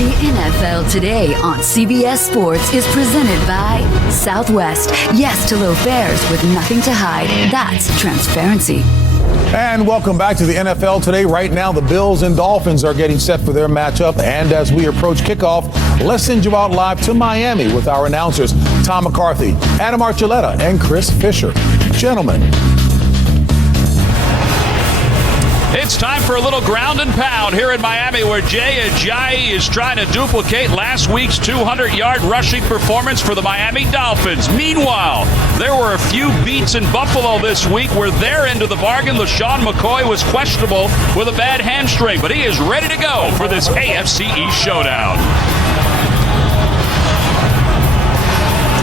The NFL Today on CBS Sports is presented by Southwest. Yes to low fares with nothing to hide. That's transparency. And welcome back to the NFL Today. Right now, the Bills and Dolphins are getting set for their matchup. And as we approach kickoff, let's send you out live to Miami with our announcers, Tom McCarthy, Adam Archuleta, and Chris Fisher. Gentlemen. It's time for a little ground and pound here in Miami, where Jay Ajayi is trying to duplicate last week's 200-yard rushing performance for the Miami Dolphins. Meanwhile, there were a few beats in Buffalo this week where their end of the bargain, LaShawn McCoy, was questionable with a bad hamstring, but he is ready to go for this AFC East showdown.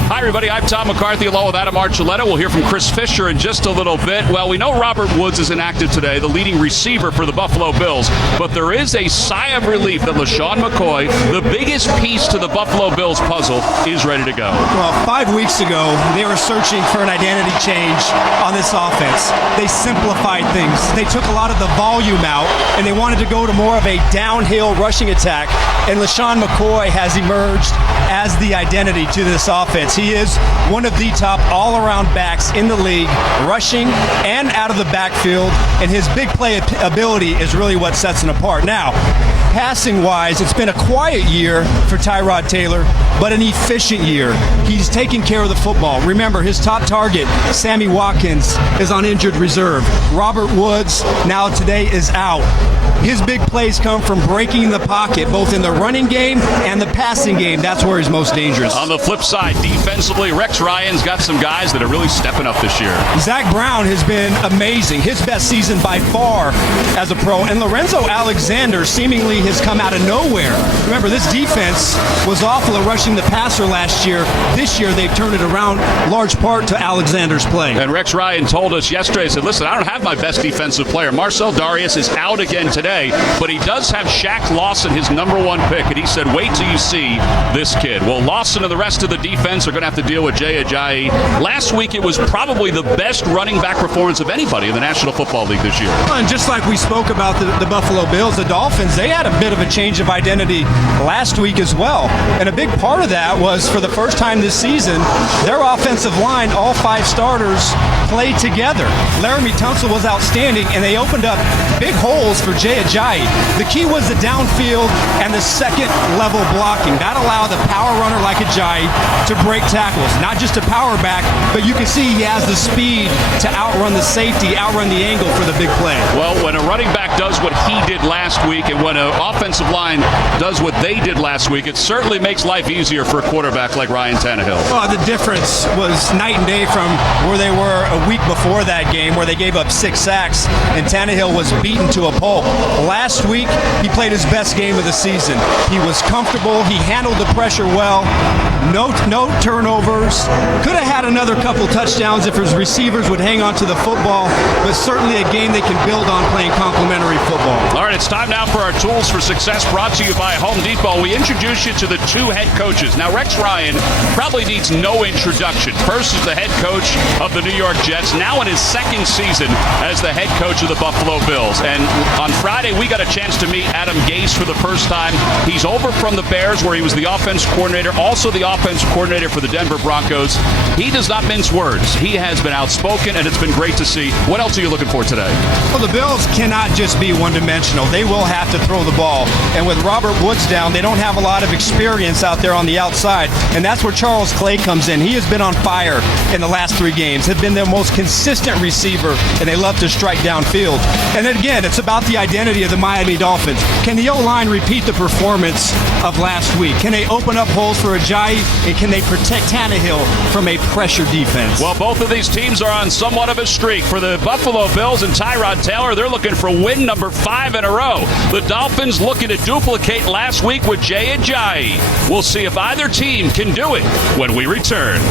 Hi, everybody. I'm Tom McCarthy along with Adam Archuleta. We'll hear from Chris Fisher in just a little bit. Well, we know Robert Woods is inactive today, the leading receiver for the Buffalo Bills. But there is a sigh of relief that LaShawn McCoy, the biggest piece to the Buffalo Bills puzzle, is ready to go. Well, 5 weeks ago, they were searching for an identity change on this offense. They simplified things. They took a lot of the volume out, and they wanted to go to more of a downhill rushing attack. And LaShawn McCoy has emerged as the identity to this offense. He is one of the top all-around backs in the league, rushing and out of the backfield, and his big play ability is really what sets him apart. Now, passing-wise, it's been a quiet year for Tyrod Taylor, but an efficient year. He's taking care of the football. Remember, his top target, Sammy Watkins, is on injured reserve. Robert Woods, now today, is out. His big plays come from breaking the pocket, both in the running game and the passing game. That's where he's most dangerous. On the flip side, defensively, Rex Ryan's got some guys that are really stepping up this year. Zach Brown has been amazing. His best season by far as a pro. And Lorenzo Alexander seemingly has come out of nowhere. Remember, this defense was awful at rushing the passer last year. This year, they've turned it around, large part to Alexander's play. And Rex Ryan told us yesterday, he said, listen, I don't have my best defensive player. Marcel Darius is out again today, but he does have Shaq Lawson, his number one pick, and he said, wait till you see this kid. Well, Lawson and the rest of the defense are going to have to deal with Jay Ajayi. Last week, it was probably the best running back performance of anybody in the National Football League this year. And just like we spoke about the Buffalo Bills, the Dolphins, they had a bit of a change of identity last week as well. And a big part of that was, for the first time this season, their offensive line, all five starters, played together. Laramie Tunsil was outstanding, and they opened up big holes for Jay Ajayi. The key was the downfield and the second-level blocking. That allowed the power runner like Ajayi to break tackles. Not just a power back, but you can see he has the speed to outrun the safety, outrun the angle for the big play. Well, when a running back does what he did last week, and when an offensive line does what they did last week, it certainly makes life easier for a quarterback like Ryan Tannehill. Well, the difference was night and day from where they were a week before that game, where they gave up 6 sacks and Tannehill was beaten to a pulp. Last week, he played his best game of the season. He was comfortable. He handled the pressure well. No turnovers. Could have had another couple touchdowns if his receivers would hang on to the football, but certainly a game they can build on playing complementary football. All right, it's time now for our Tools for Success, brought to you by Home Depot. We introduce you to the two head coaches. Now, Rex Ryan probably needs no introduction. First is the head coach of the New York Jets, now in his second season as the head coach of the Buffalo Bills. And on Friday, we got a chance to meet Adam Gase for the first time. He's over from the Bears, where he was the offense coordinator, also the offense coordinator for the Denver Broncos. He does not mince words. He has been outspoken, and it's been great to see. What else are you looking for today? Well, the Bills cannot just be one-dimensional. They will have to throw the ball. And with Robert Woods down, they don't have a lot of experience out there on the outside. And that's where Charles Clay comes in. He has been on fire in the last 3 games, has been their most consistent receiver, and they love to strike downfield. And then again, it's about the identity of the Miami Dolphins. Can the O-line repeat the performance of last week? Can they open up holes for Ajayi, and can they protect Tannehill from a pressure defense? Well, both of these teams are on somewhat of a streak. For the Buffalo Bills and Tyrod Taylor, they're looking for win number 5 in a row. The Dolphins looking to duplicate last week with Jay Ajayi. We'll see if either team can do it when we return.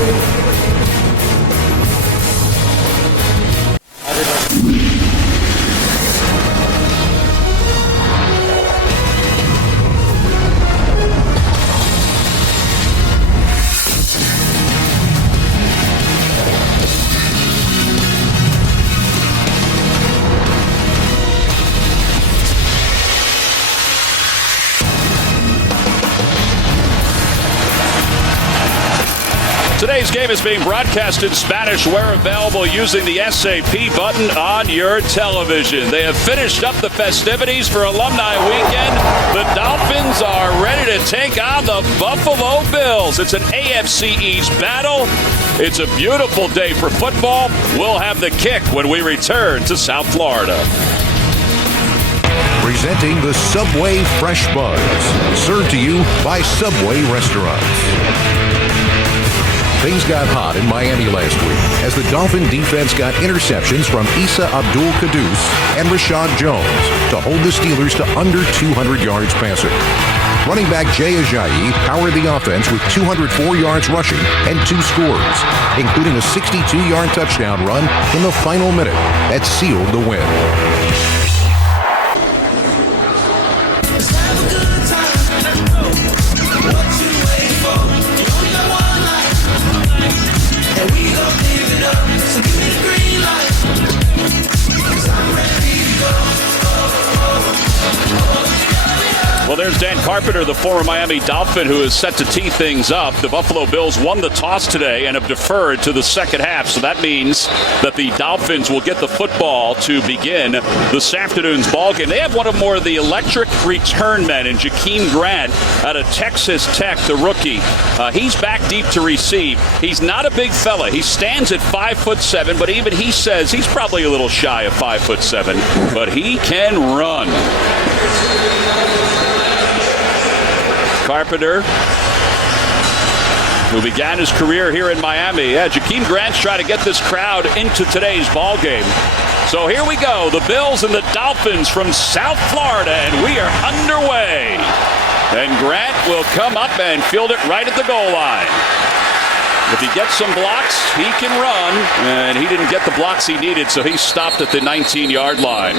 Today's game is being broadcast in Spanish where available using the SAP button on your television. They have finished up the festivities for Alumni Weekend. The Dolphins are ready to take on the Buffalo Bills. It's an AFC East battle. It's a beautiful day for football. We'll have the kick when we return to South Florida. Presenting the Subway Fresh Buzz. Served to you by Subway Restaurants. Things got hot in Miami last week as the Dolphin defense got interceptions from Issa Abdul-Quddus and Rashad Jones to hold the Steelers to under 200 yards passing. Running back Jay Ajayi powered the offense with 204 yards rushing and 2 scores, including a 62-yard touchdown run in the final minute that sealed the win. Well, there's Dan Carpenter, the former Miami Dolphin, who is set to tee things up. The Buffalo Bills won the toss today and have deferred to the second half. So that means that the Dolphins will get the football to begin this afternoon's ballgame. They have one of more of the electric return men in Jakeem Grant out of Texas Tech, the rookie. He's back deep to receive. He's not a big fella. He stands at 5'7", but even he says he's probably a little shy of 5'7", but he can run. Carpenter, who began his career here in Miami. Yeah, Jakeem Grant's trying to get this crowd into today's ball game. So here we go, the Bills and the Dolphins from South Florida, and we are underway. And Grant will come up and field it right at the goal line. If he gets some blocks, he can run, and he didn't get the blocks he needed, so he stopped at the 19-yard line.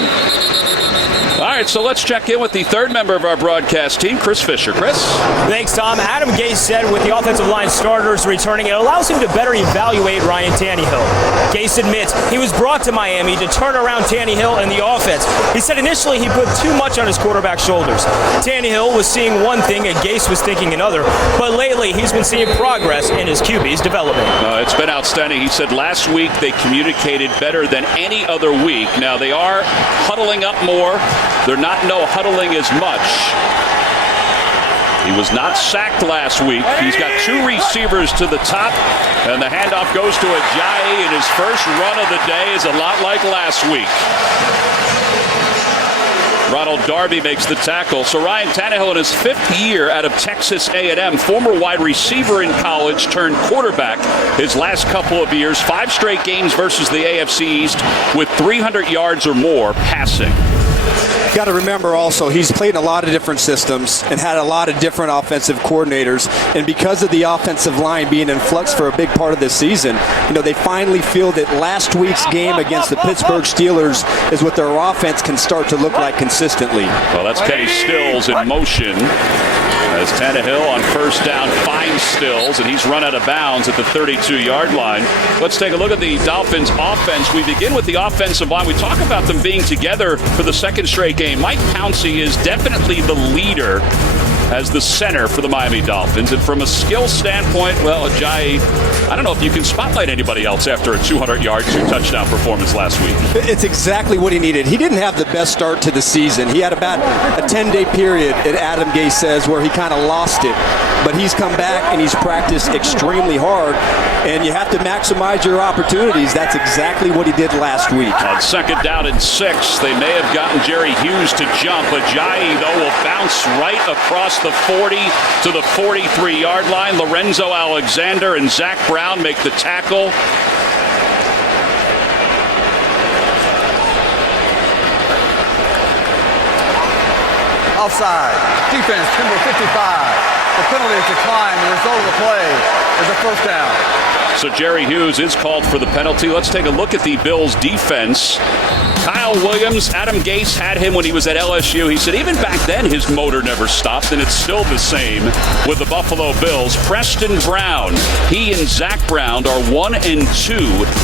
All right, so let's check in with the third member of our broadcast team, Chris Fisher. Chris? Thanks, Tom. Adam Gase said with the offensive line starters returning, it allows him to better evaluate Ryan Tannehill. Gase admits he was brought to Miami to turn around Tannehill and the offense. He said initially he put too much on his quarterback's shoulders. Tannehill was seeing one thing and Gase was thinking another, but lately he's been seeing progress in his QB's development. It's been outstanding. He said last week they communicated better than any other week. Now they are huddling up more. They're not huddling as much. He was not sacked last week. He's got 2 receivers to the top, and the handoff goes to Ajayi, and his first run of the day is a lot like last week. Ronald Darby makes the tackle. So Ryan Tannehill in his 5th year out of Texas A&M, former wide receiver in college turned quarterback his last couple of years. 5 straight games versus the AFC East with 300 yards or more passing. Got to remember also, he's played in a lot of different systems and had a lot of different offensive coordinators. And because of the offensive line being in flux for a big part of this season, they finally feel that last week's game against the Pittsburgh Steelers is what their offense can start to look like consistently. Well, that's Kenny Stills in motion as Tannehill on first down finds Stills, and he's run out of bounds at the 32-yard line. Let's take a look at the Dolphins' offense. We begin with the offensive line. We talk about them being together for the second straight game. Mike Pouncey is definitely the leader as the center for the Miami Dolphins. And from a skill standpoint, well, Ajayi, I don't know if you can spotlight anybody else after a 200-yard, 2-touchdown performance last week. It's exactly what he needed. He didn't have the best start to the season. He had about a 10-day period, Adam Gase says, where he kind of lost it. But he's come back and he's practiced extremely hard. And you have to maximize your opportunities. That's exactly what he did last week. On second down and 6, they may have gotten Jerry Hughes to jump. Ajayi, though, will bounce right across the 40 to the 43-yard line. Lorenzo Alexander and Zach Brown make the tackle. Offside. Defense, number 55. The penalty is declined. The result of the play is a first down. So Jerry Hughes is called for the penalty. Let's take a look at the Bills' defense. Kyle Williams, Adam Gase had him when he was at LSU. He said even back then his motor never stopped, and it's still the same with the Buffalo Bills. Preston Brown, he and Zach Brown are 1 and 2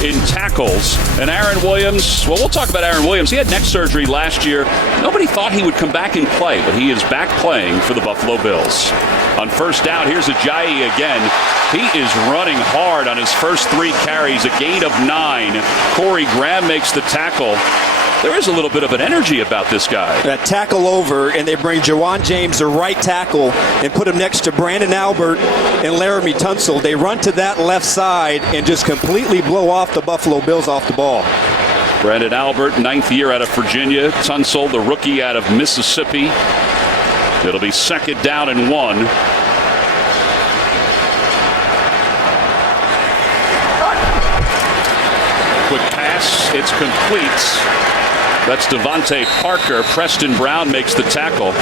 in tackles. And Aaron Williams, well, we'll talk about Aaron Williams. He had neck surgery last year. Nobody thought he would come back and play, but he is back playing for the Buffalo Bills. On first down, here's Ajayi again. He is running hard on his first 3 carries, a gain of 9. Corey Graham makes the tackle. There is a little bit of an energy about this guy. That tackle over, and they bring Jawan James, the right tackle, and put him next to Brandon Albert and Laramie Tunsil. They run to that left side and just completely blow off the Buffalo Bills off the ball. Brandon Albert, 9th year out of Virginia. Tunsil, the rookie out of Mississippi. It'll be 2nd down and 1. Quick pass, it's complete. That's Devontae Parker. Preston Brown makes the tackle.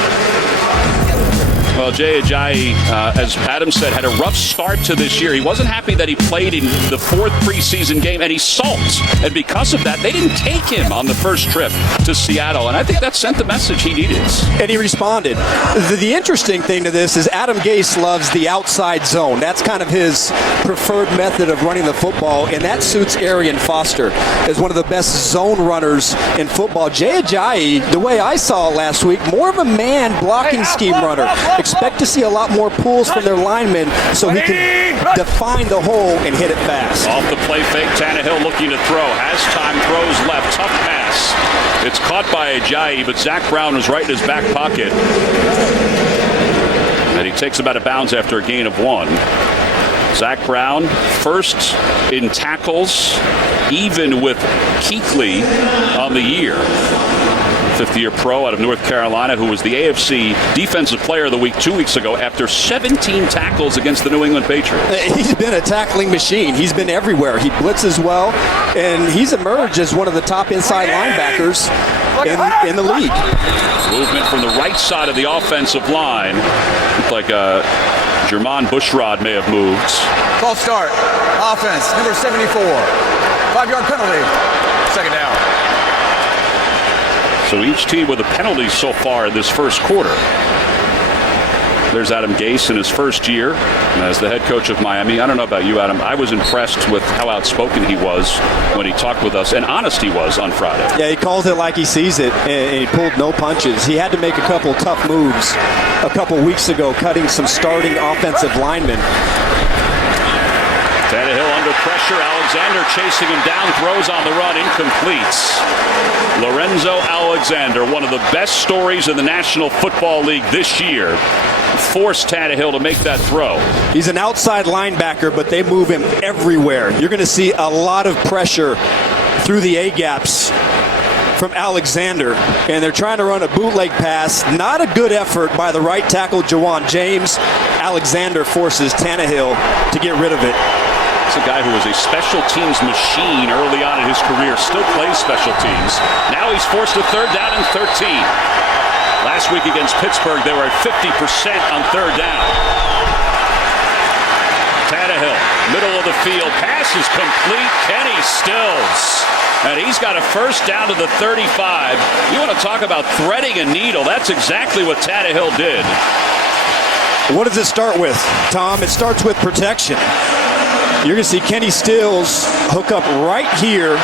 Well, Jay Ajayi, as Adam said, had a rough start to this year. He wasn't happy that he played in the 4th preseason game, and he sulked. And because of that, they didn't take him on the first trip to Seattle. And I think that sent the message he needed. And he responded. The interesting thing to this is Adam Gase loves the outside zone. That's kind of his preferred method of running the football, and that suits Arian Foster as one of the best zone runners in football. Jay Ajayi, the way I saw it last week, more of a man blocking scheme runner. Expect to see a lot more pulls from their linemen so he can define the hole and hit it fast. Off the play fake, Tannehill looking to throw. Has time, throws left, tough pass. It's caught by Ajayi, but Zach Brown was right in his back pocket. And he takes him out of bounds after a gain of 1. Zach Brown, first in tackles, even with Kuechly on the year. 5th-year pro out of North Carolina, who was the AFC Defensive Player of the Week 2 weeks ago after 17 tackles against the New England Patriots. He's been a tackling machine. He's been everywhere. He blitzes well, and he's emerged as one of the top inside linebackers in the league. Movement from the right side of the offensive line. Looked like Jermon Bushrod may have moved. False start. Offense, number 74. 5-yard penalty. 2nd down. So each team with a penalty so far in this first quarter. There's Adam Gase in his first year as the head coach of Miami. I don't know about you, Adam. I was impressed with how outspoken he was when he talked with us, and honest he was on Friday. Yeah, he calls it like he sees it, and he pulled no punches. He had to make a couple tough moves a couple weeks ago, cutting some starting offensive linemen. Tannehill under pressure. Alexander chasing him down. Throws on the run. Incomplete. Lorenzo Alexander, one of the best stories in the National Football League this year, forced Tannehill to make that throw. He's an outside linebacker, but they move him everywhere. You're going to see a lot of pressure through the A-gaps from Alexander, and they're trying to run a bootleg pass. Not a good effort by the right tackle, Jawan James. Alexander forces Tannehill to get rid of it. It's a guy who was a special teams machine early on in his career, still plays special teams. Now he's forced a 3rd down and 13. Last week against Pittsburgh, they were at 50% on 3rd down. Tannehill, middle of the field, pass is complete. Kenny Stills. And he's got a 1st down to the 35. You want to talk about threading a needle. That's exactly what Tannehill did. What does it start with, Tom? It starts with protection. You're going to see Kenny Stills hook up right here,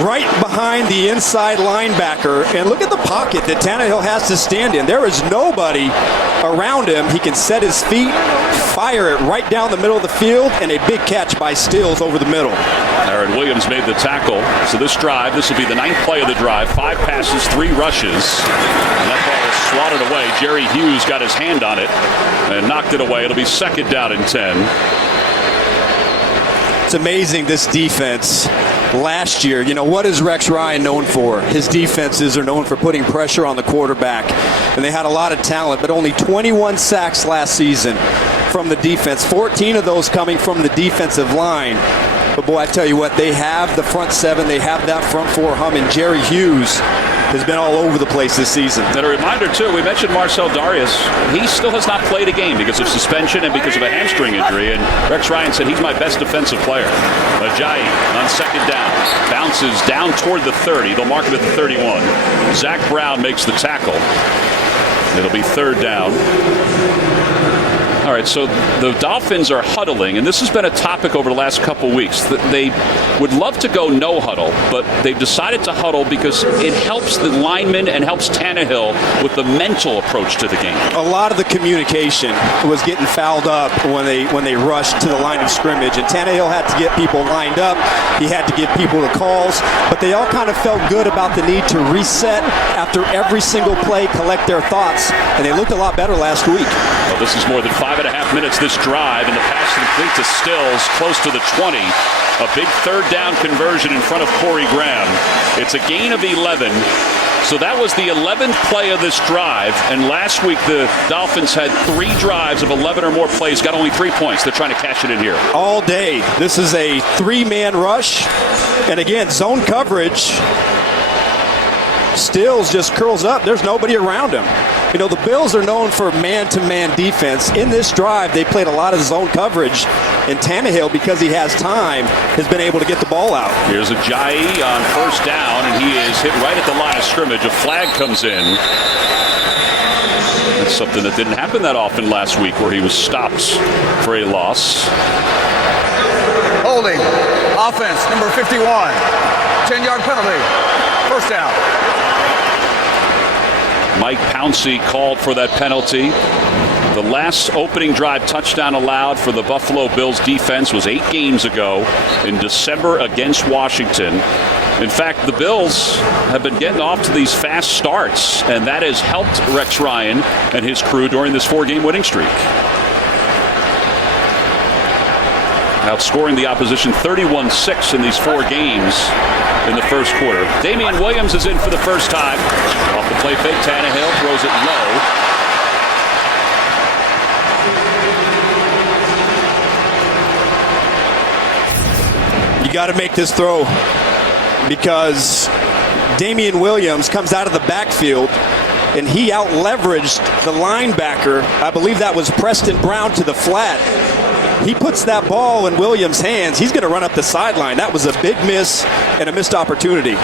right behind the inside linebacker. And look at the pocket that Tannehill has to stand in. There is nobody around him. He can set his feet, fire it right down the middle of the field, and a big catch by Stills over the middle. Aaron Williams made the tackle. So this drive, this will be the 9th play of the drive. 5 passes, 3 rushes. And that ball is swatted away. Jerry Hughes got his hand on it and knocked it away. It'll be 2nd down and 10. It's amazing, this defense. Last year, you know, what is Rex Ryan known for? His defenses are known for putting pressure on the quarterback. And they had a lot of talent, but only 21 sacks last season from the defense. 14 of those coming from the defensive line. But boy, I tell you what, they have the front seven, they have that front four humming. Jerry Hughes has been all over the place this season. And a reminder, too, we mentioned Marcel Darius. He still has not played a game because of suspension and because of a hamstring injury. And Rex Ryan said he's my best defensive player. Ajayi on second down. Bounces down toward the 30. They'll mark him at the 31. Zach Brown makes the tackle. It'll be third down. All right, so the Dolphins are huddling, and this has been a topic over the last couple weeks. They would love to go no huddle, but they've decided to huddle because it helps the linemen and helps Tannehill with the mental approach to the game. A lot of the communication was getting fouled up when they rushed to the line of scrimmage, and Tannehill had to get people lined up. He had to give people the calls, but they all kind of felt good about the need to reset after every single play, collect their thoughts, and they looked a lot better last week. Well, this is more than 5.5 minutes this drive, and the pass complete to Stills, close to the 20. A big third down conversion in front of Corey Graham. It's a gain of 11. So that was the 11th play of this drive, and last week the Dolphins had 3 drives of 11 or more plays, got only 3 points. They're trying to cash it in here. All day. This is a 3-man rush, and again, zone coverage. Stills just curls up. There's nobody around him. You know, the Bills are known for man-to-man defense. In this drive, they played a lot of zone coverage, and Tannehill, because he has time, has been able to get the ball out. Here's Ajayi on first down, and he is hit right at the line of scrimmage. A flag comes in. That's something that didn't happen that often last week, where he was stopped for a loss. Holding. Offense, number 51. 10-yard penalty. First down. Mike Pouncey called for that penalty. The last opening drive touchdown allowed for the Buffalo Bills defense was 8 games ago in December against Washington. In fact, the Bills have been getting off to these fast starts, and that has helped Rex Ryan and his crew during this 4-game winning streak. Outscoring the opposition 31-6 in these 4 games in the first quarter. Damian Williams is in for the first time. Off the play fake, Tannehill throws it low. You got to make this throw because Damian Williams comes out of the backfield and he out-leveraged the linebacker. I believe that was Preston Brown to the flat. He puts that ball in Williams' hands. He's going to run up the sideline. That was a big miss and a missed opportunity.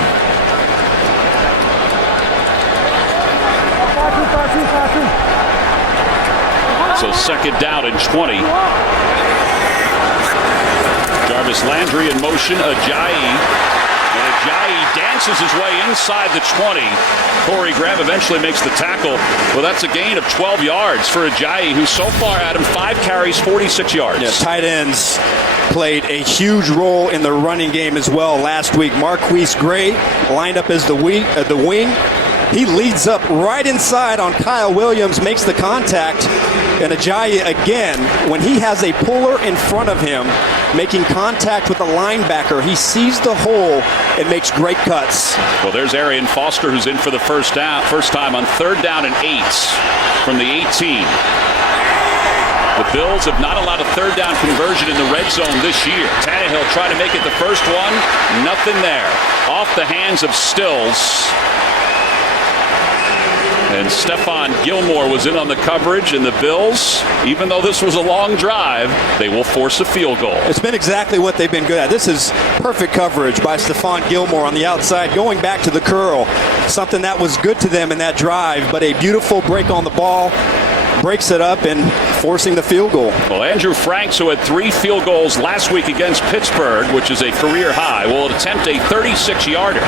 So second down and 20. Jarvis Landry in motion. Ajayi. And Ajayi dances his way inside the 20. Corey Graham eventually makes the tackle. Well, that's a gain of 12 yards for Ajayi, who so far, Adam, 5 carries, 46 yards. Yeah, tight ends played a huge role in the running game as well last week. Marquise Gray lined up as the wing. He leads up right inside on Kyle Williams, makes the contact, and Ajayi again, when he has a puller in front of him, making contact with a linebacker, he sees the hole and makes great cuts. Well, there's Arian Foster, who's in for the first time on 3rd down and 8 from the 18. The Bills have not allowed a 3rd down conversion in the red zone this year. Tannehill tried to make it the first one, nothing there. Off the hands of Stills. And Stephon Gilmore was in on the coverage, and the Bills, even though this was a long drive, they will force a field goal. It's been exactly what they've been good at. This is perfect coverage by Stephon Gilmore on the outside, going back to the curl, something that was good to them in that drive, but a beautiful break on the ball, breaks it up and forcing the field goal. Well, Andrew Franks, who had 3 field goals last week against Pittsburgh, which is a career high, will attempt a 36-yarder.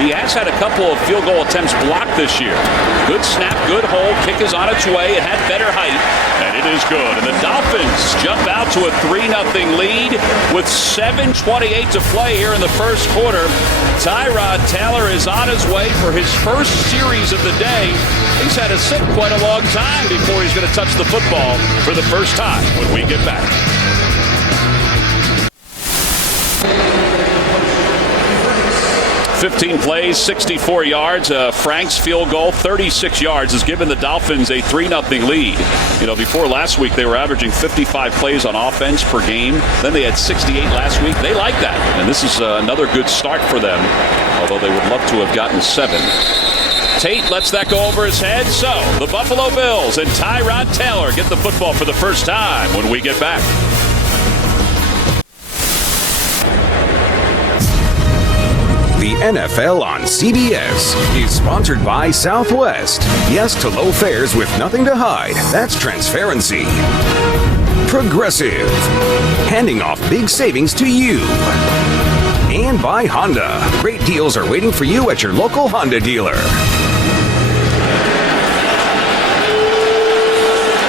He has had a couple of field goal attempts blocked this year. Good snap, good hole, kick is on its way. It had better height, and it is good. And the Dolphins jump out to a 3-0 lead with 7:28 to play here in the first quarter. Tyrod Taylor is on his way for his first series of the day. He's had to sit quite a long time before he's going to touch the football for the first time when we get back. 15 plays, 64 yards. Frank's field goal, 36 yards, has given the Dolphins a 3-0 lead. You know, before last week, they were averaging 55 plays on offense per game. Then they had 68 last week. They like that. And this is another good start for them, although they would love to have gotten 7. Tate lets that go over his head. So the Buffalo Bills and Tyrod Taylor get the football for the first time when we get back. The NFL on CBS is sponsored by Southwest. Yes to low fares with nothing to hide. That's transparency. Progressive. Handing off big savings to you. And by Honda. Great deals are waiting for you at your local Honda dealer.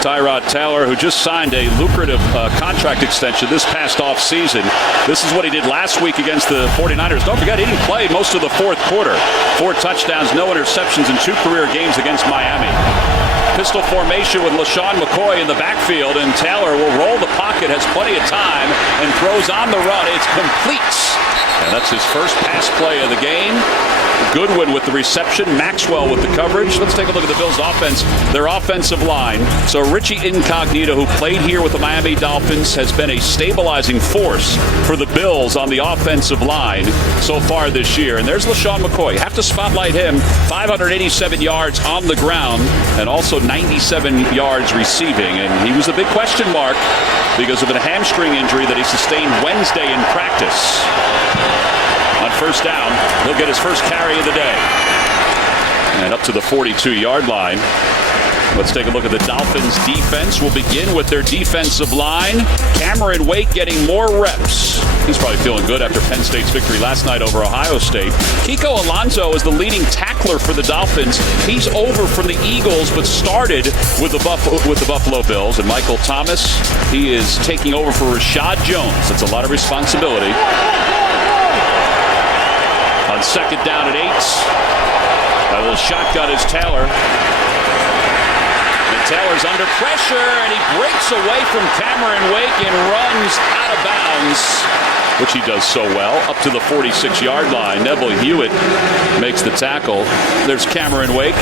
Tyrod Taylor, who just signed a lucrative contract extension this past offseason. This is what he did last week against the 49ers. Don't forget, he didn't play most of the fourth quarter. 4 touchdowns, no interceptions in 2 career games against Miami. Pistol formation with LaShawn McCoy in the backfield, and Taylor will roll the pocket, has plenty of time, and throws on the run. It's complete. And that's his first pass play of the game. Goodwin with the reception, Maxwell with the coverage. Let's take a look at the Bills' offense, their offensive line. So Richie Incognito, who played here with the Miami Dolphins, has been a stabilizing force for the Bills on the offensive line so far this year. And there's LaShawn McCoy. You have to spotlight him. 587 yards on the ground and also 97 yards receiving. And he was a big question mark because of a hamstring injury that he sustained Wednesday in practice. On first down, he'll get his first carry of the day. And up to the 42-yard line. Let's take a look at the Dolphins' defense. We'll begin with their defensive line. Cameron Wake getting more reps. He's probably feeling good after Penn State's victory last night over Ohio State. Kiko Alonso is the leading tackler for the Dolphins. He's over from the Eagles, but started with the Buffalo Bills. And Michael Thomas, he is taking over for Rashad Jones. That's a lot of responsibility. On second down at 8. A little shotgun is Taylor. And Taylor's under pressure, and he breaks away from Cameron Wake and runs out of bounds, which he does so well, up to the 46-yard line. Neville Hewitt makes the tackle. There's Cameron Wake.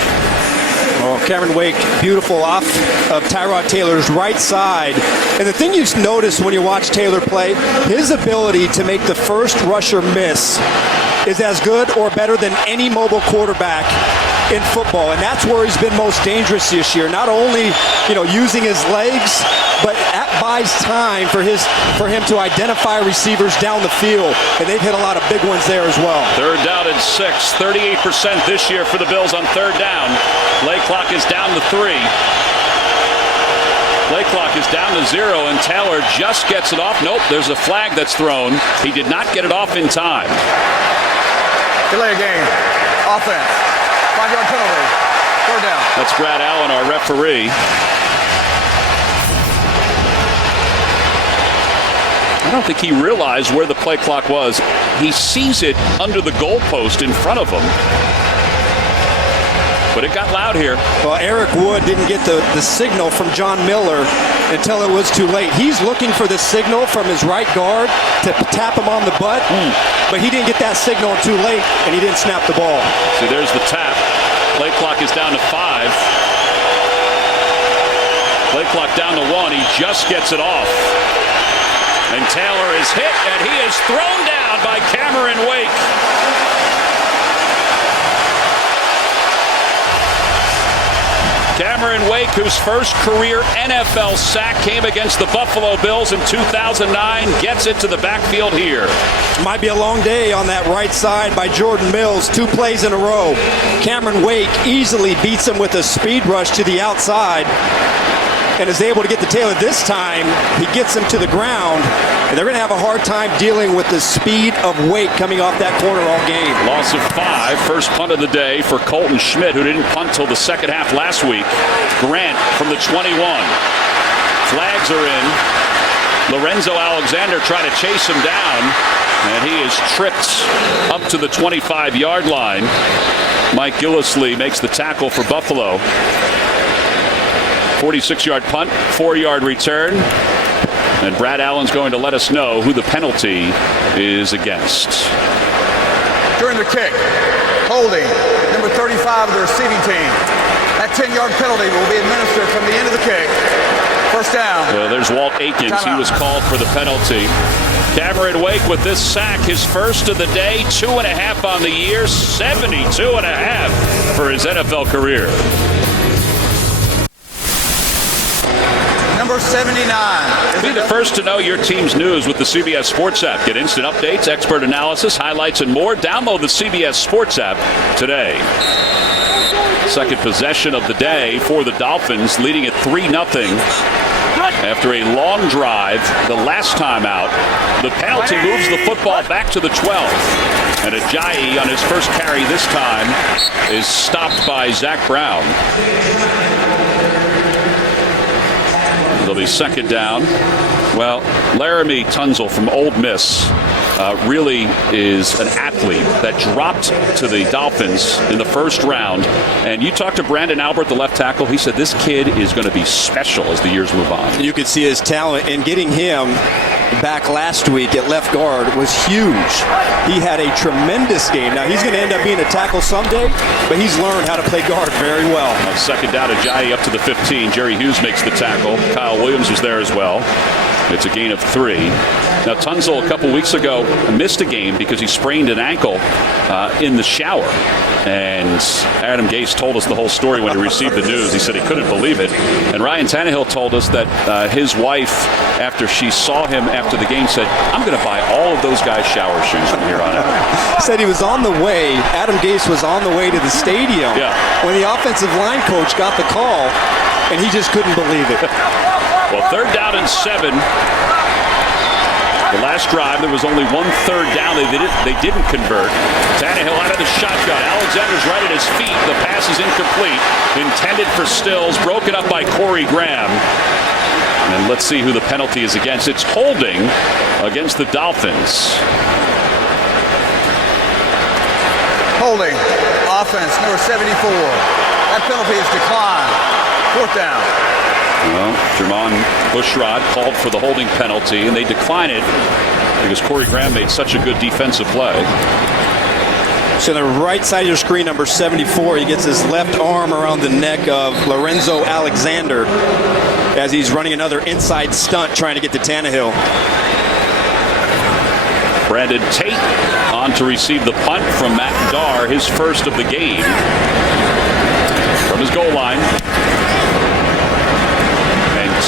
Oh, Cameron Wake, beautiful off of Tyrod Taylor's right side. And the thing you notice when you watch Taylor play, his ability to make the first rusher miss is as good or better than any mobile quarterback in football. And that's where he's been most dangerous this year. Not only, using his legs, but that buys time for him to identify receivers down the field. And they've hit a lot of big ones there as well. Third down and 6. 38% this year for the Bills on third down. Play clock is down to 3. Play clock is down to 0, and Taylor just gets it off. Nope, there's a flag that's thrown. He did not get it off in time. Delay a game. Offense. 5-yard penalty. Third down. That's Brad Allen, our referee. I don't think he realized where the play clock was. He sees it under the goalpost in front of him. But it got loud here. Well, Eric Wood didn't get the signal from John Miller until it was too late. He's looking for the signal from his right guard to tap him on the butt, but he didn't get that signal too late, and he didn't snap the ball. See, there's the tap. Play clock is down to 5. Play clock down to 1. He just gets it off. And Taylor is hit, and he is thrown down by Cameron Wake. Cameron Wake, whose first career NFL sack came against the Buffalo Bills in 2009, gets it to the backfield here. Might be a long day on that right side by Jordan Mills. 2 plays in a row. Cameron Wake easily beats him with a speed rush to the outside and is able to get to Taylor. This time, he gets him to the ground, and they're going to have a hard time dealing with the speed of Wake coming off that corner all game. Loss of 5. First punt of the day for Colton Schmidt, who didn't punt till the second half last week. Grant from the 21. Flags are in. Lorenzo Alexander trying to chase him down, and he is tripped up to the 25-yard line. Mike Gillislee makes the tackle for Buffalo. 46-yard punt, 4-yard return. And Brad Allen's going to let us know who the penalty is against. during the kick. Holding number 35 of the receiving team. That 10-yard penalty will be administered from the end of the kick. First down. Well, there's Walt Aikens. He was called for the penalty. Cameron Wake with this sack, his first of the day, 2.5 on the year, 72.5 for his NFL career. Number 79. Be the first to know your team's news with the CBS Sports app. Get instant updates, expert analysis, highlights, and more. Download the CBS Sports app today. Second possession of the day for the Dolphins, leading at 3-0 after a long drive. The last time out, the penalty moves the football back to the 12. And Ajayi on his first carry this time is stopped by Zach Brown. It'll be second down. Well, Laramie Tunsil from Ole Miss really is an athlete that dropped to the Dolphins in the first round. And you talked to Brandon Albert, the left tackle. He said this kid is going to be special as the years move on. You could see his talent, and getting him back last week at left guard was huge. He had a tremendous game. Now, he's going to end up being a tackle someday, but he's learned how to play guard very well. On second down, Ajayi up to the 15. Jerry Hughes makes the tackle. Kyle Williams was there as well. It's a gain of 3. Now, Tunsil a couple weeks ago missed a game because he sprained an ankle in the shower. And Adam Gase told us the whole story when he received the news. He said he couldn't believe it. And Ryan Tannehill told us that his wife, after she saw him after the game, said, I'm going to buy all of those guys' shower shoes from here on out. Said he was on the way, Adam Gase was on the way to the stadium when the offensive line coach got the call, and he just couldn't believe it. Well, third down and 7. The last drive, there was only 1 third down. They didn't convert. Tannehill out of the shotgun. Alexander's right at his feet. The pass is incomplete. Intended for Stills. Broken up by Corey Graham. And let's see who the penalty is against. It's holding against the Dolphins. Holding. Offense, number 74. That penalty is declined. Fourth down. Well, Jermon Bushrod called for the holding penalty, and they decline it because Corey Graham made such a good defensive play. So the right side of your screen, number 74, he gets his left arm around the neck of Lorenzo Alexander as he's running another inside stunt trying to get to Tannehill. Brandon Tate on to receive the punt from Matt Darr, his first of the game. From his goal line.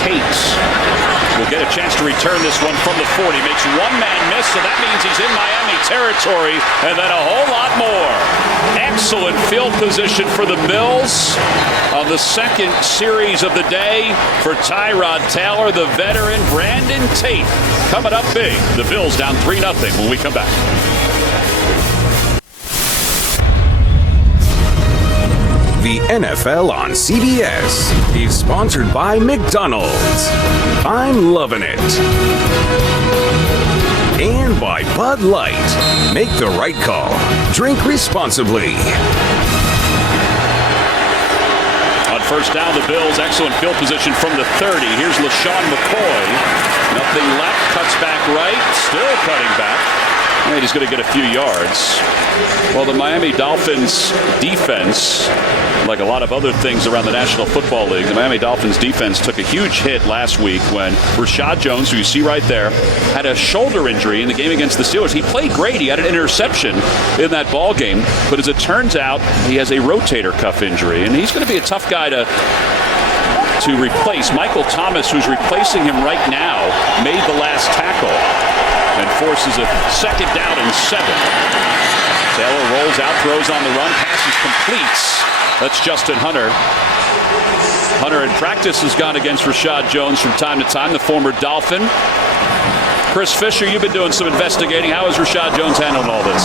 Tate will get a chance to return this one from the 40. Makes one man miss, so that means he's in Miami territory, and then a whole lot more. Excellent field position for the Bills on the second series of the day for Tyrod Taylor, the veteran. Brandon Tate coming up big. The Bills down 3-0 when we come back. The NFL on CBS is sponsored by McDonald's. I'm loving it. And by Bud Light. Make the right call. Drink responsibly. On first down, the Bills, excellent field position from the 30. Here's LaShawn McCoy. Nothing left, cuts back right, still cutting back. And he's going to get a few yards. Well, the Miami Dolphins defense, like a lot of other things around the National Football League, the Miami Dolphins defense took a huge hit last week when Rashad Jones, who you see right there, had a shoulder injury in the game against the Steelers. He played great. He had an interception in that ball game. But as it turns out, he has a rotator cuff injury. And he's going to be a tough guy to replace. Michael Thomas, who's replacing him right now, made the last tackle and forces a second down and 7. Taylor rolls out, throws on the run, passes completes. That's Justin Hunter. Hunter in practice has gone against Rashad Jones from time to time, the former Dolphin. Chris Fisher, you've been doing some investigating. How is Rashad Jones handling all this?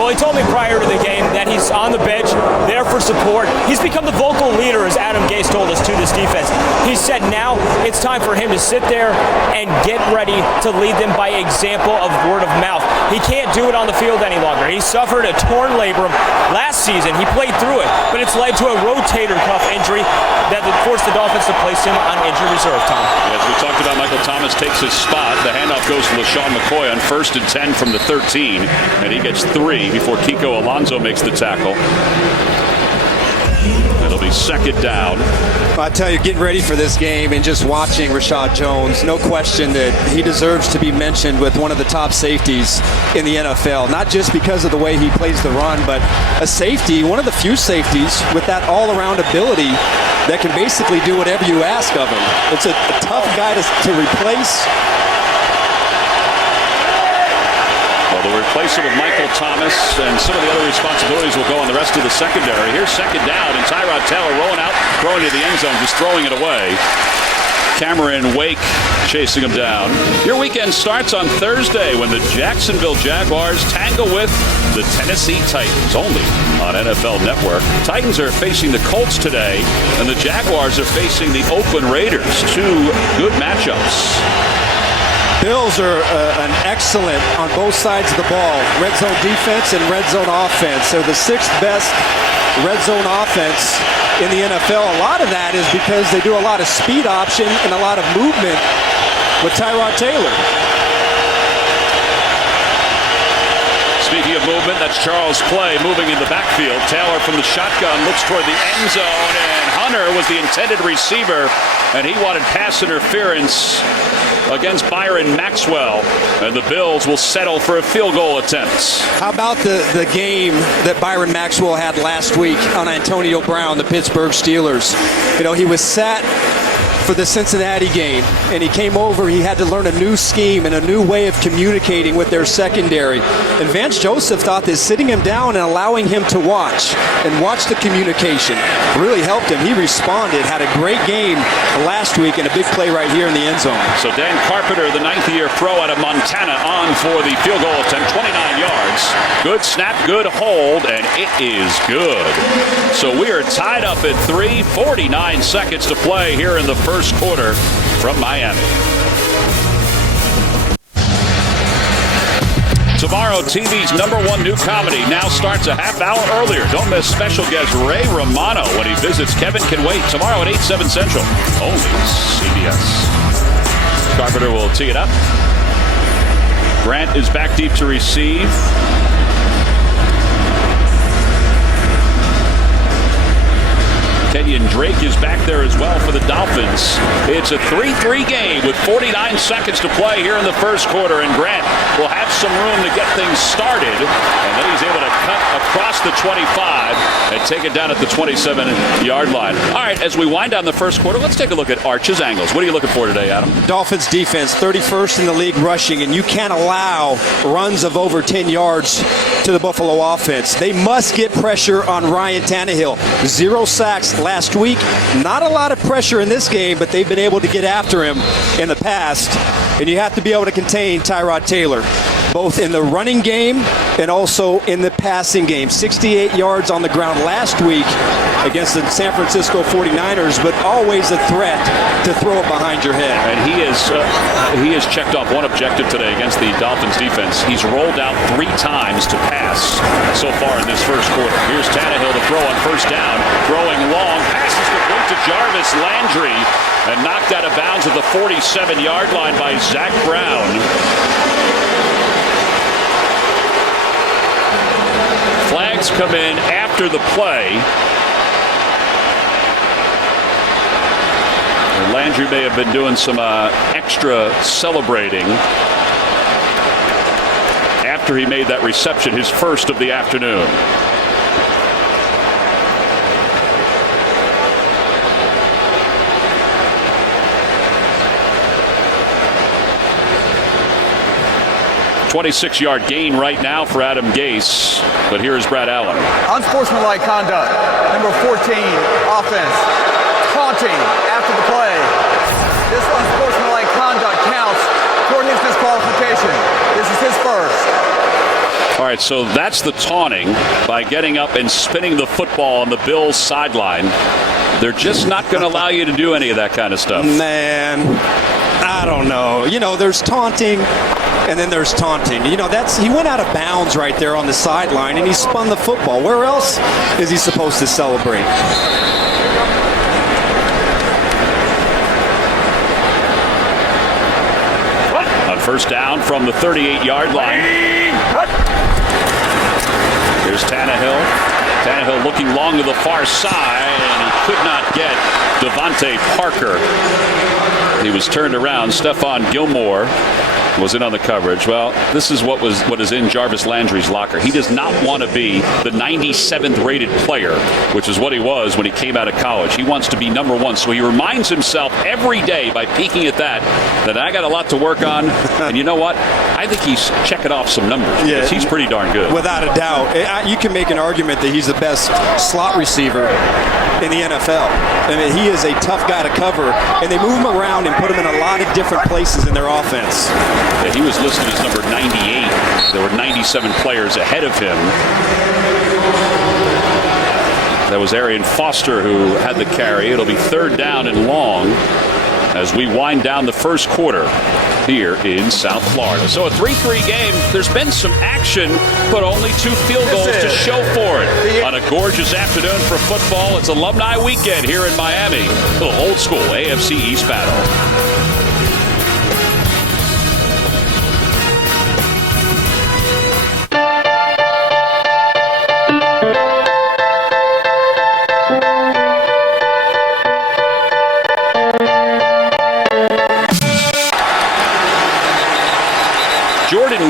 Well, he told me prior to the game that he's on the bench, there for support. He's become the vocal leader, as Adam Gase told us, to this defense. He said now it's time for him to sit there and get ready to lead them by example of word of mouth. He can't do it on the field any longer. He suffered a torn labrum last season. He played through it, but it's led to a rotator cuff injury that forced the Dolphins to place him on injured reserve, Tom. As we talked about Michael Thomas takes his spot. The handoff goes to LaShawn McCoy on 1st and 10 from the 13, and he gets 3 before Kiko Alonso makes the tackle. It'll be 2nd down. I tell you, getting ready for this game and just watching Rashad Jones, no question that he deserves to be mentioned with one of the top safeties in the NFL. Not just because of the way he plays the run, but a safety, one of the few safeties with that all-around ability that can basically do whatever you ask of him. It's a tough guy to replace. Well, they'll replace him with Michael Thomas, and some of the other responsibilities will go on the rest of the secondary. Here's 2nd down, and Tyrod Taylor rolling out, throwing to the end zone, just throwing it away. Cameron Wake chasing him down. Your weekend starts on Thursday when the Jacksonville Jaguars tangle with the Tennessee Titans, only on NFL Network. Titans are facing the Colts today, and the Jaguars are facing the Oakland Raiders. 2 good matchups. Bills are an excellent on both sides of the ball. Red zone defense and red zone offense. They're the 6th best red zone offense in the NFL. A lot of that is because they do a lot of speed option and a lot of movement with Tyrod Taylor. Speaking of movement, that's Charles Clay moving in the backfield. Taylor from the shotgun looks toward the end zone, and Hunter was the intended receiver, and he wanted pass interference against Byron Maxwell, and the Bills will settle for a field goal attempt. How about the game that Byron Maxwell had last week on Antonio Brown, the Pittsburgh Steelers? You know, he was sat for the Cincinnati game, and he came over. He had to learn a new scheme and a new way of communicating with their secondary. And Vance Joseph thought that sitting him down and allowing him to watch the communication really helped him. He responded, had a great game last week, and a big play right here in the end zone. So Dan Carpenter, the 9th-year pro out of Montana, on for the field goal attempt, 29 yards. Good snap, good hold, and it is good. So we are tied up at 3, 49 seconds to play here in the first quarter from Miami. Tomorrow, TV's #1 new comedy now starts a half hour earlier. Don't miss special guest Ray Romano when he visits Kevin Can Wait tomorrow at 8, 7 Central. Only CBS. Carpenter will tee it up. Grant is back deep to receive. Kenyon Drake is back there as well for the Dolphins. It's a 3-3 game with 49 seconds to play here in the first quarter, and Grant will have some room to get things started, and then he's able to cut across the 25 and take it down at the 27-yard line. All right, as we wind down the first quarter, let's take a look at Arch's angles. What are you looking for today, Adam? Dolphins defense, 31st in the league rushing, and you can't allow runs of over 10 yards to the Buffalo offense. They must get pressure on Ryan Tannehill. 0 sacks last week. Not a lot of pressure in this game, but they've been able to get after him in the past. And you have to be able to contain Tyrod Taylor, both in the running game and also in the passing game. 68 yards on the ground last week against the San Francisco 49ers, but always a threat to throw it behind your head. And he has checked off one objective today against the Dolphins defense. He's rolled out 3 times to pass so far in this first quarter. Here's Tannehill to throw on first down, throwing long, passes complete to Jarvis Landry, and knocked out of bounds at the 47-yard line by Zach Brown. Flags come in after the play. And Landry may have been doing some extra celebrating after he made that reception, his first of the afternoon. $26-yard gain right now for Adam Gase, but here is Brad Allen. Unsportsmanlike conduct. Number 14, offense. Taunting after the play. This unsportsmanlike conduct counts toward his disqualification. This is his first. All right, so that's the taunting by getting up and spinning the football on the Bills' sideline. They're just not going to allow you to do any of that kind of stuff. Man, I don't know. You know, there's taunting. And then there's taunting. You know, he went out of bounds right there on the sideline, and he spun the football. Where else is he supposed to celebrate? First down from the 38-yard line. Here's Tannehill. Tannehill looking long to the far side, and he could not get Devontae Parker. He was turned around. Stephon Gilmore was in on the coverage. Well, this is what is in Jarvis Landry's locker. He does not want to be the 97th rated player, which is what he was when he came out of college. He wants to be number one. So he reminds himself every day by peeking at that I got a lot to work on. And you know what? I think he's checking off some numbers. Yeah, he's pretty darn good. Without a doubt. You can make an argument that he's the best slot receiver in the NFL. I mean, he is a tough guy to cover, and they move him around and put him in a lot of different places in their offense. Yeah, he was listed as number 98. There were 97 players ahead of him. That was Arian Foster who had the carry. It'll be third down and long as we wind down the first quarter here in South Florida. So a 3-3 game. There's been some action, but only 2 field goals to show for it. On a gorgeous afternoon for football, it's Alumni Weekend here in Miami. A little old school AFC East battle.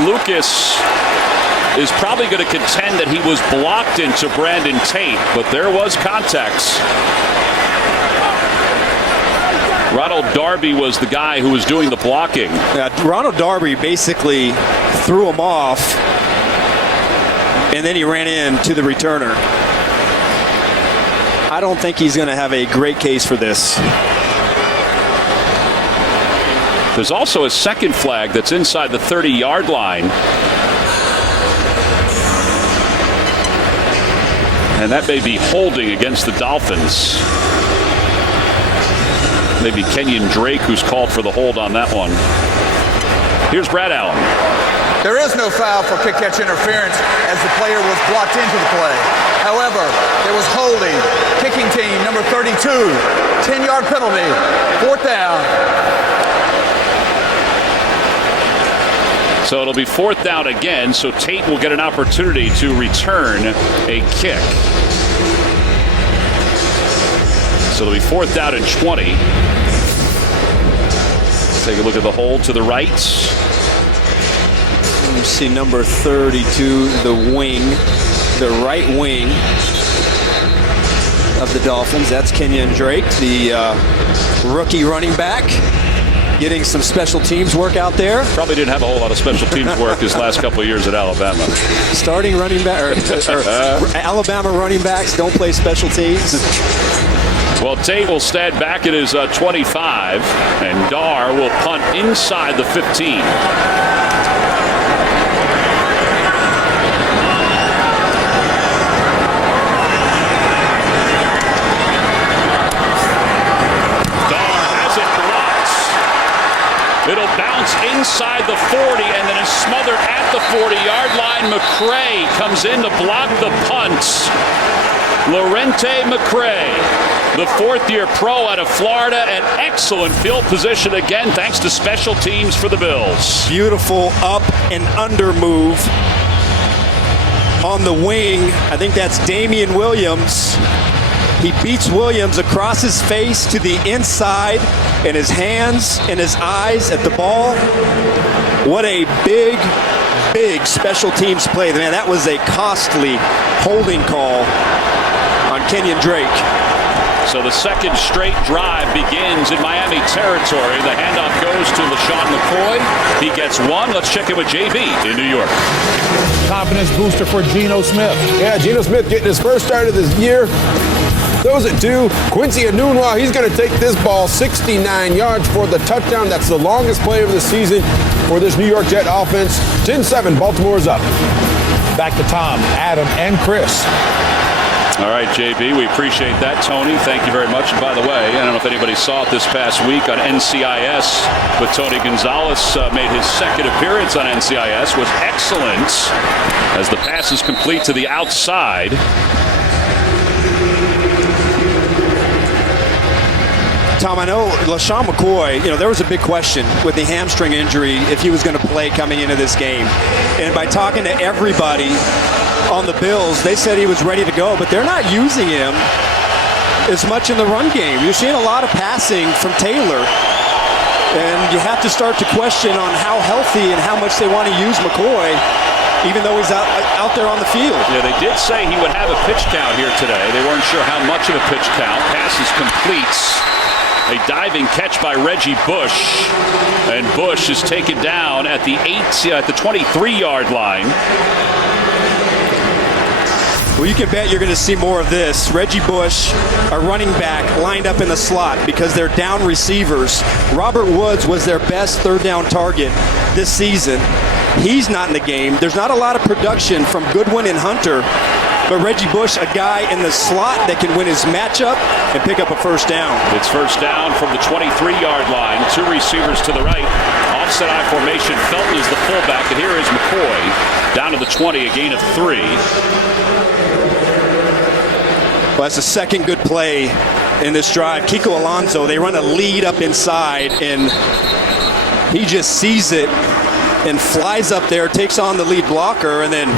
Lucas is probably going to contend that he was blocked into Brandon Tate, but there was contact. Ronald Darby was the guy who was doing the blocking. Yeah, Ronald Darby basically threw him off, and then he ran into the returner. I don't think he's going to have a great case for this. There's also a second flag that's inside the 30-yard line. And that may be holding against the Dolphins. Maybe Kenyon Drake who's called for the hold on that one. Here's Brad Allen. There is no foul for kick-catch interference as the player was blocked into the play. However, there was holding. Kicking team number 32, 10-yard penalty, fourth down. So it'll be fourth down again, so Tate will get an opportunity to return a kick. So it'll be fourth down and 20. Take a look at the hold to the right. You see number 32, the wing, the right wing of the Dolphins. That's Kenyon Drake, the rookie running back. Getting some special teams work out there. Probably didn't have a whole lot of special teams work his last couple of years at Alabama. Starting running back, or Alabama running backs don't play special teams. Well, Tate will stand back at his 25, and Dar will punt inside the 15. It'll bounce inside the 40 and then is smothered at the 40-yard line. McCray comes in to block the punt. Lorente McCray, the fourth-year pro out of Florida, an excellent field position again thanks to special teams for the Bills. Beautiful up and under move on the wing. I think that's Damian Williams. He beats Williams across his face to the inside, and his hands and his eyes at the ball. What a big, big special teams play. Man, that was a costly holding call on Kenyon Drake. So the second straight drive begins in Miami territory. The handoff goes to LaShawn McCoy. He gets one. Let's check in with JB in New York. Confidence booster for Geno Smith. Yeah, Geno Smith getting his first start of this year. Throws it to Quincy Enunwa. He's going to take this ball 69 yards for the touchdown. That's the longest play of the season for this New York Jet offense. 10-7, Baltimore's up. Back to Tom, Adam, and Chris. All right, JB, we appreciate that. Tony, thank you very much. And by the way, I don't know if anybody saw it this past week on NCIS, but Tony Gonzalez made his second appearance on NCIS, was excellent as the pass is complete to the outside. Tom, I know LaShawn McCoy, there was a big question with the hamstring injury if he was going to play coming into this game. And by talking to everybody on the Bills, they said he was ready to go, but they're not using him as much in the run game. You're seeing a lot of passing from Taylor. And you have to start to question on how healthy and how much they want to use McCoy, even though he's out there on the field. Yeah, they did say he would have a pitch count here today. They weren't sure how much of a pitch count. Passes completes. A diving catch by Reggie Bush. And Bush is taken down at the 23-yard line. Well, you can bet you're going to see more of this. Reggie Bush, a running back, lined up in the slot because they're down receivers. Robert Woods was their best third down target this season. He's not in the game. There's not a lot of production from Goodwin and Hunter, but Reggie Bush, a guy in the slot that can win his matchup and pick up a first down. It's first down from the 23-yard line. Two receivers to the right. Offset I formation. Felton is the fullback, and here is McCoy down to the 20, a gain of 3. Well, that's the second good play in this drive. Kiko Alonso, they run a lead up inside, and he just sees it and flies up there, takes on the lead blocker, and then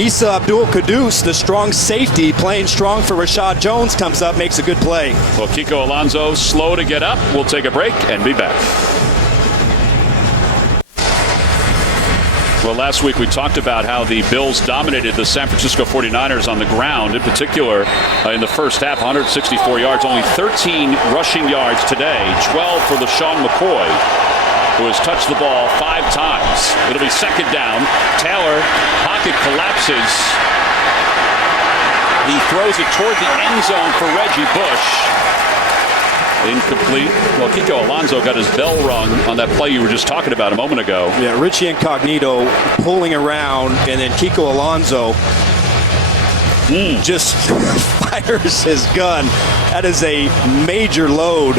Issa Abdul-Quddus, the strong safety, playing strong for Rashad Jones, comes up, makes a good play. Well, Kiko Alonso slow to get up. We'll take a break and be back. Well, last week we talked about how the Bills dominated the San Francisco 49ers on the ground, in particular in the first half, 164 yards, only 13 rushing yards today, 12 for LaShawn McCoy, who has touched the ball 5 times. It'll be second down. Taylor, pocket collapses. He throws it toward the end zone for Reggie Bush. Incomplete. Well, Kiko Alonso got his bell rung on that play you were just talking about a moment ago. Yeah, Richie Incognito pulling around, and then Kiko Alonso just fires his gun. That is a major load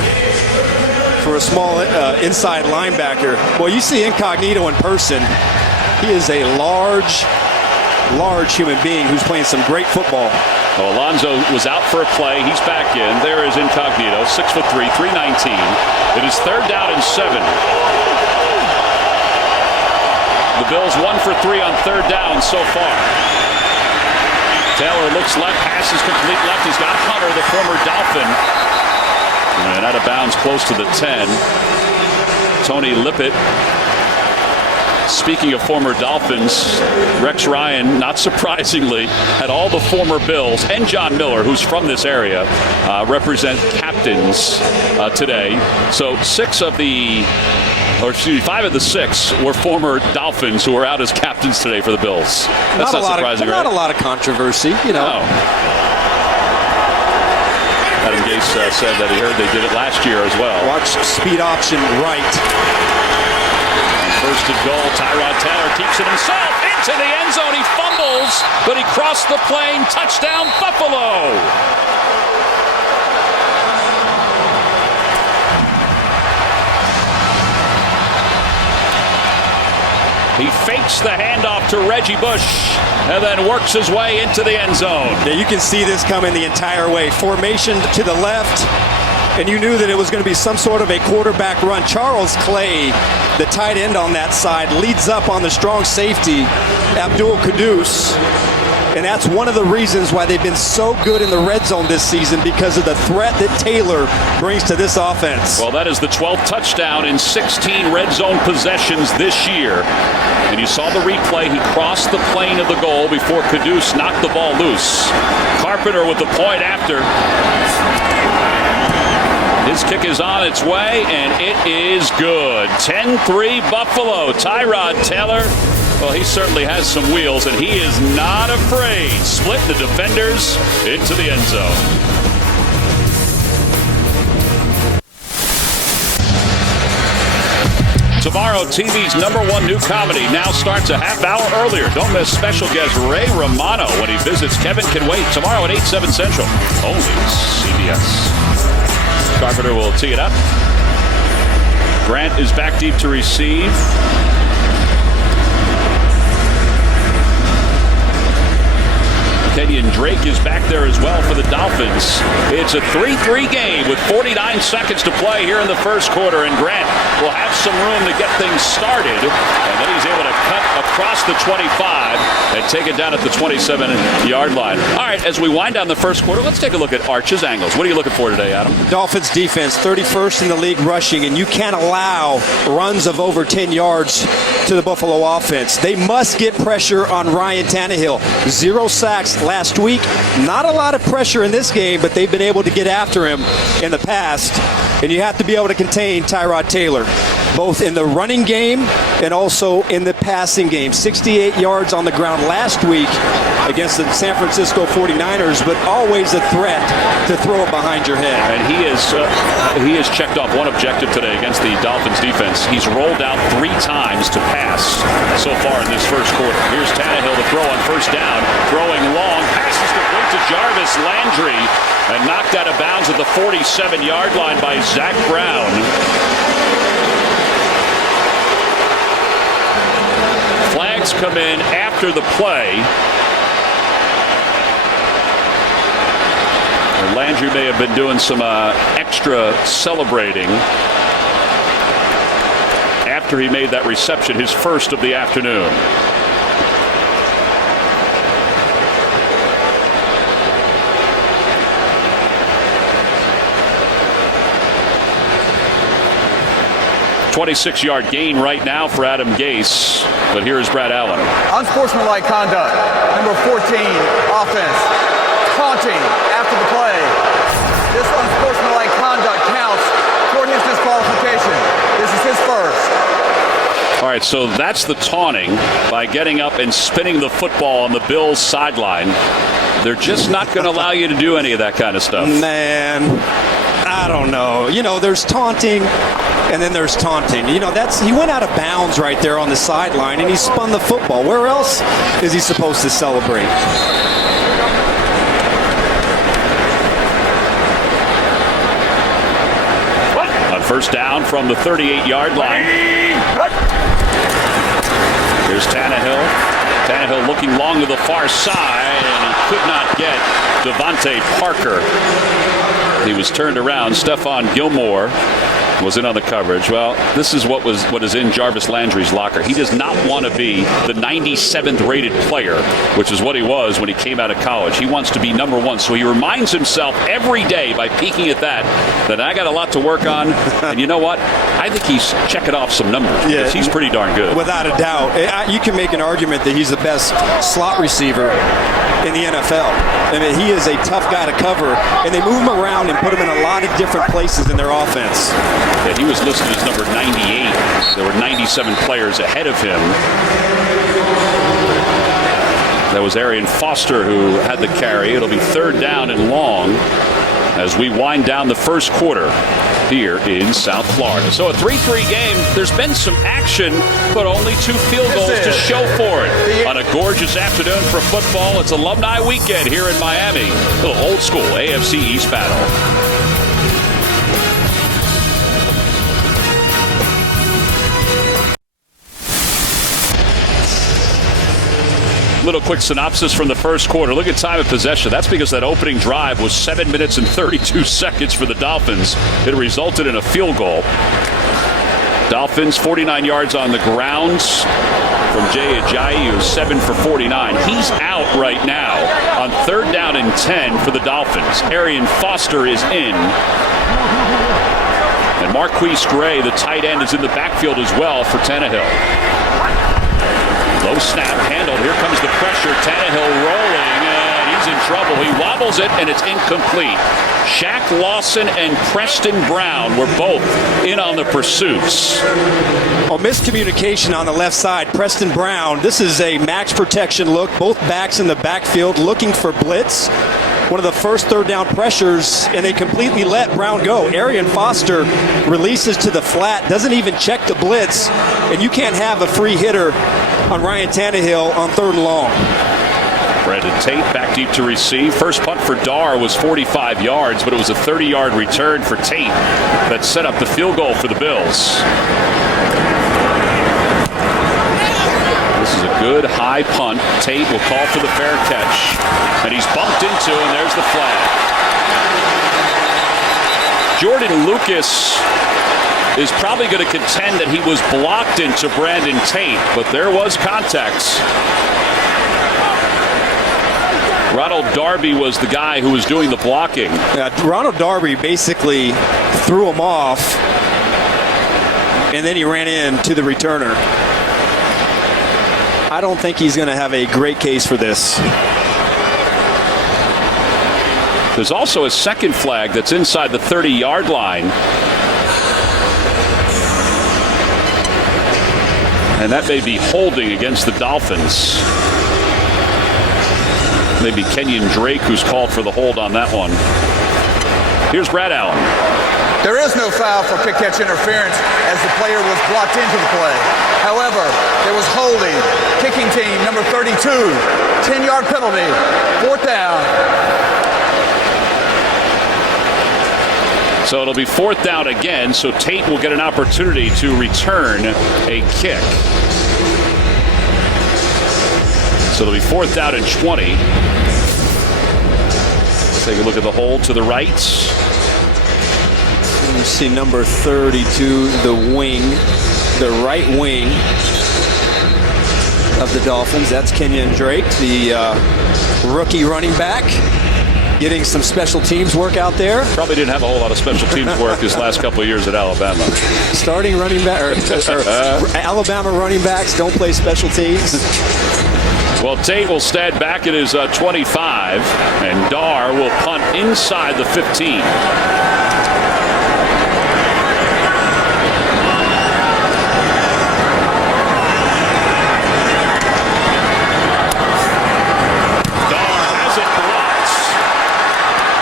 for a small inside linebacker. Well, you see Incognito in person. He is a large human being who's playing some great football. Well, Alonso was out for a play. He's back in. There is Incognito, 6'3", 319. It is third down and 7. The Bills 1 for 3 on third down so far. Taylor looks left, passes complete left. He's got Hunter, the former Dolphin. And out of bounds close to the 10. Tony Lippett. Speaking of former Dolphins, Rex Ryan, not surprisingly, had all the former Bills and John Miller, who's from this area, represent captains today. So 5 of the 6 were former Dolphins who were out as captains today for the Bills. That's not surprising, right? Not a lot of controversy, No. Adam Gase said that he heard they did it last year as well. Watch speed option right. First and goal, Tyrod Taylor keeps it himself into the end zone. He fumbles, but he crossed the plane. Touchdown, Buffalo. He fakes the handoff to Reggie Bush and then works his way into the end zone. Yeah, you can see this coming the entire way. Formation to the left, and you knew that it was going to be some sort of a quarterback run. Charles Clay, the tight end on that side, leads up on the strong safety, Abdul-Quddus. And that's one of the reasons why they've been so good in the red zone this season, because of the threat that Taylor brings to this offense. Well, that is the 12th touchdown in 16 red zone possessions this year. And you saw the replay. He crossed the plane of the goal before Quddus knocked the ball loose. Carpenter with the point after. His kick is on its way, and it is good. 10-3 Buffalo. Tyrod Taylor, well, he certainly has some wheels, and he is not afraid. Split the defenders into the end zone. Tomorrow, TV's #1 new comedy now starts a half hour earlier. Don't miss special guest Ray Romano when he visits Kevin Can Wait tomorrow at 8/7 Central. Only CBS. Carpenter will tee it up. Grant is back deep to receive. Kenyon Drake is back there as well for the Dolphins. It's a 3-3 game with 49 seconds to play here in the first quarter, and Grant will have some room to get things started, and then he's able to cut across the 25 and take it down at the 27-yard line. All right, as we wind down the first quarter, let's take a look at Arch's angles. What are you looking for today, Adam? Dolphins defense, 31st in the league rushing, and you can't allow runs of over 10 yards to the Buffalo offense. They must get pressure on Ryan Tannehill. 0 sacks last week. Not a lot of pressure in this game, but they've been able to get after him in the past. And you have to be able to contain Tyrod Taylor, both in the running game and also in the passing game. 68 yards on the ground last week against the San Francisco 49ers, but always a threat to throw it behind your head. And he has checked off one objective today against the Dolphins defense. He's rolled out 3 times to pass so far in this first quarter. Here's Tannehill to throw on first down, throwing long, passes complete to Jarvis Landry, and knocked out of bounds at the 47-yard line by Zach Brown. Flags come in after the play. And Landry may have been doing some extra celebrating after he made that reception, his first of the afternoon. $26-yard gain right now for Adam Gase, but here is Brad Allen. Unsportsmanlike conduct. Number 14, offense. Taunting after the play. This unsportsmanlike conduct counts toward his disqualification. This is his first. All right, so that's the taunting by getting up and spinning the football on the Bills' sideline. They're just not going to allow you to do any of that kind of stuff. Man, I don't know. You know, there's taunting, and then there's taunting. You know, he went out of bounds right there on the sideline, and he spun the football. Where else is he supposed to celebrate? On first down from the 38-yard line. Here's Tannehill. Tannehill looking long to the far side, and he could not get Devontae Parker. He was turned around. Stephon Gilmore was in on the coverage. Well, this is what is in Jarvis Landry's locker. He does not want to be the 97th rated player, which is what he was when he came out of college. He wants to be number 1. So he reminds himself every day by peeking at that I got a lot to work on. And you know what? I think he's checking off some numbers because he's pretty darn good. Without a doubt. You can make an argument that he's the best slot receiver in the NFL. I mean, he is a tough guy to cover, and they move him around and put him in a lot of different places in their offense. Yeah, he was listed as number 98. There were 97 players ahead of him. That was Arian Foster who had the carry. It'll be third down and long as we wind down the first quarter here in South Florida. So a 3-3 game. There's been some action, but only 2 field goals to show for it. On a gorgeous afternoon for football, it's Alumni Weekend here in Miami. A little old school AFC East battle. Little quick synopsis from the first quarter. Look at time of possession. That's because that opening drive was 7 minutes and 32 seconds for the Dolphins. It resulted in a field goal. Dolphins 49 yards on the ground from Jay Ajayi, who's 7 for 49. He's out right now on third down and 10 for the Dolphins. Arian Foster is in. And Marquise Gray, the tight end, is in the backfield as well for Tannehill. Low snap handled. Here comes the pressure. Tannehill rolling, and he's in trouble. He wobbles it, and it's incomplete. Shaq Lawson and Preston Brown were both in on the pursuits. Oh, miscommunication on the left side. Preston Brown, this is a max protection look. Both backs in the backfield looking for blitz. One of the first third down pressures, and they completely let Brown go. Arian Foster releases to the flat, doesn't even check the blitz, and you can't have a free hitter on Ryan Tannehill on third and long. Brandon Tate back deep to receive. First punt for Dar was 45 yards, but it was a 30-yard return for Tate that set up the field goal for the Bills. This is a good high punt. Tate will call for the fair catch. And he's bumped into, and there's the flag. Jordan Lucas is probably going to contend that he was blocked into Brandon Tate, but there was contact. Ronald Darby was the guy who was doing the blocking. Ronald Darby basically threw him off, and then he ran into the returner. I don't think he's going to have a great case for this. There's also a second flag that's inside the 30-yard line. And that may be holding against the Dolphins. Maybe Kenyon Drake who's called for the hold on that one. Here's Brad Allen. There is no foul for kick catch interference as the player was blocked into the play. However, there was holding. Kicking team number 32, 10-yard penalty, 4th down. So it'll be 4th down again, so Tate will get an opportunity to return a kick. So it'll be 4th down and 20. Take a look at the hold to the right. You see number 32, the wing, the right wing of the Dolphins. That's Kenyon Drake, the rookie running back, getting some special teams work out there. Probably didn't have a whole lot of special teams work his last couple of years at Alabama. Starting running back, or Alabama running backs don't play special teams. Well, Tate will stand back at his 25, and Dar will punt inside the 15.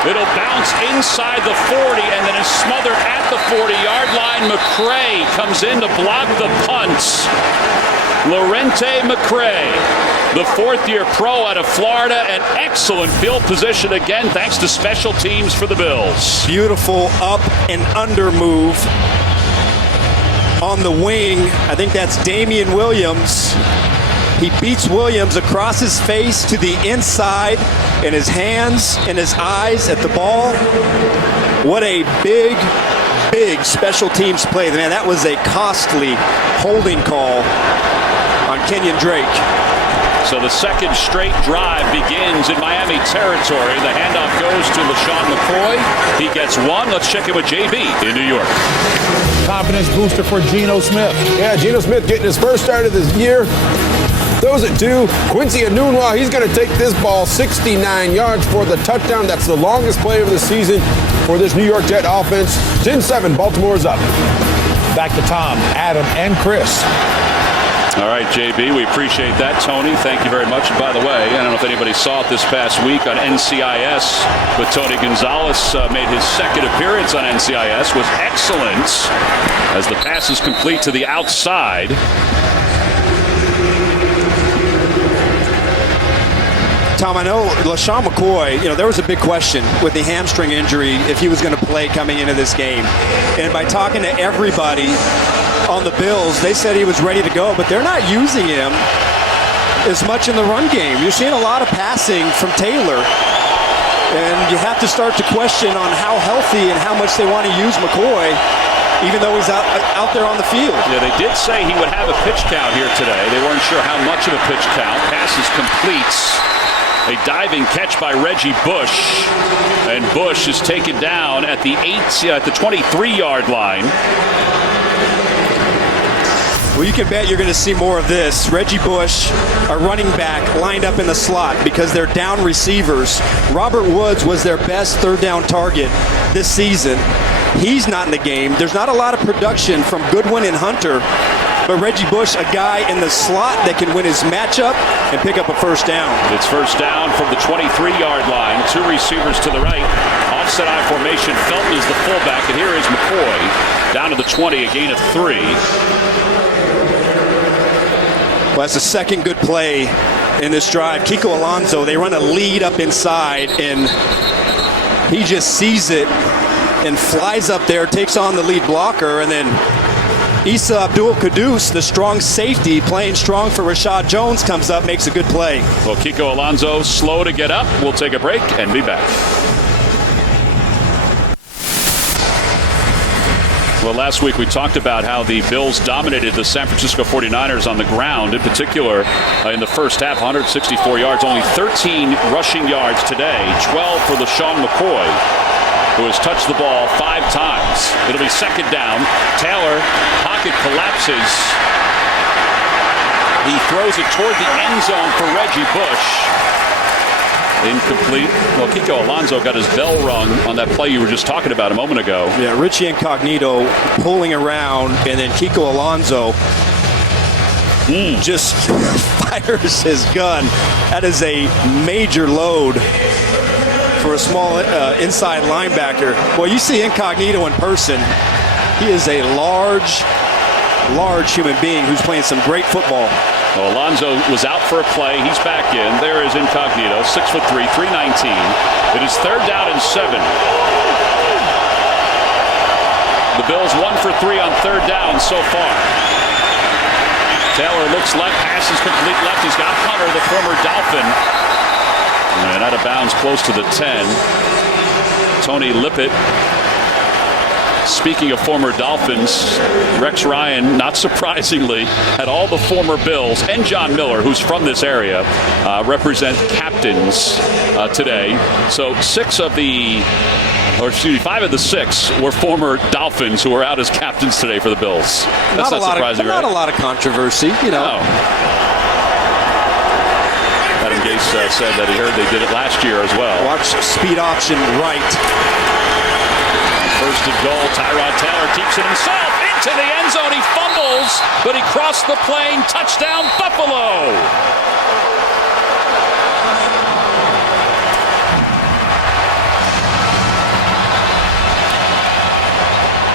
It'll bounce inside the 40 and then is smothered at the 40-yard line. McCray comes in to block the punt. Lorente McCray, the 4th-year pro out of Florida, an excellent field position again thanks to special teams for the Bills. Beautiful up and under move on the wing. I think that's Damian Williams. He beats Williams across his face to the inside, and his hands and his eyes at the ball. What a big, big special teams play. Man, that was a costly holding call on Kenyon Drake. So the second straight drive begins in Miami territory. The handoff goes to LaShawn McCoy. He gets one. Let's check in with JB in New York. Confidence booster for Geno Smith. Yeah, Geno Smith getting his first start of this year. Throws it to Quincy Enunwa. He's going to take this ball 69 yards for the touchdown. That's the longest play of the season for this New York Jet offense. 10-7, Baltimore's up. Back to Tom, Adam, and Chris. All right, JB, we appreciate that. Tony, thank you very much. And by the way, I don't know if anybody saw it this past week on NCIS, but Tony Gonzalez made his second appearance on NCIS, was excellent as the pass is complete to the outside. Tom, I know LaShawn McCoy, there was a big question with the hamstring injury if he was going to play coming into this game. And by talking to everybody on the Bills, they said he was ready to go, but they're not using him as much in the run game. You're seeing a lot of passing from Taylor. And you have to start to question on how healthy and how much they want to use McCoy, even though he's out there on the field. Yeah, they did say he would have a pitch count here today. They weren't sure how much of a pitch count. Pass is complete. A diving catch by Reggie Bush, and Bush is taken down at the 23-yard line. Well, you can bet you're going to see more of this. Reggie Bush, a running back, lined up in the slot because they're down receivers. Robert Woods was their best third down target this season. He's not in the game. There's not a lot of production from Goodwin and Hunter, but Reggie Bush, a guy in the slot that can win his matchup and pick up a first down. It's first down from the 23-yard line. Two receivers to the right. Offset I formation. Felton is the fullback, and here is McCoy down to the 20, a gain of 3. Well, that's the second good play in this drive. Kiko Alonso, they run a lead up inside, and he just sees it and flies up there, takes on the lead blocker, and then Issa Abdul-Quddus, the strong safety, playing strong for Rashad Jones, comes up, makes a good play. Well, Kiko Alonso slow to get up. We'll take a break and be back. Well, last week we talked about how the Bills dominated the San Francisco 49ers on the ground, in particular in the first half, 164 yards, only 13 rushing yards today, 12 for LaShawn McCoy, who has touched the ball 5 times. It'll be second down. Taylor, pocket collapses. He throws it toward the end zone for Reggie Bush. Incomplete. Well, Kiko Alonso got his bell rung on that play you were just talking about a moment ago. Yeah, Richie Incognito pulling around, and then Kiko Alonso just fires his gun. That is a major load for a small inside linebacker. Well, you see Incognito in person. He is a large human being who's playing some great football. Well, Alonso was out for a play. He's back in. There is Incognito, 6'3", 319. It is third down and 7. The Bills 1 for 3 on third down so far. Taylor looks left, passes complete left. He's got Hunter, the former Dolphin. And out of bounds close to the 10. Tony Lippett. Speaking of former Dolphins, Rex Ryan, not surprisingly, had all the former Bills and John Miller, who's from this area, represent captains today. So 5 of the 6 were former Dolphins who are out as captains today for the Bills. That's not surprising, right? Not a lot of controversy, you know. No. Adam Gase said that he heard they did it last year as well. Watch speed option right. First and goal, Tyrod Taylor keeps it himself into the end zone. He fumbles, but he crossed the plane. Touchdown, Buffalo.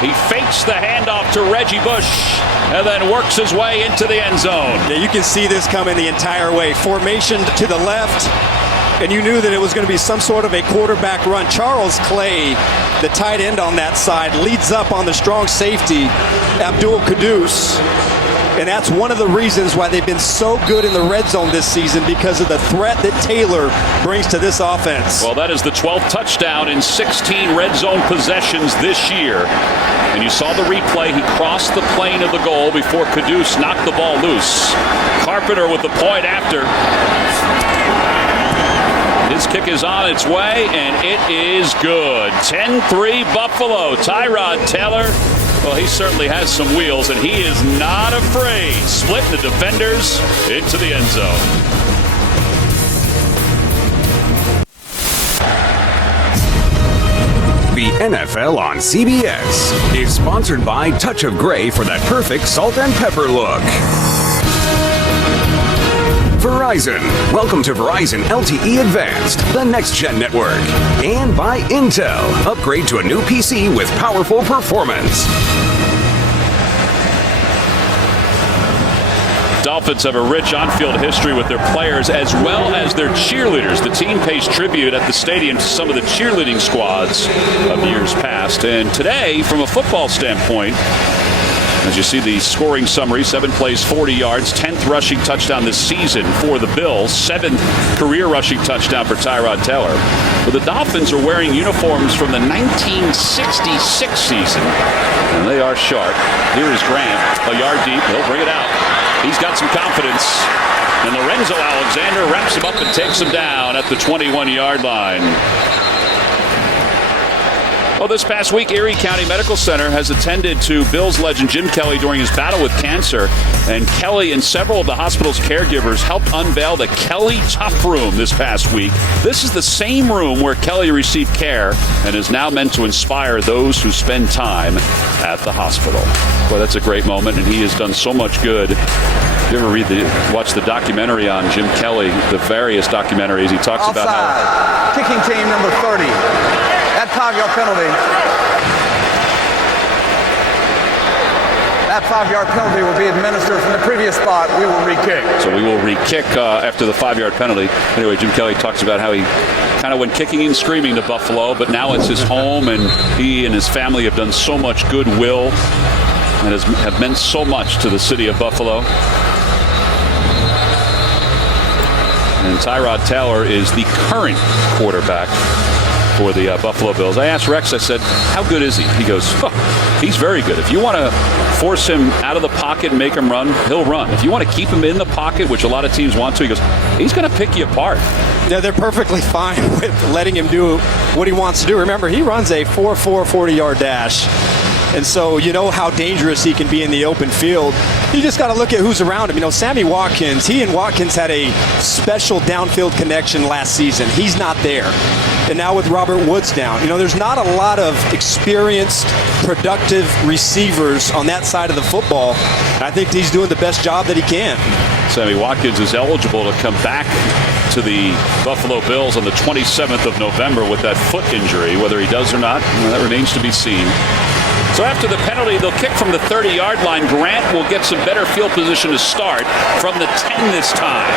He fakes the handoff to Reggie Bush and then works his way into the end zone. Yeah, you can see this coming the entire way. Formation to the left. And you knew that it was going to be some sort of a quarterback run. Charles Clay, the tight end on that side, leads up on the strong safety, Abdul-Quddus. And that's one of the reasons why they've been so good in the red zone this season, because of the threat that Taylor brings to this offense. Well, that is the 12th touchdown in 16 red zone possessions this year. And you saw the replay. He crossed the plane of the goal before Quddus knocked the ball loose. Carpenter with the point after. His kick is on its way, and it is good. 10-3 Buffalo. Tyrod Taylor, well, he certainly has some wheels, and he is not afraid. Splitting the defenders into the end zone. The NFL on CBS is sponsored by Touch of Gray for that perfect salt and pepper look. Verizon. Welcome to Verizon LTE Advanced, the next-gen network. And by Intel. Upgrade to a new PC with powerful performance. Dolphins have a rich on-field history with their players as well as their cheerleaders. The team pays tribute at the stadium to some of the cheerleading squads of years past. And today, from a football standpoint, as you see the scoring summary, 7 plays, 40 yards, 10th rushing touchdown this season for the Bills, 7th career rushing touchdown for Tyrod Taylor. But the Dolphins are wearing uniforms from the 1966 season, and they are sharp. Here is Grant, a yard deep. He'll bring it out. He's got some confidence, and Lorenzo Alexander wraps him up and takes him down at the 21-yard line. Well, this past week, Erie County Medical Center has attended to Bills legend Jim Kelly during his battle with cancer. And Kelly and several of the hospital's caregivers helped unveil the Kelly Tough Room this past week. This is the same room where Kelly received care and is now meant to inspire those who spend time at the hospital. Well, that's a great moment, and he has done so much good. You ever watch the documentary on Jim Kelly, the various documentaries? He talks Offside. about how... Kicking team number 30. That 5-yard penalty. That 5-yard penalty will be administered from the previous spot. We will re-kick. So we will re-kick after the 5-yard penalty. Anyway, Jim Kelly talks about how he kind of went kicking and screaming to Buffalo, but now it's his home, and he and his family have done so much goodwill and have meant so much to the city of Buffalo. And Tyrod Taylor is the current quarterback for the Buffalo Bills. I asked Rex, I said, how good is he? He goes, he's very good. If you want to force him out of the pocket and make him run, he'll run. If you want to keep him in the pocket, which a lot of teams want to, he goes, he's going to pick you apart. Yeah, they're perfectly fine with letting him do what he wants to do. Remember, he runs a 4.4 40-yard dash. And so you know how dangerous he can be in the open field. You just got to look at who's around him. You know, Sammy Watkins, he and Watkins had a special downfield connection last season. He's not there. And now with Robert Woods down, you know, there's not a lot of experienced, productive receivers on that side of the football. And I think he's doing the best job that he can. Sammy Watkins is eligible to come back to the Buffalo Bills on the 27th of November with that foot injury. Whether he does or not, that remains to be seen. So after the penalty, they'll kick from the 30-yard line. Grant will get some better field position to start from the 10 this time.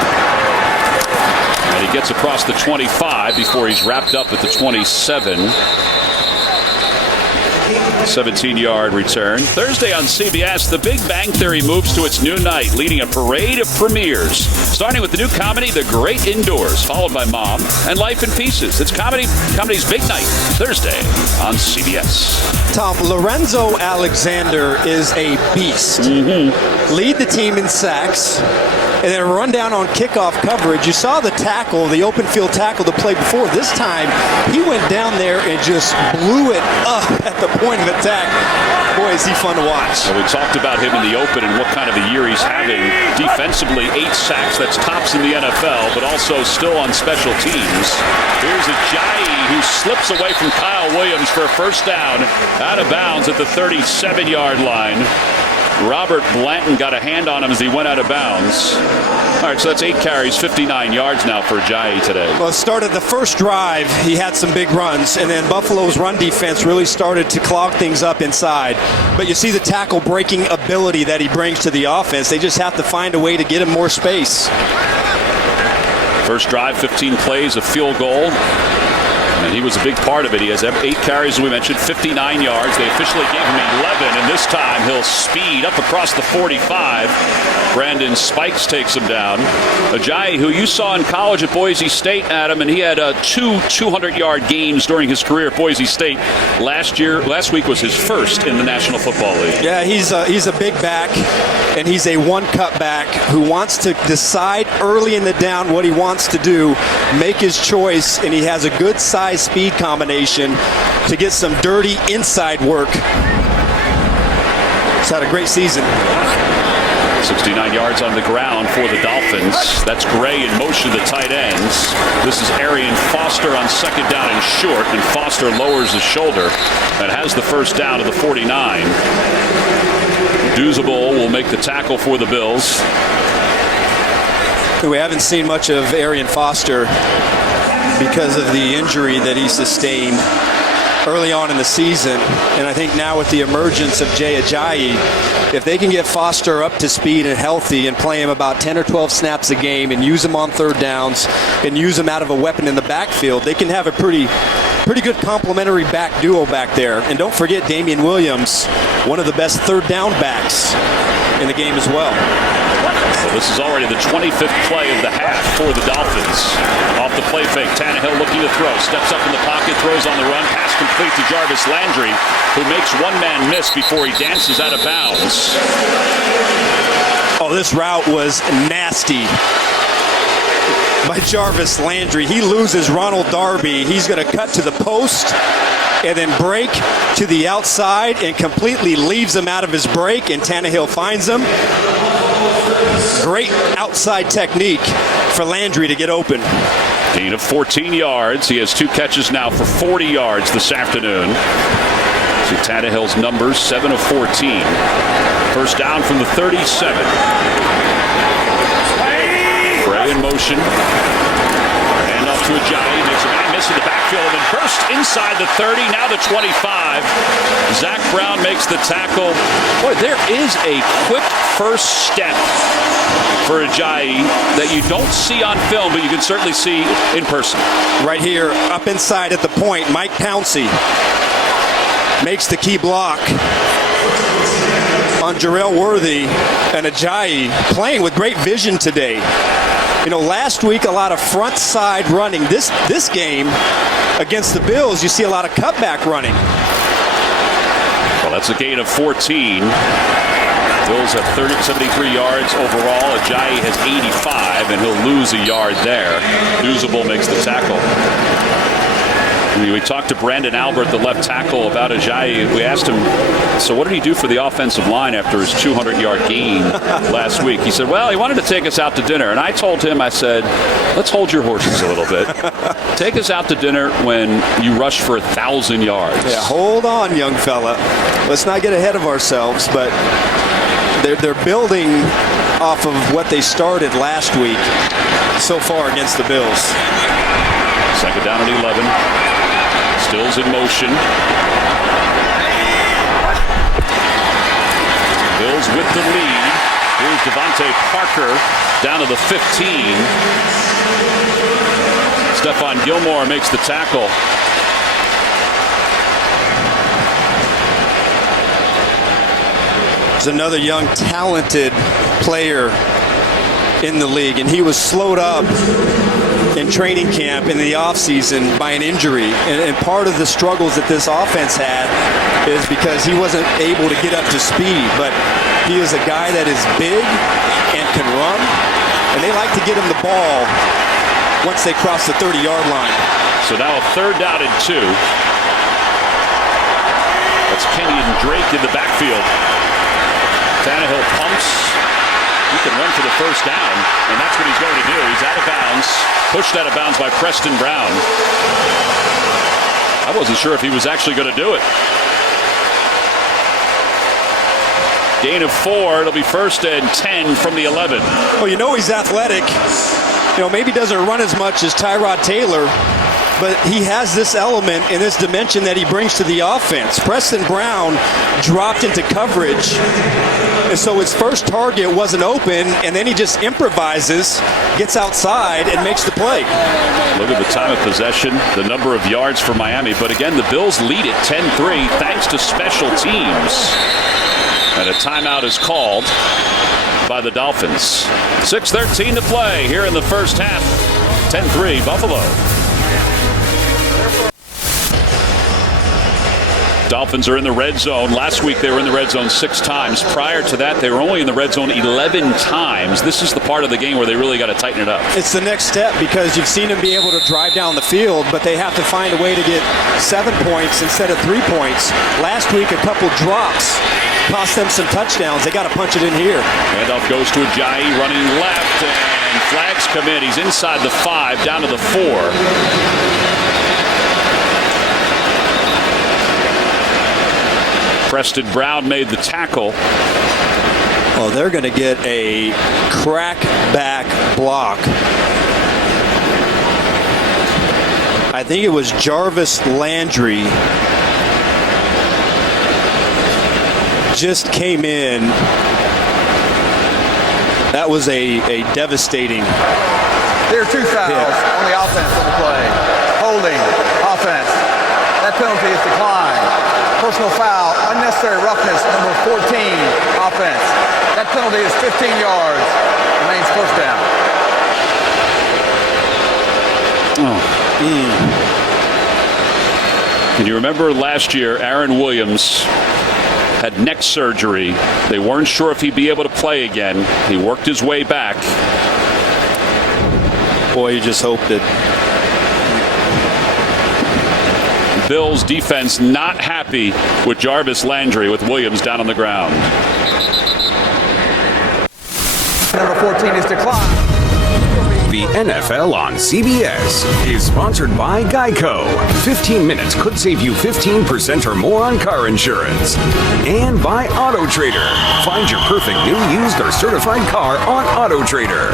And he gets across the 25 before he's wrapped up at the 27. 17-yard return. Thursday on CBS, The Big Bang Theory moves to its new night, leading a parade of premieres. Starting with the new comedy, The Great Indoors, followed by Mom and Life in Pieces. It's comedy's big night, Thursday on CBS. Tom, Lorenzo Alexander is a beast. Lead the team in sacks. And then a rundown on kickoff coverage. You saw the tackle, the open field tackle, the play before. This time, he went down there and just blew it up at the point of attack. Boy, is he fun to watch. Well, we talked about him in the open and what kind of a year he's having. Defensively, 8 sacks. That's tops in the NFL, but also still on special teams. Here's Ajayi, who slips away from Kyle Williams for a first down, out of bounds at the 37-yard line. Robert Blanton got a hand on him as he went out of bounds. All right, so that's 8 carries, 59 yards now for Ajayi today. Well, it started the first drive. He had some big runs, and then Buffalo's run defense really started to clog things up inside. But you see the tackle breaking ability that he brings to the offense. They just have to find a way to get him more space. First drive, 15 plays, a field goal. And he was a big part of it. He has 8 carries, as we mentioned, 59 yards. They officially gave him 11, and this time he'll speed up across the 45. Brandon Spikes takes him down. Ajayi, who you saw in college at Boise State, Adam, and he had 2 200-yard games during his career at Boise State. Last week was his first in the National Football League. Yeah, he's a big back, and he's a one-cut back who wants to decide early in the down what he wants to do, make his choice, and he has a good size speed combination to get some dirty inside work. He's had a great season. 69 yards on the ground for the Dolphins. That's Gray in motion to the tight ends. This is Arian Foster on second down and short, and Foster lowers his shoulder and has the first down to the 49. Duzable will make the tackle for the Bills. We haven't seen much of Arian Foster because of the injury that he sustained early on in the season. And I think now with the emergence of Jay Ajayi, if they can get Foster up to speed and healthy and play him about 10 or 12 snaps a game and use him on third downs and use him out of a weapon in the backfield, they can have a pretty good complementary back duo back there. And don't forget Damian Williams, one of the best third down backs in the game as well. So this is already the 25th play of the half for the Dolphins. Off the play fake, Tannehill looking to throw. Steps up in the pocket, throws on the run. Pass complete to Jarvis Landry, who makes one man miss before he dances out of bounds. Oh, this route was nasty by Jarvis Landry. He loses Ronald Darby. He's going to cut to the post and then break to the outside and completely leaves him out of his break, and Tannehill finds him. Great outside technique for Landry to get open. Gain of 14 yards. He has 2 catches now for 40 yards this afternoon. See Tannehill's numbers, 7 of 14. First down from the 37. Gray in motion. Hand off to Ajayi. Makes a man miss in the backfield and then burst inside the 30, now the 25. Zach Brown makes the tackle. Boy, there is a quick first step for Ajayi that you don't see on film, but you can certainly see in person. Right here, up inside at the point, Mike Pouncey makes the key block on Jarrell Worthy and Ajayi playing with great vision today. You know, last week a lot of front side running. This game against the Bills, you see a lot of cutback running. Well, that's a gain of 14. Bills have 73 yards overall. Ajayi has 85, and he'll lose a yard there. Duzable makes the tackle. We talked to Brandon Albert, the left tackle, about Ajayi. We asked him, so what did he do for the offensive line after his 200-yard gain last week? He said, well, he wanted to take us out to dinner. And I told him, I said, let's hold your horses a little bit. Take us out to dinner when you rush for 1,000 yards. Yeah, hold on, young fella. Let's not get ahead of ourselves, but they're building off of what they started last week so far against the Bills. Second down and 11. Stills in motion. Bills with the lead. Here's Devontae Parker down to the 15. Stephon Gilmore makes the tackle. There's another young, talented player in the league, and he was slowed up in training camp in the offseason by an injury. And part of the struggles that this offense had is because he wasn't able to get up to speed. But he is a guy that is big and can run, and they like to get him the ball once they cross the 30-yard line. So now a third down and 2. That's Kenyon Drake in the backfield. Tannehill pumps. He can run for the first down, and that's what he's going to do. He's out of bounds, pushed out of bounds by Preston Brown. I wasn't sure if he was actually going to do it. Gain of 4. It'll be first and 10 from the 11. Well, you know he's athletic. You know, maybe doesn't run as much as Tyrod Taylor, but he has this element and this dimension that he brings to the offense. Preston Brown dropped into coverage, and so his first target wasn't open, and then he just improvises, gets outside, and makes the play. Look at the time of possession, the number of yards for Miami. But again, the Bills lead it 10-3 thanks to special teams. And a timeout is called by the Dolphins. 6:13 to play here in the first half. 10-3 Buffalo. Dolphins are in the red zone. Last week they were in the red zone 6 times. Prior to that, they were only in the red zone 11 times. This is the part of the game where they really got to tighten it up. It's the next step because you've seen them be able to drive down the field, but they have to find a way to get 7 points instead of 3 points. Last week, a couple drops cost them some touchdowns. They got to punch it in here. Handoff goes to Ajayi running left, and flags come in. He's inside the 5, down to the 4. Preston Brown made the tackle. Well, they're going to get a crack-back block. I think it was Jarvis Landry just came in. That was a devastating There are 2 fouls on the offense on the play. Holding, offense. That penalty is declined. Personal foul, unnecessary roughness, number 14, offense. That penalty is 15 yards. Remains first down. Can you remember last year, Aaron Williams had neck surgery. They weren't sure if he'd be able to play again. He worked his way back. Boy, you just hope that. Bills defense not happy with Jarvis Landry with Williams down on the ground. Number 14 is declined. The NFL on CBS is sponsored by Geico. 15 minutes could save you 15% or more on car insurance. And by AutoTrader. Find your perfect new, used, or certified car on AutoTrader.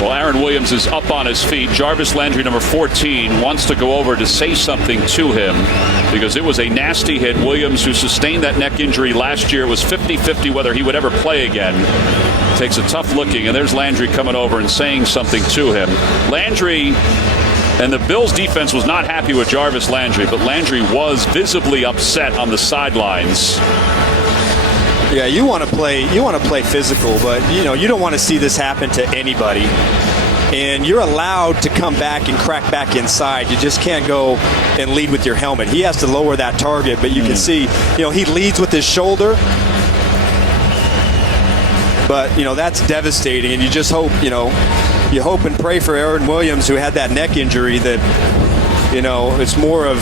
Well, Aaron Williams is up on his feet. Jarvis Landry, number 14, wants to go over to say something to him because it was a nasty hit. Williams, who sustained that neck injury last year, was 50-50 whether he would ever play again. Takes a tough looking, and there's Landry coming over and saying something to him. Landry And the Bills defense was not happy with Jarvis Landry, but Landry was visibly upset on the sidelines. Yeah, you want to play physical, but you don't want to see this happen to anybody. And you're allowed to come back and crack back inside. You just can't go and lead with your helmet. He has to lower that target, but you can see, he leads with his shoulder. But, that's devastating, and you just hope, you hope and pray for Aaron Williams, who had that neck injury, that, it's more of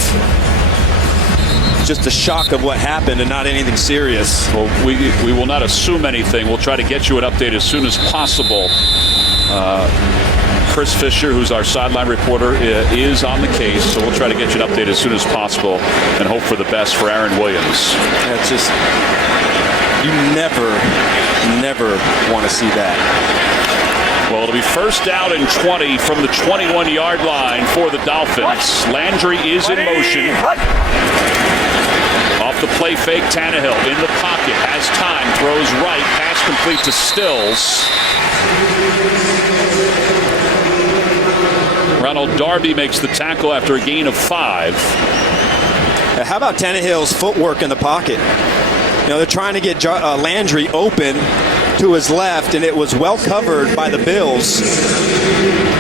just a shock of what happened and not anything serious. Well, we will not assume anything. We'll try to get you an update as soon as possible. Chris Fisher, who's our sideline reporter, is on the case, so we'll try to get you an update as soon as possible and hope for the best for Aaron Williams. That's just, you never want to see that. Well, it'll be first down and 20 from the 21-yard line for the Dolphins. Landry is in motion. Off the play fake, Tannehill in the pocket, has time, throws right, pass complete to Stills. Ronald Darby makes the tackle after a gain of 5. How about Tannehill's footwork in the pocket? They're trying to get Landry open to his left, and it was well covered by the Bills.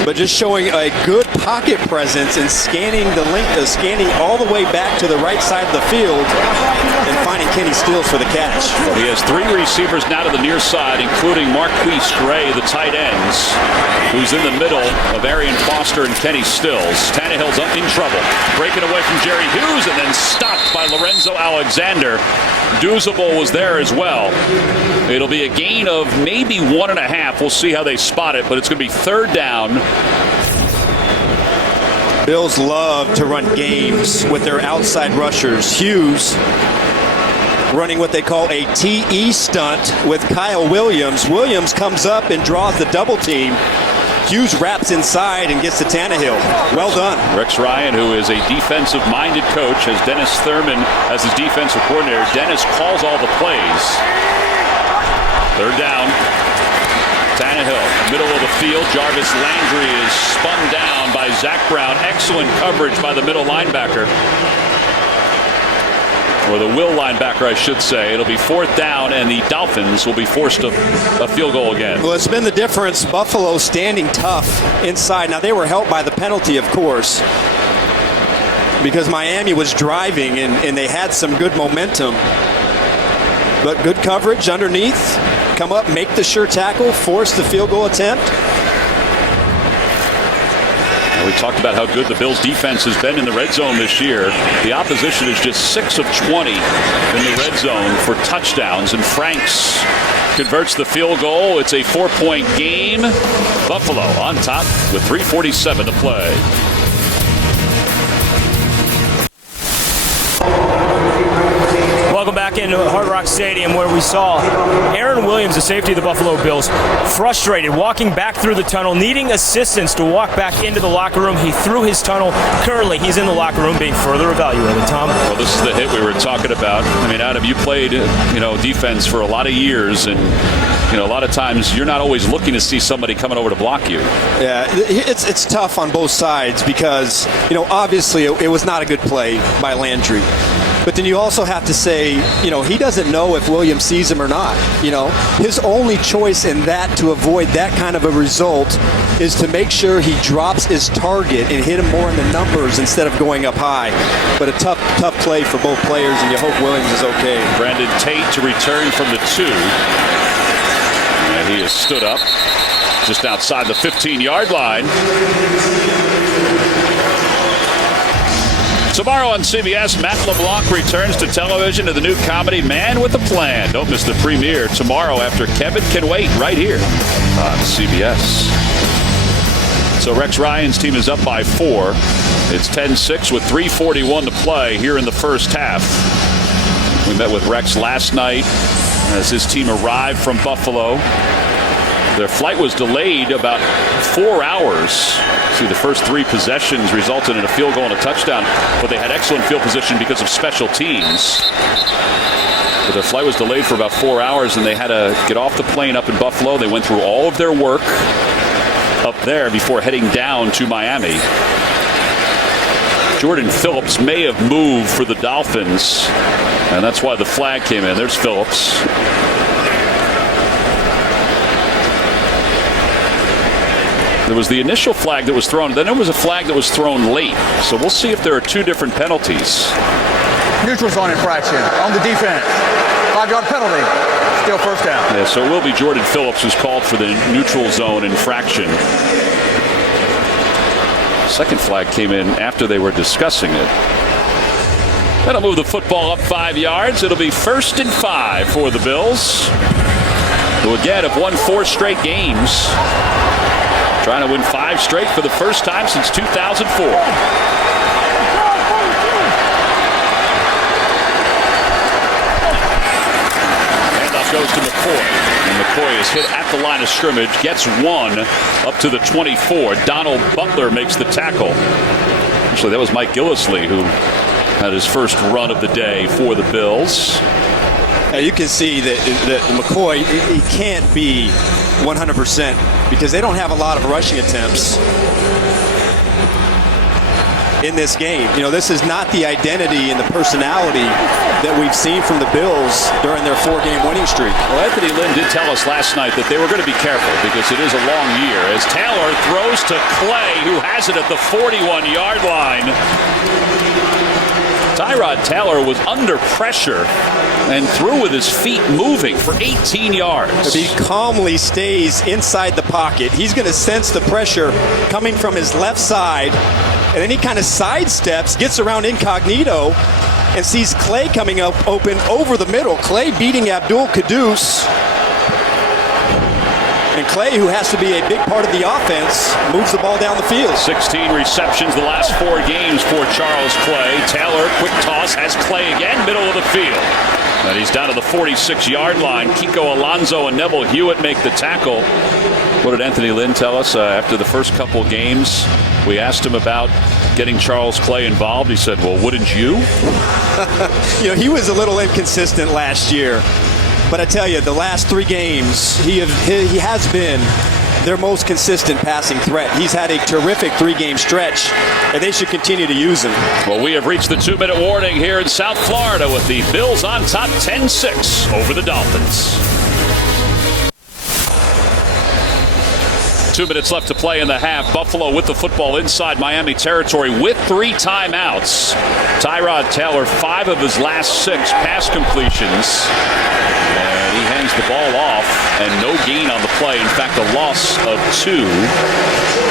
But just showing a good pocket presence and scanning the length, scanning all the way back to the right side of the field and finding Kenny Stills for the catch. Well, he has 3 receivers now to the near side, including Marquise Gray, the tight ends, who's in the middle of Arian Foster and Kenny Stills. Tannehill's up in trouble. Breaking away from Jerry Hughes and then stopped by Lorenzo Alexander. Douzable was there as well. It'll be a gain of maybe 1.5. We'll see how they spot it, but it's going to be third down. Bills love to run games with their outside rushers. Hughes running what they call a TE stunt with Kyle Williams. Williams comes up and draws the double team. Hughes wraps inside and gets to Tannehill. Well done. Rex Ryan, who is a defensive-minded coach, has Dennis Thurman as his defensive coordinator. Dennis calls all the plays. Third down. Tannehill, middle of the field. Jarvis Landry is spun down by Zach Brown. Excellent coverage by the middle linebacker. Or the will linebacker, I should say. It'll be fourth down, and the Dolphins will be forced a field goal again. Well, it's been the difference. Buffalo standing tough inside. Now, they were helped by the penalty, of course, because Miami was driving, and they had some good momentum. But good coverage underneath. Come up, make the sure tackle, force the field goal attempt. We talked about how good the Bills defense has been in the red zone this year. The opposition is just 6 of 20 in the red zone for touchdowns, and Franks converts the field goal. It's a 4-point game. Buffalo on top with 3:47 to play. Welcome back into Hard Rock Stadium, where we saw Aaron Williams, the safety of the Buffalo Bills, frustrated, walking back through the tunnel, needing assistance to walk back into the locker room. He threw his tunnel. Currently, he's in the locker room being further evaluated. Tom? Well, this is the hit we were talking about. I mean, Adam, you played, defense for a lot of years, and a lot of times you're not always looking to see somebody coming over to block you. Yeah, it's tough on both sides because, obviously it was not a good play by Landry. But then you also have to say, he doesn't know if Williams sees him or not. His only choice in that to avoid that kind of a result is to make sure he drops his target and hit him more in the numbers instead of going up high. But a tough play for both players, and you hope Williams is okay. Brandon Tate to return from the 2. And he has stood up just outside the 15-yard line. Tomorrow on CBS, Matt LeBlanc returns to television to the new comedy Man with a Plan. Don't miss the premiere tomorrow after Kevin Can Wait right here on CBS. So Rex Ryan's team is up by 4. It's 10-6 with 3:41 to play here in the first half. We met with Rex last night as his team arrived from Buffalo. Their flight was delayed about 4 hours. See, the first 3 possessions resulted in a field goal and a touchdown, but they had excellent field position because of special teams. But their flight was delayed for about 4 hours, and they had to get off the plane up in Buffalo. They went through all of their work. up there before heading down to Miami. Jordan Phillips may have moved for the Dolphins, and that's why the flag came in. There's Phillips. There was the initial flag that was thrown, then there was a flag that was thrown late. So we'll see if there are two different penalties. Neutral zone infraction on the defense. 5-yard penalty. Still first down. Yeah, so it will be Jordan Phillips who's called for the neutral zone infraction. Second flag came in after they were discussing it. That'll move the football up 5 yards. It'll be 1st and 5 for the Bills, who again have won 4 straight games. Trying to win 5 straight for the first time since 2004. Handoff goes to McCoy. And McCoy is hit at the line of scrimmage, gets one up to the 24. Donald Butler makes the tackle. Actually, that was Mike Gillislee who had his first run of the day for the Bills. Now you can see that McCoy, he can't be 100% because they don't have a lot of rushing attempts in this game. You know, this is not the identity and the personality that we've seen from the Bills during their 4-game winning streak. Well, Anthony Lynn did tell us last night that they were going to be careful because it is a long year. As Taylor throws to Clay, who has it at the 41-yard line. Tyrod Taylor was under pressure and threw with his feet moving for 18 yards. He calmly stays inside the pocket. He's going to sense the pressure coming from his left side, and then he kind of sidesteps, gets around incognito, and sees Clay coming up open over the middle. Clay beating Abdul Quddus. And Clay, who has to be a big part of the offense, moves the ball down the field. 16 receptions the last 4 games for Charles Clay. Taylor, quick toss, has Clay again, middle of the field. And he's down to the 46-yard line. Kiko Alonso and Neville Hewitt make the tackle. What did Anthony Lynn tell us after the first couple games? We asked him about getting Charles Clay involved. He said, well, wouldn't you? You know, he was a little inconsistent last year. But I tell you, the last 3 games, he has been their most consistent passing threat. He's had a terrific 3-game stretch, and they should continue to use him. Well, we have reached the 2-minute warning here in South Florida with the Bills on top 10-6 over the Dolphins. 2 minutes left to play in the half. Buffalo with the football inside Miami territory with 3 timeouts. Tyrod Taylor, 5 of his last 6 pass completions. And he hangs the ball off, and no gain on the play. In fact, a loss of 2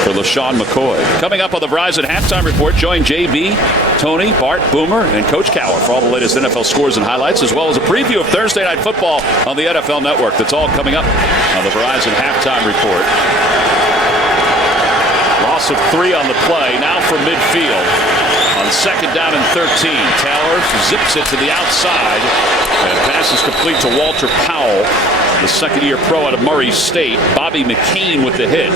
for LaShawn McCoy. Coming up on the Verizon Halftime Report, join JB, Tony, Bart, Boomer, and Coach Cower for all the latest NFL scores and highlights, as well as a preview of Thursday Night Football on the NFL Network. That's all coming up on the Verizon Halftime Report. Loss of 3 on the play, now from midfield. On 2nd down and 13, Taylor zips it to the outside, and pass is complete to Walter Powell, the second-year pro out of Murray State. Bobby McCain with the hit.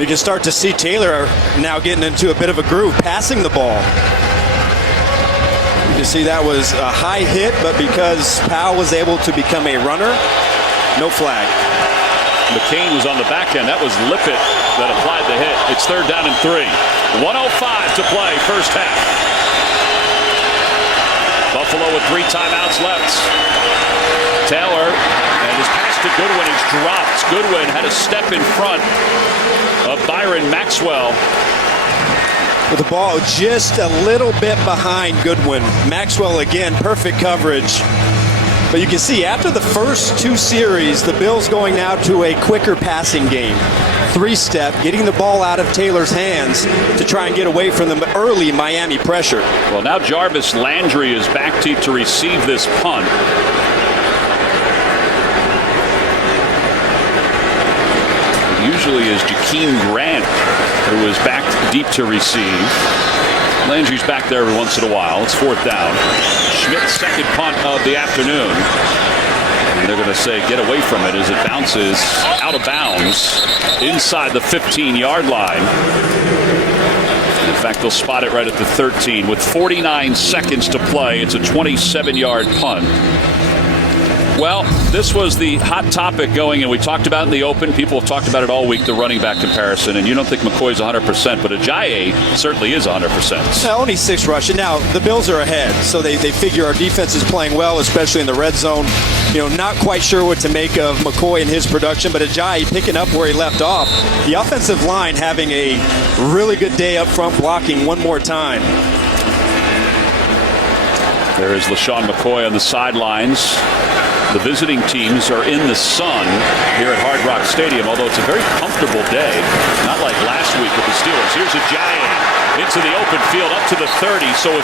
You can start to see Taylor now getting into a bit of a groove, passing the ball. You can see that was a high hit, but because Powell was able to become a runner, no flag. McCain was on the back end. That was Lippett that applied the hit. It's 3rd down and 3. 1:05 to play, first half. Buffalo with 3 timeouts left. Taylor, and his pass to Goodwin is dropped. Goodwin had a step in front of Byron Maxwell. With the ball just a little bit behind Goodwin. Maxwell again, perfect coverage. But you can see after the first 2 series, the Bills going now to a quicker passing game. 3-step, getting the ball out of Taylor's hands to try and get away from the early Miami pressure. Well, now Jarvis Landry is back to receive this punt. Usually is Jakeem Grant, who is back deep to receive. Landry's back there every once in a while. It's 4th down. Schmidt's second punt of the afternoon. And they're going to say get away from it as it bounces out of bounds inside the 15-yard line. In fact, they'll spot it right at the 13. With 49 seconds to play, it's a 27-yard punt. Well, this was the hot topic going, and we talked about it in the open. People have talked about it all week, the running back comparison, and you don't think McCoy's 100%, but Ajayi certainly is 100%. No, only 6 rushing. Now, the Bills are ahead, so they figure our defense is playing well, especially in the red zone. Not quite sure what to make of McCoy and his production, but Ajayi picking up where he left off. The offensive line having a really good day up front, blocking one more time. There is LaShawn McCoy on the sidelines. The visiting teams are in the sun here at Hard Rock Stadium, although it's a very comfortable day, not like last week with the Steelers. Here's Ajayi into the open field up to the 30. So with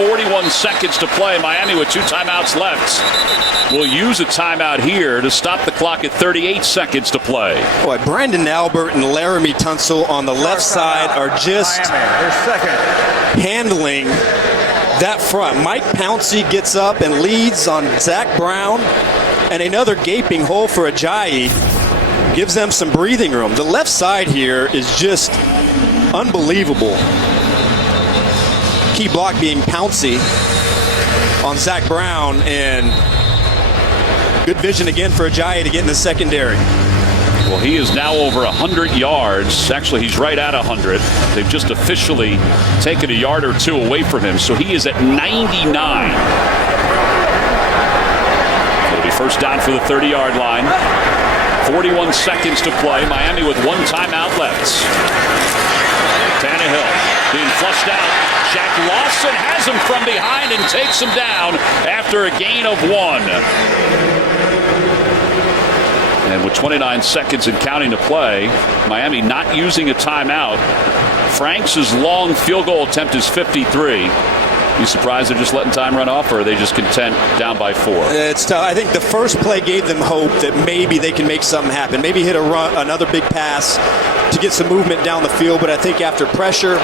41 seconds to play, Miami with 2 timeouts left will use a timeout here to stop the clock at 38 seconds to play. Boy, Brandon Albert and Laramie Tunsil on the left side are just handling that front. Mike Pouncey gets up and leads on Zach Brown, and another gaping hole for Ajayi gives them some breathing room. The left side here is just unbelievable. Key block being Pouncey on Zach Brown, and good vision again for Ajayi to get in the secondary. Well, he is now over 100 yards. Actually, he's right at 100. They've just officially taken a yard or 2 away from him, so he is at 99. It'll be first down for the 30-yard line. 41 seconds to play. Miami with 1 timeout left. Tannehill being flushed out. Jack Lawson has him from behind and takes him down after a gain of 1. And with 29 seconds and counting to play, Miami not using a timeout. Franks' long field goal attempt is 53. You surprised they're just letting time run off, or are they just content down by 4? It's tough. I think the first play gave them hope that maybe they can make something happen. Maybe hit a run, another big pass to get some movement down the field. But I think after pressure,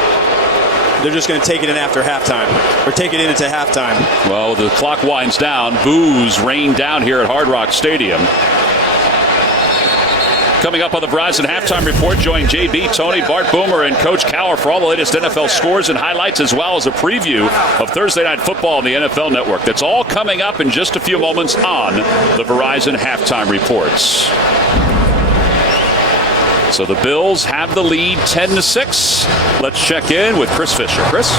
they're just going to take it in after halftime, or take it in into halftime. Well, the clock winds down. Boos rain down here at Hard Rock Stadium. Coming up on the Verizon Halftime Report, join JB, Tony, Bart Boomer, and Coach Cower for all the latest NFL scores and highlights, as well as a preview of Thursday Night Football on the NFL Network. That's all coming up in just a few moments on the Verizon Halftime Reports. So the Bills have the lead 10-6. Let's check in with Chris Fisher. Chris?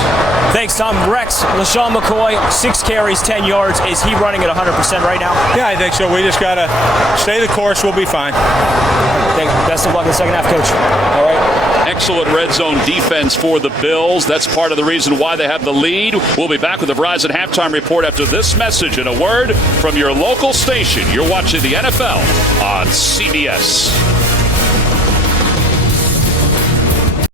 Thanks, Tom. Rex, LaShawn McCoy, 6 carries, 10 yards. Is he running at 100% right now? Yeah, I think so. We just got to stay the course. We'll be fine. Best of luck in the second half, Coach. All right. Excellent red zone defense for the Bills. That's part of the reason why they have the lead. We'll be back with the Verizon Halftime Report after this message and a word from your local station. You're watching the NFL on CBS.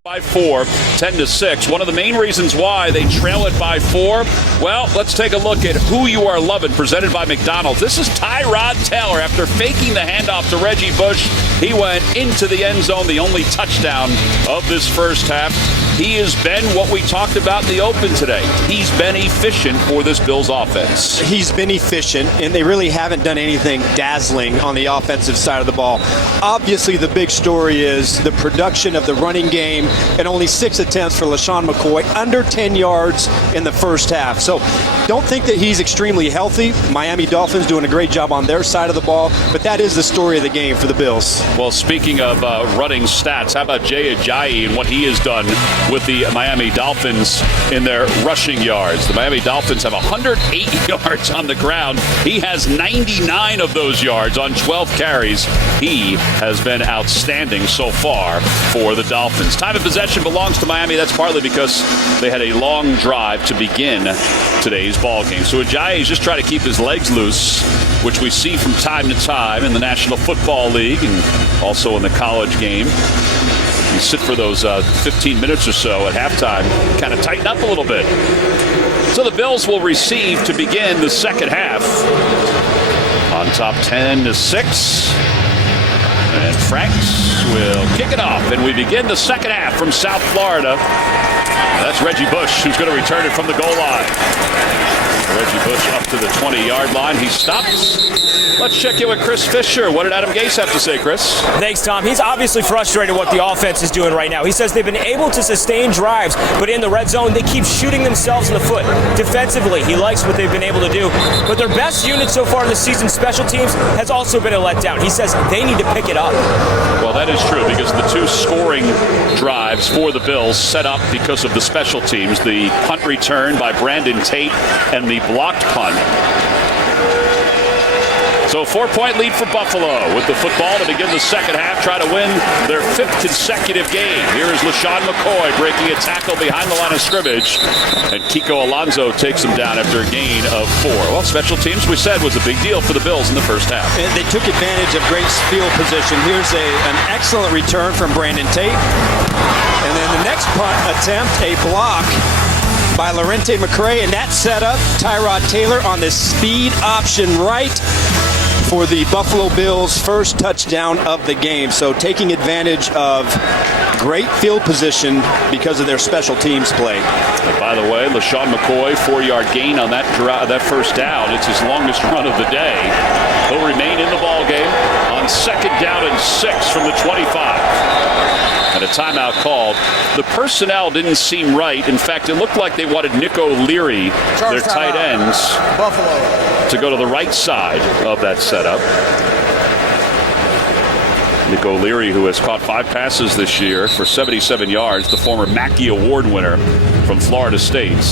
By 4, 10-6. One of the main reasons why they trail it by 4, well, let's take a look at who you are loving, presented by McDonald's. This is Tyrod Taylor. After faking the handoff to Reggie Bush, he went into the end zone, the only touchdown of this first half. He has been what we talked about in the open today. He's been efficient for this Bills offense. He's been efficient, and they really haven't done anything dazzling on the offensive side of the ball. Obviously, the big story is the production of the running game, and only 6 attempts for LaShawn McCoy, under 10 yards in the first half. So don't think that he's extremely healthy. Miami Dolphins doing a great job on their side of the ball, but that is the story of the game for the Bills. Well, speaking of running stats, how about Jay Ajayi and what he has done with the Miami Dolphins in their rushing yards? The Miami Dolphins have 108 yards on the ground. He has 99 of those yards on 12 carries. He has been outstanding so far for the Dolphins. Time of possession belongs to Miami. That's partly because they had a long drive to begin today's ball game. So Ajayi is just trying to keep his legs loose, which we see from time to time in the National Football League and also in the college game. You sit for those 15 minutes or so at halftime, kind of tighten up a little bit. So the Bills will receive to begin the second half. On top 10-6. And Franks will kick it off, and we begin the second half from South Florida. That's Reggie Bush, who's going to return it from the goal line. Reggie Bush up to the 20-yard line. He stops. Let's check in with Chris Fisher. What did Adam Gase have to say, Chris? Thanks, Tom. He's obviously frustrated what the offense is doing right now. He says they've been able to sustain drives, but in the red zone, they keep shooting themselves in the foot. Defensively, he likes what they've been able to do. But their best unit so far this season, special teams, has also been a letdown. He says they need to pick it up. Well, that is true because the two scoring drives for the Bills set up because of the special teams. The punt return by Brandon Tate and the blocked punt. So 4-point lead for Buffalo with the football to begin the second half, try to win their 5th consecutive game. Here is LaShawn McCoy breaking a tackle behind the line of scrimmage, and Kiko Alonso takes him down after a gain of 4. Well, special teams, we said, was a big deal for the Bills in the first half. And they took advantage of great field position. Here's an excellent return from Brandon Tate. And then the next punt attempt, a block by Lorente McCray, and that set up Tyrod Taylor on the speed option right for the Buffalo Bills' first touchdown of the game. So taking advantage of great field position because of their special teams play. And by the way, LaShawn McCoy, 4-yard gain on that first down. It's his longest run of the day. He'll remain in the ball game on 2nd down and 6 from the 25. And a timeout called. The personnel didn't seem right. In fact, it looked like they wanted Nick O'Leary, their tight ends, Buffalo, to go to the right side of that setup. Nick O'Leary, who has caught 5 passes this year for 77 yards, the former Mackey Award winner from Florida State.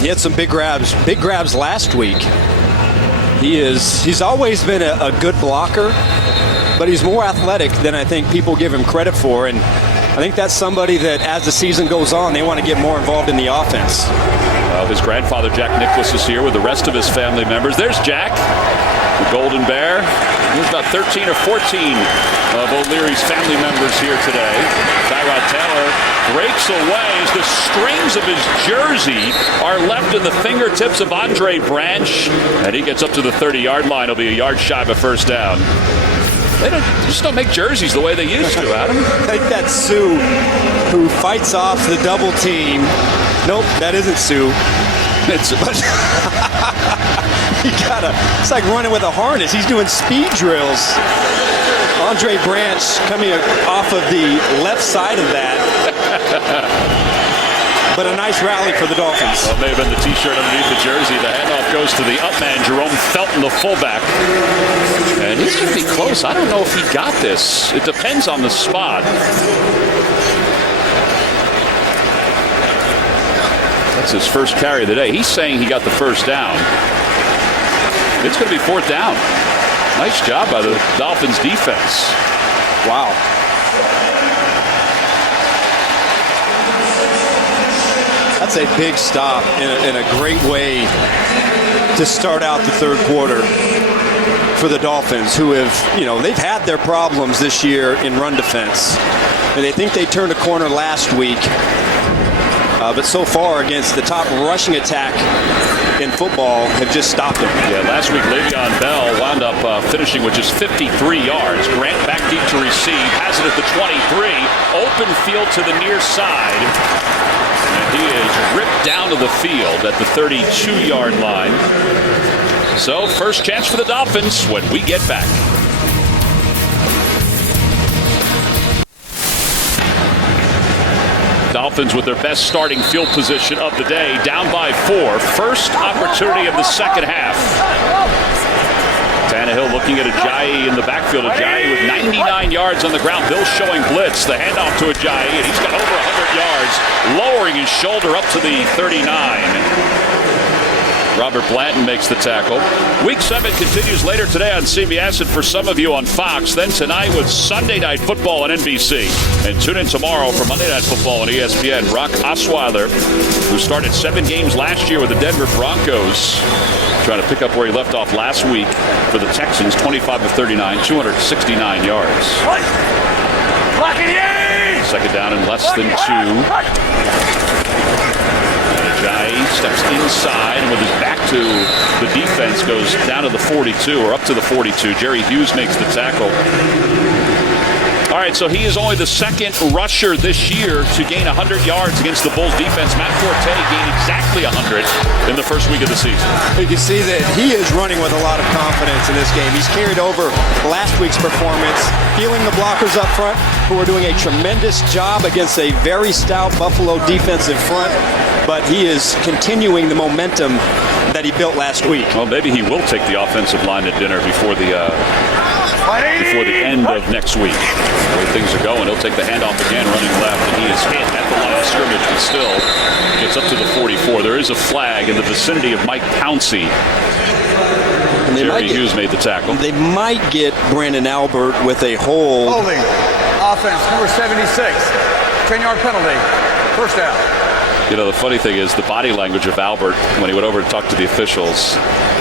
He had some big grabs last week. He's always been a good blocker, but he's more athletic than I think people give him credit for. And I think that's somebody that, as the season goes on, they want to get more involved in the offense. Well, his grandfather, Jack Nicklaus, is here with the rest of his family members. There's Jack, the Golden Bear. There's about 13 or 14 of O'Leary's family members here today. Tyrod Taylor breaks away as the strings of his jersey are left in the fingertips of Andre Branch, and he gets up to the 30-yard line. He'll be a yard shy of a first down. They just don't make jerseys the way they used to, Adam. I think that's Sue, who fights off the double team. Nope, that isn't Sue. It's it's like running with a harness. He's doing speed drills. Andre Branch coming off of the left side of that. But a nice rally for the Dolphins. Well, it may have been the T-shirt underneath the jersey. The handoff goes to the up man, Jerome Felton, the fullback. And he's going to be close. I don't know if he got this. It depends on the spot. That's his first carry of the day. He's saying he got the first down. It's going to be 4th down. Nice job by the Dolphins defense. Wow. That's a big stop and a great way to start out the third quarter for the Dolphins, who have, they've had their problems this year in run defense. And they think they turned a corner last week. But so far against the top rushing attack in football have just stopped them. Yeah, last week Le'Veon Bell wound up finishing with just 53 yards. Grant back deep to receive, has it at the 23. Open field to the near side. And he is ripped down to the field at the 32-yard line. So first chance for the Dolphins when we get back. Dolphins with their best starting field position of the day, down by 4. First opportunity of the second half. Tannehill looking at Ajayi in the backfield. Ajayi with 99 yards on the ground. Bill showing blitz. The handoff to Ajayi, and he's got over 100 yards, lowering his shoulder up to the 39. Robert Blanton makes the tackle. Week 7 continues later today on CBS, and for some of you on Fox. Then tonight with Sunday Night Football on NBC. And tune in tomorrow for Monday Night Football on ESPN. Brock Osweiler, who started 7 games last year with the Denver Broncos, trying to pick up where he left off last week for the Texans. 25 of 39, 269 yards. Second down and less than 2. Ajayi steps inside, and with his back to the defense, goes down to the 42, or up to the 42. Jerry Hughes makes the tackle. All right, so he is only the second rusher this year to gain 100 yards against the Bulls defense. Matt Forte gained exactly 100 in the first week of the season. You can see that he is running with a lot of confidence in this game. He's carried over last week's performance, feeling the blockers up front, who are doing a tremendous job against a very stout Buffalo defensive front, but he is continuing the momentum that he built last week. Well, maybe he will take the offensive line to dinner before the end of next week. The way things are going, he'll take the handoff again, running left, and he is hit at the line of scrimmage, but still gets up to the 44. There is a flag in the vicinity of Mike Pouncey. Jerry Hughes made the tackle. They might get Brandon Albert with a hold. Holding. Offense, number 76. 10-yard penalty. First down. You know, the funny thing is the body language of Albert, when he went over to talk to the officials,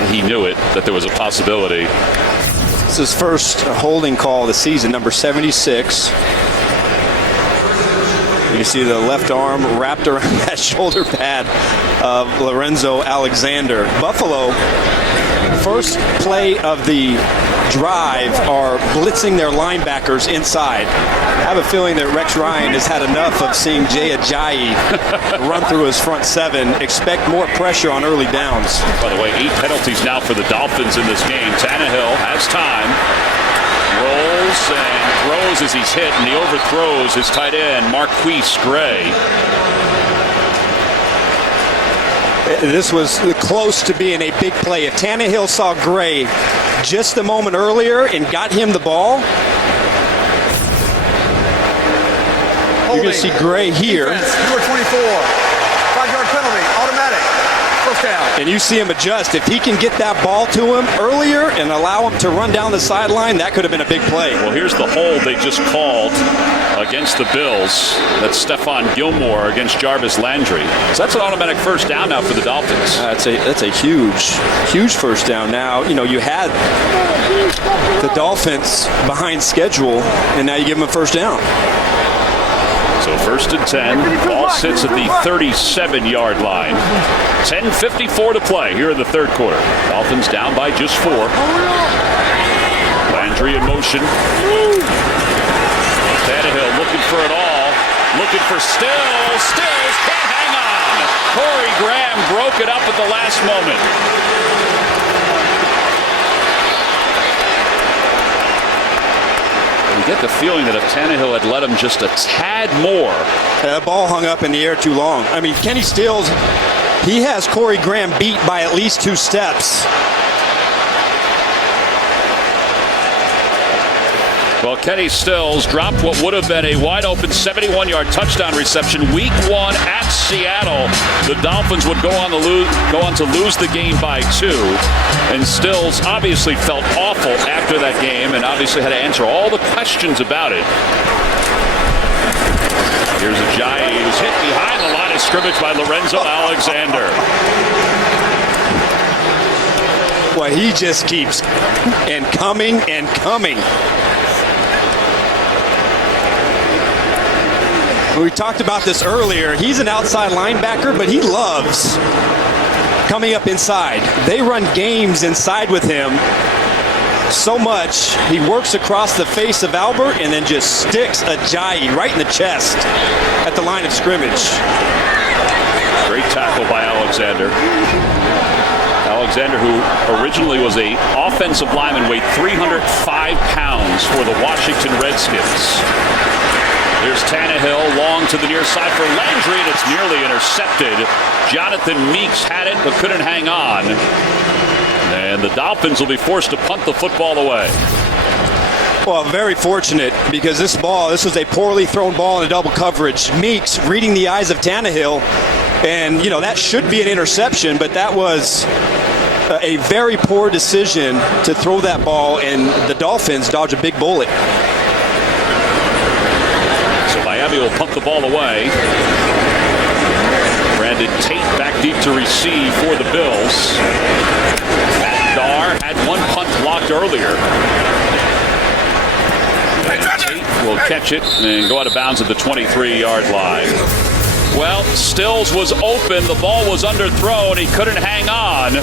he knew it, that there was a possibility. It's his first holding call of the season, number 76. You can see the left arm wrapped around that shoulder pad of Lorenzo Alexander. Buffalo, first play of the drive, are blitzing their linebackers inside. I have a feeling that Rex Ryan has had enough of seeing Jay Ajayi run through his front seven. Expect more pressure on early downs. By the way, 8 penalties now for the Dolphins in this game. Tannehill has time. Rolls and throws as he's hit, and he overthrows his tight end, Marquise Gray. This was close to being a big play. If Tannehill saw Gray just a moment earlier and got him the ball, you're going to see Gray here. Defense, number 24. 5-yard penalty, automatic. First down. And you see him adjust. If he can get that ball to him earlier and allow him to run down the sideline, that could have been a big play. Well, here's the hold they just called against the Bills. That's Stephon Gilmore against Jarvis Landry. So that's an automatic first down now for the Dolphins. That's a huge first down. Now, you know, you had the Dolphins behind schedule, and now you give them a first down. So first and 10. Ball sits at the 37-yard line. 10:54 to play here in the third quarter. Dolphins down by just 4. Landry in motion. Tannehill looking for it all. Looking for Stills. Stills can't hang on. Corey Graham broke it up at the last moment. You get the feeling that if Tannehill had let him just a tad more. That ball hung up in the air too long. I mean, Kenny Stills, he has Corey Graham beat by at least 2 steps. Well, Kenny Stills dropped what would have been a wide-open 71-yard touchdown reception. Week 1 at Seattle. The Dolphins would go on to lose the game by 2. And Stills obviously felt awful after that game and obviously had to answer all the questions about it. Here's Ajayi, who's hit behind the line of scrimmage by Lorenzo Alexander. Well, he just keeps coming and coming. We talked about this earlier. He's an outside linebacker, but he loves coming up inside. They run games inside with him so much. He works across the face of Albert and then just sticks Ajayi right in the chest at the line of scrimmage. Great tackle by Alexander. Alexander, who originally was an offensive lineman, weighed 305 pounds for the Washington Redskins. Here's Tannehill, long to the near side for Landry, and it's nearly intercepted. Jonathan Meeks had it, but couldn't hang on. And the Dolphins will be forced to punt the football away. Well, very fortunate, because this was a poorly thrown ball in a double coverage. Meeks reading the eyes of Tannehill, and, you know, that should be an interception, but that was a very poor decision to throw that ball, and the Dolphins dodge a big bullet. Miami will punt the ball away. Brandon Tate back deep to receive for the Bills. Matt Darr had one punt blocked earlier. And Tate will catch it and go out of bounds at the 23-yard line. Well, Stills was open. The ball was underthrown. He couldn't hang on.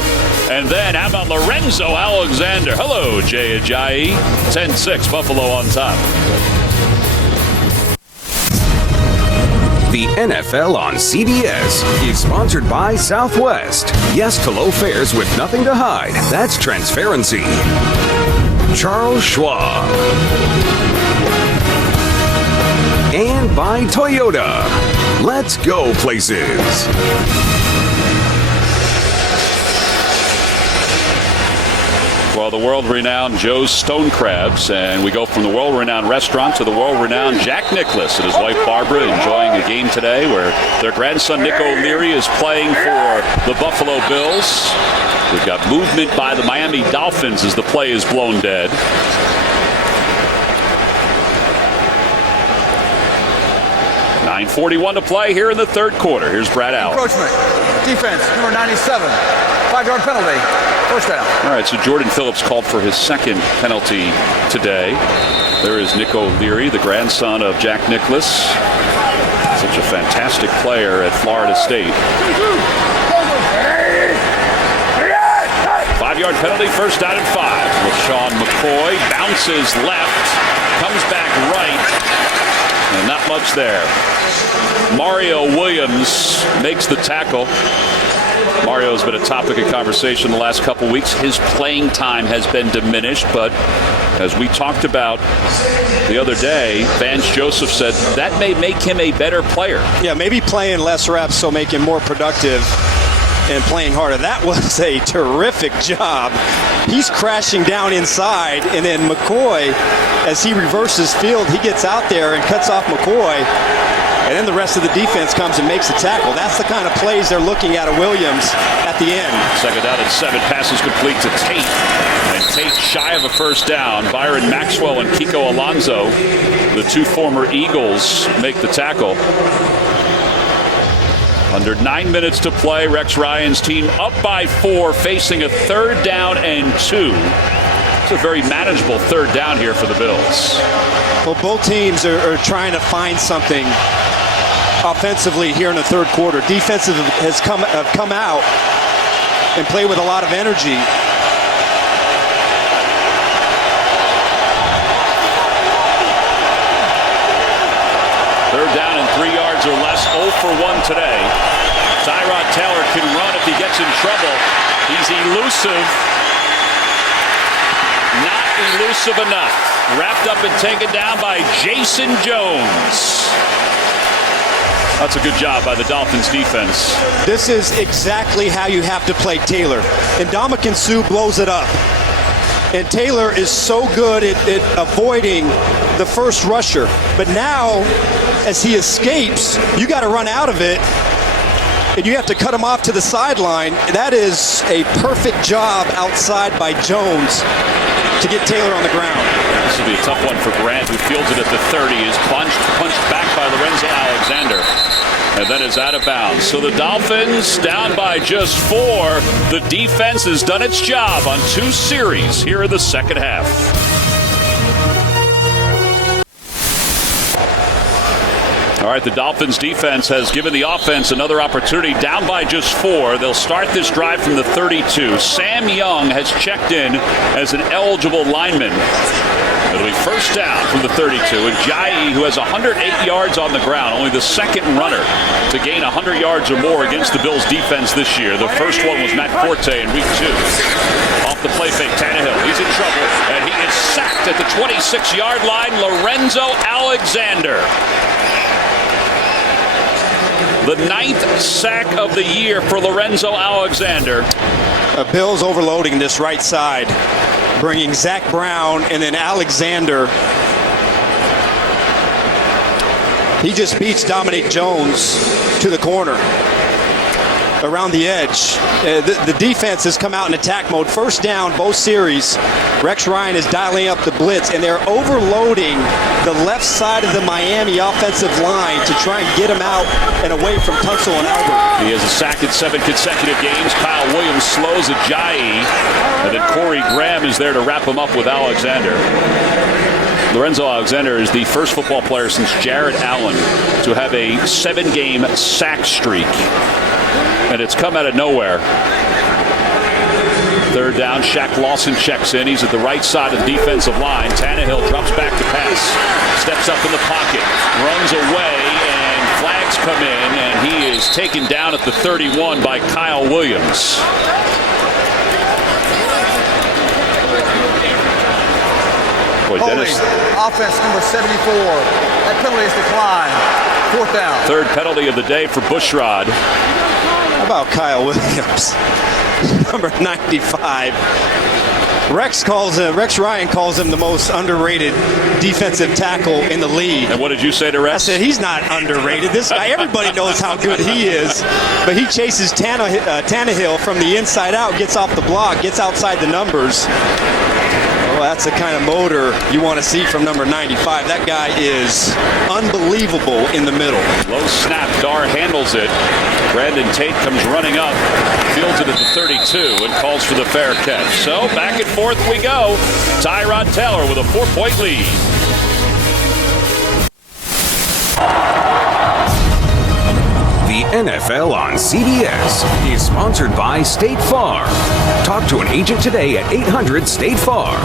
And then how about Lorenzo Alexander? Hello, Jay Ajayi. 10-6, Buffalo on top. The NFL on CBS is sponsored by Southwest. Yes to low fares with nothing to hide. That's transparency. Charles Schwab. And by Toyota. Let's go places. Well, the world-renowned Joe's Stone Crabs, and we go from the world-renowned restaurant to the world-renowned Jack Nicklaus and his wife Barbara enjoying a game today where their grandson Nick O'Leary is playing for the Buffalo Bills. We've got movement by the Miami Dolphins as the play is blown dead. .9:41 to play here in the third quarter. Here's Brad Allen. Encroachment. Defense, number 97. 5-yard penalty. First down. All right, so Jordan Phillips called for his second penalty today. There is Nick O'Leary, the grandson of Jack Nicklaus. Such a fantastic player at Florida State. 5-yard penalty, first down and 5. LaShawn McCoy bounces left, comes back right, and not much there. Mario Williams makes the tackle. Mario's been a topic of conversation the last couple weeks. His playing time has been diminished, but as we talked about the other day, Vance Joseph said that may make him a better player. Yeah, maybe playing less reps so make him more productive and playing harder. That was a terrific job. He's crashing down inside, and then McCoy, as he reverses field, he gets out there and cuts off McCoy. And then the rest of the defense comes and makes a tackle. That's the kind of plays they're looking at Williams at the end. Second down and 7. Passes complete to Tate. And Tate shy of a first down. Byron Maxwell and Kiko Alonso, the two former Eagles, make the tackle. Under 9 minutes to play, Rex Ryan's team up by 4, facing a third down and 2. It's a very manageable third down here for the Bills. Well, both teams are trying to find something offensively here in the third quarter. Defensive have come out and played with a lot of energy. Third down and 3 yards or less, 0 for 1 today. Tyrod Taylor can run if he gets in trouble. He's elusive. Not elusive enough. Wrapped up and taken down by Jason Jones. That's a good job by the Dolphins defense. This is exactly how you have to play Taylor. And Ndamukong Suh blows it up. And Taylor is so good at avoiding the first rusher. But now, as he escapes, you got to run out of it. And you have to cut him off to the sideline. That is a perfect job outside by Jones to get Taylor on the ground. This will be a tough one for Grant, who fields it at the 30. Is punched back by Lorenzo Alexander. And then is out of bounds. So the Dolphins down by just 4. The defense has done its job on 2 series here in the second half. All right, the Dolphins defense has given the offense another opportunity, down by just 4. They'll start this drive from the 32. Sam Young has checked in as an eligible lineman. It'll be first down from the 32. And Ajayi, who has 108 yards on the ground, only the second runner to gain 100 yards or more against the Bills defense this year. The first one was Matt Forte in week 2. Off the play fake, Tannehill, he's in trouble, and he is sacked at the 26-yard line. Lorenzo Alexander. The 9th sack of the year for Lorenzo Alexander. Bills overloading this right side, bringing Zach Brown and then Alexander. He just beats Dominic Jones to the corner around the edge. The defense has come out in attack mode. First down, both series. Rex Ryan is dialing up the blitz, and they're overloading the left side of the Miami offensive line to try and get him out and away from Tunsil and Albert. He has a sack in 7 consecutive games. Kyle Williams slows Ajayi, and then Corey Graham is there to wrap him up with Alexander. Lorenzo Alexander is the first football player since Jared Allen to have a 7-game sack streak. And it's come out of nowhere. Third down, Shaq Lawson checks in. He's at the right side of the defensive line. Tannehill drops back to pass. Steps up in the pocket. Runs away, and flag Jets come in, and he is taken down at the 31 by Kyle Williams. Boy, Dennis. Offense number 74. That penalty is declined. 4th down. Third penalty of the day for Bushrod. How about Kyle Williams? Number 95. Rex Ryan calls him the most underrated defensive tackle in the league. And what did you say to Rex? I said he's not underrated. This guy, everybody knows how good he is. But he chases Tannehill from the inside out, gets off the block, gets outside the numbers. Well, that's the kind of motor you want to see from number 95. That guy is unbelievable in the middle. Low snap. Dar handles it. Brandon Tate comes running up, fields it at the 32, and calls for the fair catch. So back and forth we go. Tyrod Taylor with a 4-point lead. The NFL on CBS is sponsored by State Farm. Talk to an agent today at 800-STATE-FARM.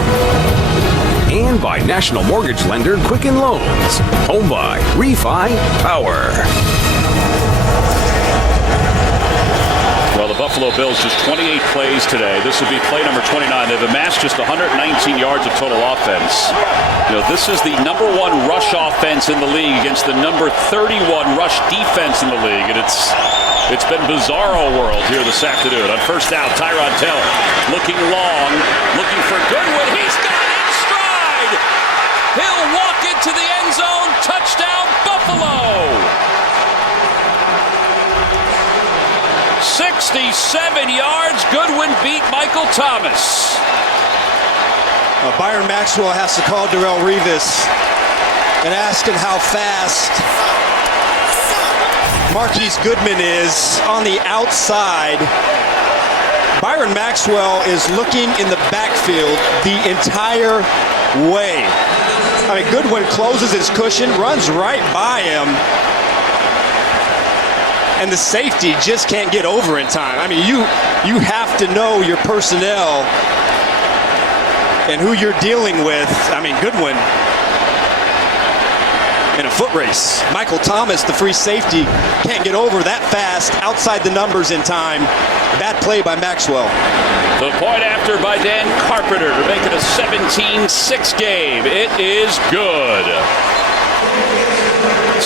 And by National Mortgage Lender Quicken Loans. Home by Refi Power. Well, the Buffalo Bills just 28 plays today. This would be play number 29. They've amassed just 119 yards of total offense. You know, this is the number 1 rush offense in the league against the number 31 rush defense in the league. And it's been bizarro world here this afternoon. On first down, Tyrod Taylor looking long, looking for Goodwin. He's got it in stride. He'll walk into the end zone. Touchdown, Buffalo. 67 yards. Goodwin beat Michael Thomas. Byron Maxwell has to call Darrelle Revis and ask him how fast Marquise Goodman is on the outside. Byron Maxwell is looking in the backfield the entire way. I mean, Goodwin closes his cushion, runs right by him, and the safety just can't get over in time. I mean, you have to know your personnel and who you're dealing with. I mean, Goodwin in a foot race. Michael Thomas, the free safety, can't get over that fast, outside the numbers in time. Bad play by Maxwell. The point after by Dan Carpenter to make it a 17-6 game. It is good.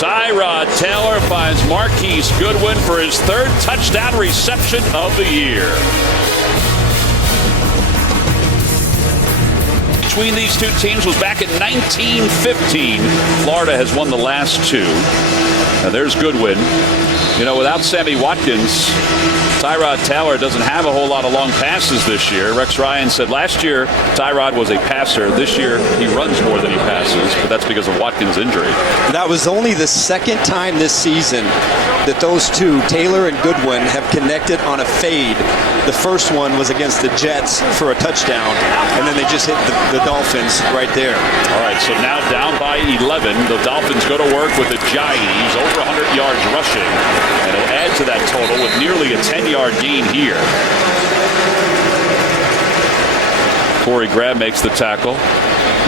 Tyrod Taylor finds Marquise Goodwin for his 3rd touchdown reception of the year. Between these two teams was back in 1915. Florida has won the last 2. Now there's Goodwin. You know, without Sammy Watkins, Tyrod Taylor doesn't have a whole lot of long passes this year. Rex Ryan said last year Tyrod was a passer. This year he runs more than he passes, but that's because of Watkins' injury. That was only the 2nd time this season that those two, Taylor and Goodwin, have connected on a fade. The first one was against the Jets for a touchdown, and then they just hit the Dolphins right there. All right, so now down by 11. The Dolphins go to work with Ajayi. He's over 100 yards rushing, and he'll add to that total with nearly a 10-yard gain here. Corey Graham makes the tackle.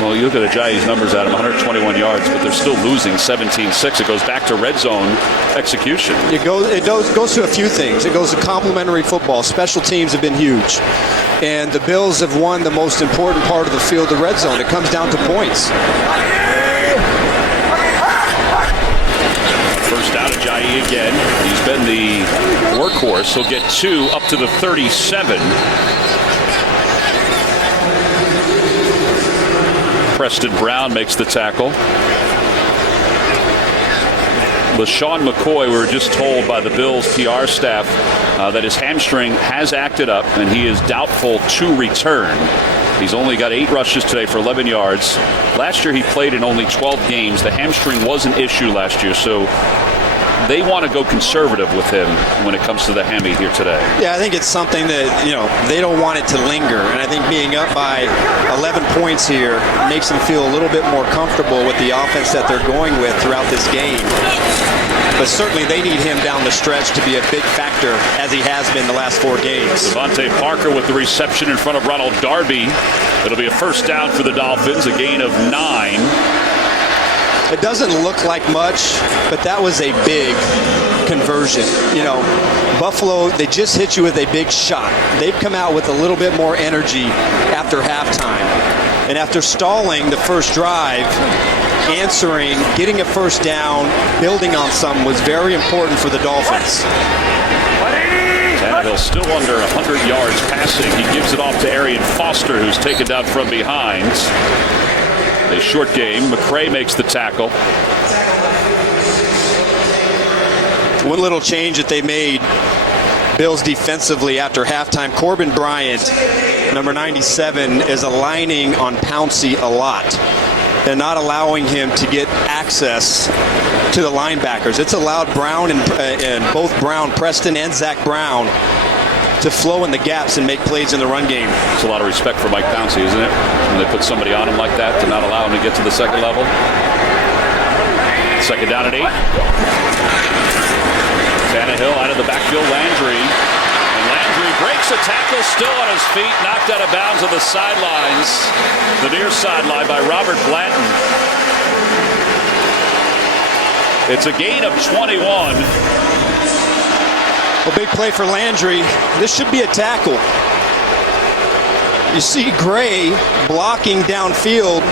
Well, you look at Ajayi's numbers at him, 121 yards, but they're still losing 17-6. It goes back to red zone execution. It goes to a few things. It goes to complementary football. Special teams have been huge. And the Bills have won the most important part of the field, the red zone. It comes down to points. First down, Ajayi again. He's been the workhorse. He'll get 2 up to the 37. Preston Brown makes the tackle. LaShawn McCoy, we were just told by the Bills PR staff that his hamstring has acted up and he is doubtful to return. He's only got 8 rushes today for 11 yards. Last year he played in only 12 games. The hamstring was an issue last year, so they want to go conservative with him when it comes to the hammy here today. Yeah, I think it's something that, they don't want it to linger. And I think being up by 11 points here makes them feel a little bit more comfortable with the offense that they're going with throughout this game. But certainly they need him down the stretch to be a big factor, as he has been the last 4 games. Devontae Parker with the reception in front of Ronald Darby. It'll be a first down for the Dolphins, a gain of 9. It doesn't look like much, but that was a big conversion. You know, Buffalo, they just hit you with a big shot. They've come out with a little bit more energy after halftime. And after stalling the first drive, answering, getting a first down, building on something was very important for the Dolphins. Tannehill still under 100 yards passing. He gives it off to Arian Foster, who's taken down from behind. A short game. McCray makes the tackle. One little change that they made, Bills defensively after halftime. Corbin Bryant, number 97, is aligning on Pouncey a lot and not allowing him to get access to the linebackers. It's allowed Brown and both Brown, Preston and Zach Brown, to flow in the gaps and make plays in the run game. It's a lot of respect for Mike Pouncey, isn't it? When they put somebody on him like that to not allow him to get to the second level. Second down and 8. Tannehill out of the backfield, Landry. And Landry breaks a tackle, still on his feet, knocked out of bounds on the sidelines. The near sideline by Robert Blanton. It's a gain of 21. A big play for Landry. This should be a tackle. You see Gray blocking downfield.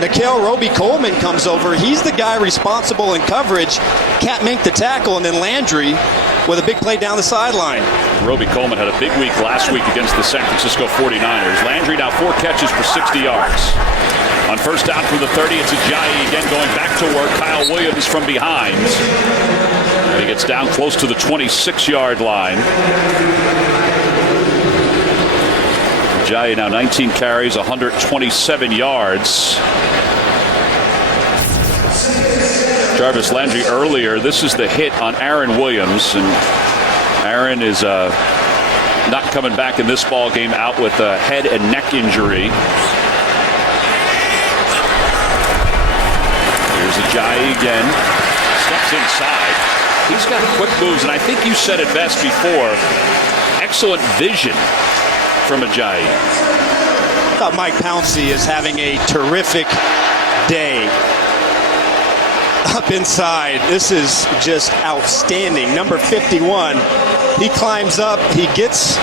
Nikhil Roby-Coleman comes over. He's the guy responsible in coverage. Can't make the tackle, and then Landry with a big play down the sideline. Roby-Coleman had a big week last week against the San Francisco 49ers. Landry now 4 catches for 60 yards. On first down from the 30, it's Ajayi again going back to work. Kyle Williams from behind. And he gets down close to the 26-yard line. Ajayi now 19 carries, 127 yards. Jarvis Landry earlier. This is the hit on Aaron Williams. And Aaron is not coming back in this ball game, out with a head and neck injury. Here's Ajayi again. Steps inside. He's got quick moves, and I think you said it best before. Excellent vision from Ajayi. I thought Mike Pouncey is having a terrific day up inside. This is just outstanding. Number 51, he climbs up, he gets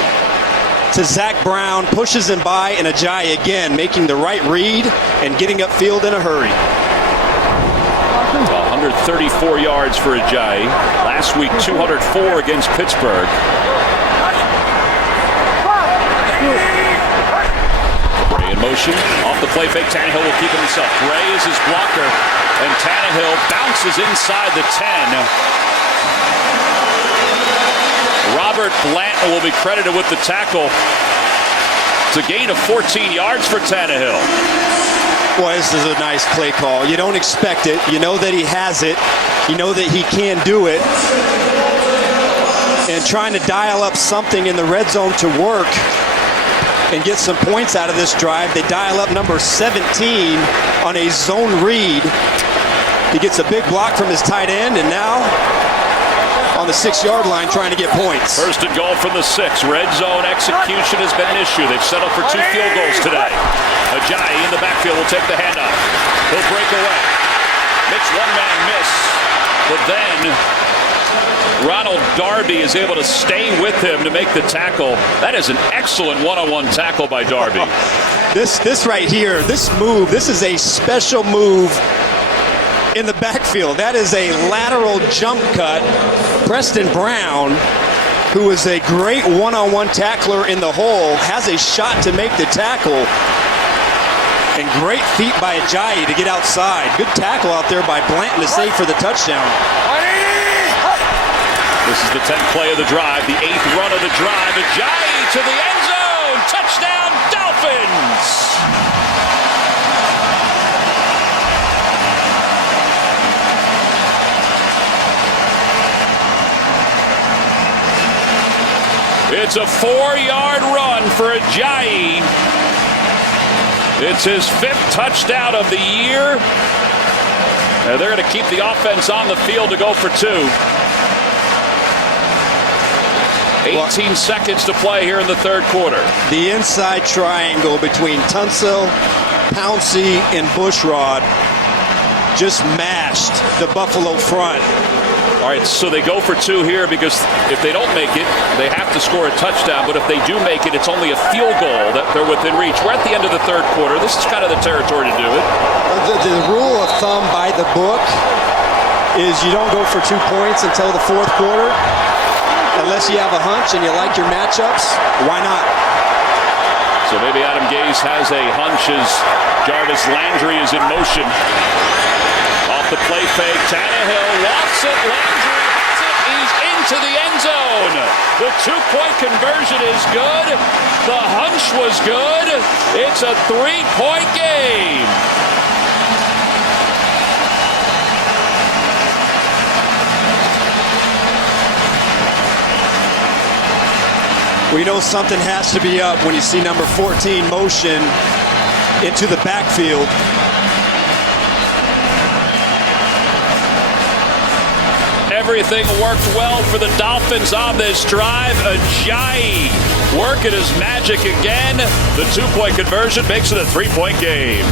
to Zach Brown, pushes him by, and Ajayi again making the right read and getting upfield in a hurry. 134 yards for Ajayi. Last week, 204 against Pittsburgh. Gray in motion. Off the play fake. Tannehill will keep it himself. Gray is his blocker. And Tannehill bounces inside the 10. Robert Blanton will be credited with the tackle. It's a gain of 14 yards for Tannehill. Boy, this is a nice play call. You don't expect it. You know that he has it. You know that he can do it. And trying to dial up something in the red zone to work and get some points out of this drive. They dial up number 17 on a zone read. He gets a big block from his tight end, and now on the 6-yard line trying to get points. First and goal from the 6. Red zone execution has been an issue. They've settled for 2 field goals today. Ajayi in the backfield will take the handoff. He'll break away. Makes one-man miss. But then Ronald Darby is able to stay with him to make the tackle. That is an excellent one-on-one tackle by Darby. This right here, this move, this is a special move in the backfield. That is a lateral jump cut. Preston Brown, who is a great one-on-one tackler in the hole, has a shot to make the tackle. And great feet by Ajayi to get outside. Good tackle out there by Blanton to save for the touchdown. This is the 10th play of the drive, the 8th run of the drive. Ajayi to the end zone. Touchdown, Dolphins! It's a 4-yard run for Ajayi. It's his 5th touchdown of the year. And they're going to keep the offense on the field to go for 2. 18 seconds to play here in the 3rd quarter. The inside triangle between Tunsil, Pouncey, and Bushrod just mashed the Buffalo front. All right, so they go for 2 here because if they don't make it, they have to score a touchdown. But if they do make it, it's only a field goal that they're within reach. We're at the end of the third quarter. This is kind of the territory to do it. The rule of thumb by the book is you don't go for 2 points until the fourth quarter. Unless you have a hunch and you like your matchups, why not? So maybe Adam Gase has a hunch as Jarvis Landry is in motion. Off the play fake, Tannehill walks it, Landry has it, he's into the end zone. The 2-point conversion is good. The hunch was good. It's a 3-point game. We know something has to be up when you see number 14 motion into the backfield. Everything worked well for the Dolphins on this drive. Ajayi working his magic again. The 2-point conversion makes it a 3-point game.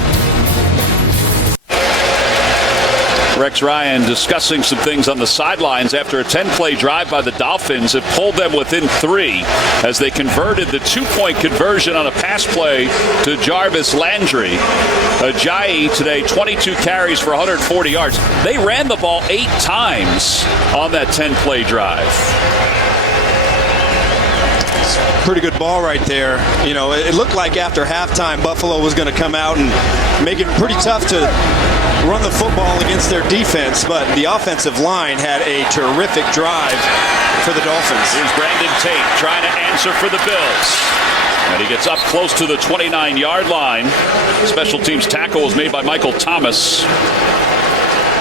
Rex Ryan discussing some things on the sidelines after a 10-play drive by the Dolphins. It pulled them within 3 as they converted the 2-point conversion on a pass play to Jarvis Landry. Ajayi today, 22 carries for 140 yards. They ran the ball 8 times on that 10-play drive. Pretty good ball right there. You know, it looked like after halftime Buffalo was going to come out and make it pretty tough to run the football against their defense, but the offensive line had a terrific drive for the Dolphins. Here's Brandon Tate trying to answer for the Bills. And he gets up close to the 29-yard line. Special teams tackle was made by Michael Thomas.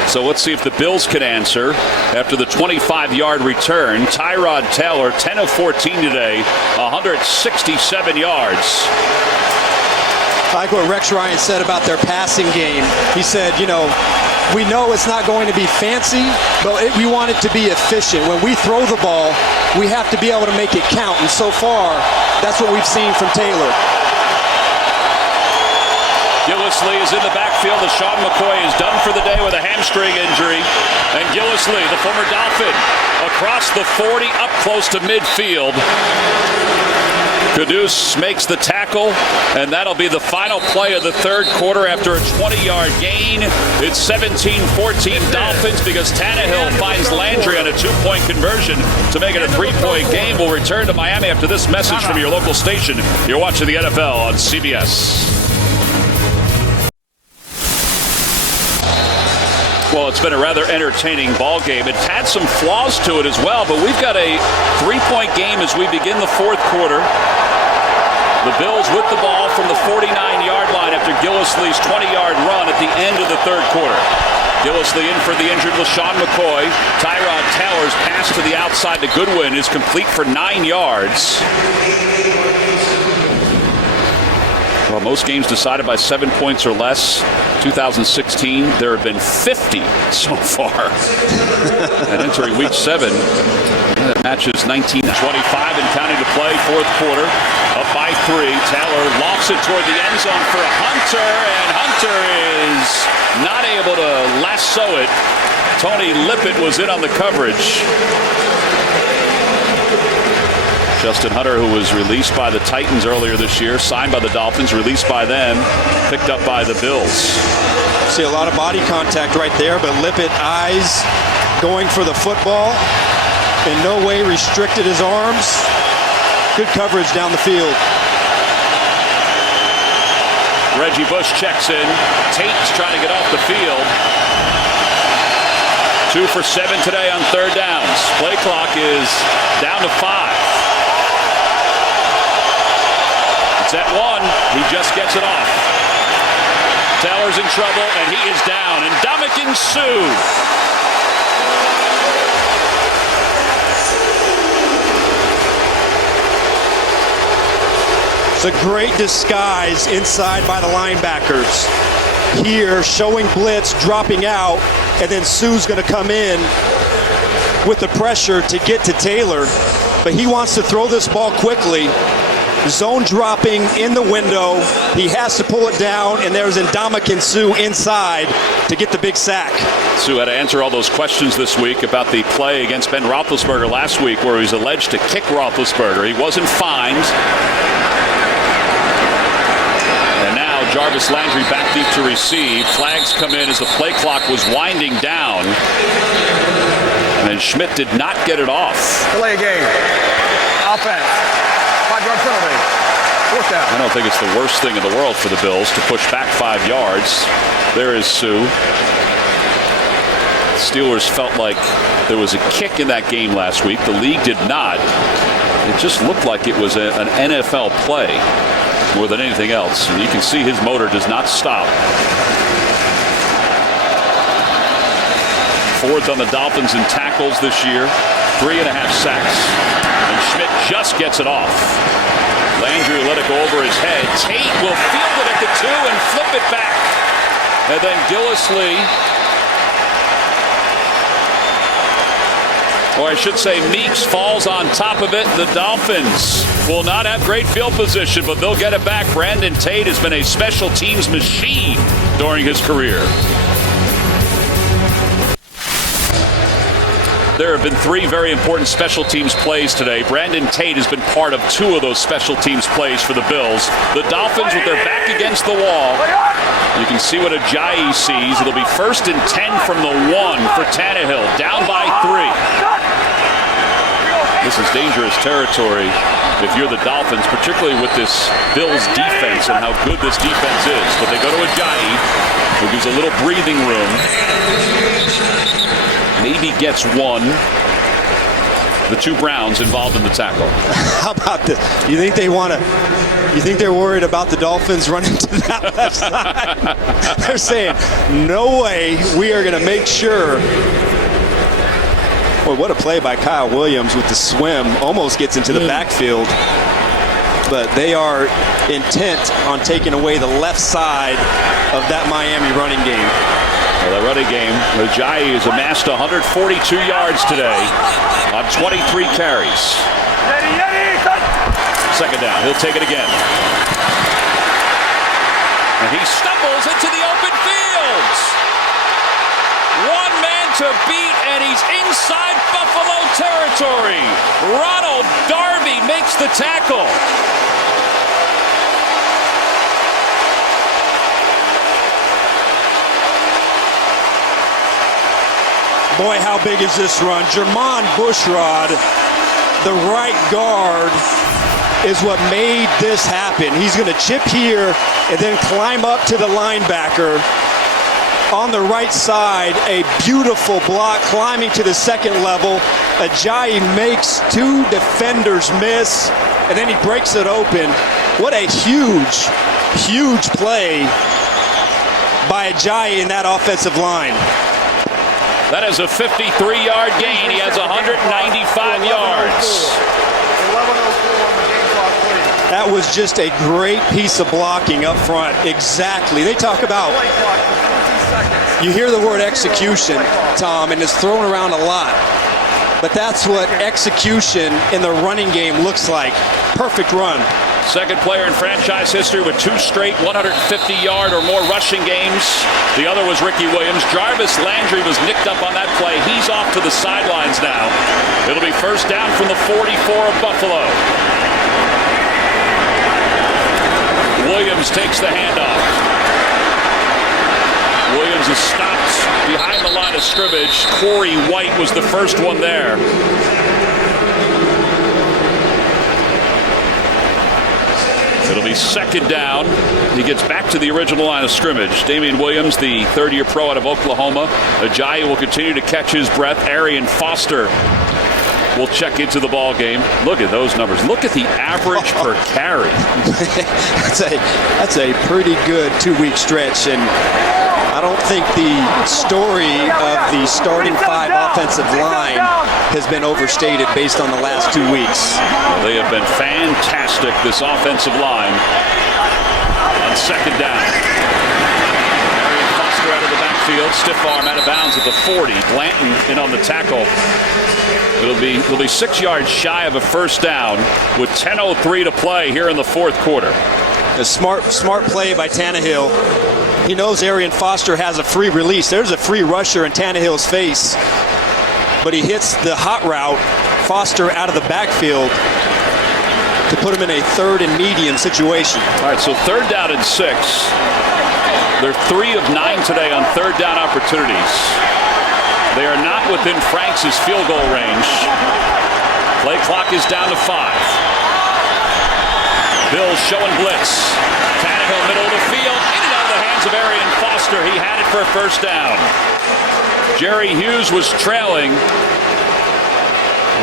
So let's see if the Bills can answer after the 25-yard return. Tyrod Taylor, 10 of 14 today, 167 yards. I like what Rex Ryan said about their passing game. He said, you know, we know it's not going to be fancy, but we want it to be efficient. When we throw the ball, we have to be able to make it count. And so far, that's what we've seen from Taylor. Gillislee is in the backfield as Sean McCoy is done for the day with a hamstring injury. And Gillislee, the former Dolphin, across the 40, up close to midfield. Caduce makes the tackle, and that'll be the final play of the third quarter after a 20-yard gain. It's 17-14 Dolphins because Tannehill finds Landry on a 2-point conversion to make it a 3-point game. We'll return to Miami after this message from your local station. You're watching the NFL on CBS. Well, it's been a rather entertaining ball game. It's had some flaws to it as well, but we've got a 3-point game as we begin the fourth quarter. The Bills with the ball from the 49-yard line after Gillislee's 20-yard run at the end of the third quarter. Gillislee in for the injured LaShawn McCoy. Tyrod Taylor's pass to the outside to Goodwin is complete for 9 yards. Well, most games decided by 7 points or less. 2016, there have been 50 so far. And entering week 7, that matches 19-25 and counting to play. Fourth quarter, up by 3. Taylor lofts it toward the end zone for Hunter, and Hunter is not able to lasso it. Tony Lippett was in on the coverage. Justin Hunter, who was released by the Titans earlier this year, signed by the Dolphins, released by them, picked up by the Bills. See a lot of body contact right there, but Lippett eyes going for the football. In no way restricted his arms. Good coverage down the field. Reggie Bush checks in. Tate's trying to get off the field. 2 for 7 today on third downs. Play clock is down to 5. At 1, he just gets it off. Taylor's in trouble, and he is down. And Ndamukong Suh. It's a great disguise inside by the linebackers. Here, showing blitz, dropping out, and then Suh's going to come in with the pressure to get to Taylor. But he wants to throw this ball quickly. zone dropping in the window. He has to pull it down, and there's Ndamukong Suh inside to get the big sack. Suh had to answer all those questions this week about the play against Ben Roethlisberger last week where he was alleged to kick Roethlisberger. He wasn't fined. And now Jarvis Landry back deep to receive. Flags come in as the play clock was winding down. And Schmidt did not get it off. Delay game. Offense. 5-yard penalty. Fourth down. I don't think it's the worst thing in the world for the Bills to push back 5 yards. There is Suh. Steelers felt like there was a kick in that game last week. The league did not. It just looked like it was an NFL play more than anything else. And you can see his motor does not stop. Fourth on the Dolphins in tackles this year. 3.5 sacks. And Schmidt just gets it off. Landry let it go over his head. Tate will field it at the 2 and flip it back. And then Gillislee, or I should say Meeks, falls on top of it. The Dolphins will not have great field position, but they'll get it back. Brandon Tate has been a special teams machine during his career. There have been 3 very important special teams plays today. Brandon Tate has been part of 2 of those special teams plays for the Bills. The Dolphins with their back against the wall. You can see what Ajayi sees. It'll be 1st and 10 from the 1 for Tannehill. Down by 3. This is dangerous territory if you're the Dolphins, particularly with this Bills defense and how good this defense is. But they go to Ajayi, who gives a little breathing room. Maybe gets 1. The 2 Browns involved in the tackle. How about this? You think they're worried about the Dolphins running to that left side? They're saying, no way, we are going to make sure. Boy, what a play by Kyle Williams with the swim. Almost gets into the backfield. But they are intent on taking away the left side of that Miami running game. Well, the running game, Ajayi has amassed 142 yards today on 23 carries. Second down, he'll take it again. And he stumbles into the open field. 1 man to beat, and he's inside Buffalo territory. Ronald Darby makes the tackle. Boy, how big is this run? Jermon Bushrod, the right guard, is what made this happen. He's going to chip here and then climb up to the linebacker. On the right side, a beautiful block climbing to the second level. Ajayi makes 2 defenders miss, and then he breaks it open. What a huge, huge play by Ajayi in that offensive line. That is a 53-yard gain. He has 195 yards. That was just a great piece of blocking up front. Exactly. They talk about, you hear the word execution, Tom, and it's thrown around a lot. But that's what execution in the running game looks like. Perfect run. Second player in franchise history with 2 straight 150-yard or more rushing games. The other was Ricky Williams. Jarvis Landry was nicked up on that play. He's off to the sidelines now. It'll be 1st down from the 44 of Buffalo. Williams takes the handoff. Williams is stopped behind the line of scrimmage. Corey White was the first one there. It'll be 2nd down. He gets back to the original line of scrimmage. Damian Williams, the 3rd-year pro out of Oklahoma. Ajayi will continue to catch his breath. Arian Foster will check into the ball game. Look at those numbers. Look at the average per carry. That's a pretty good 2-week stretch, and I don't think the story of the starting 5 offensive line has been overstated based on the last 2 weeks. Well, they have been fantastic, this offensive line, on 2nd down. Foster at out of the backfield. Stiff arm out of bounds at the 40. Blanton in on the tackle. It'll be 6 yards shy of a first down with 10:03 to play here in the fourth quarter. A smart play by Tannehill. He knows Arian Foster has a free release. There's a free rusher in Tannehill's face, but he hits the hot route, Foster out of the backfield, to put him in a 3rd and medium situation. All right, so 3rd down and 6. They're 3 of 9 today on 3rd down opportunities. They are not within Franks' field goal range. Play clock is down to 5. Bills showing blitz. Tannehill middle of the field, in and out of the hands of Arian Foster. He had it for a first down. Jerry Hughes was trailing.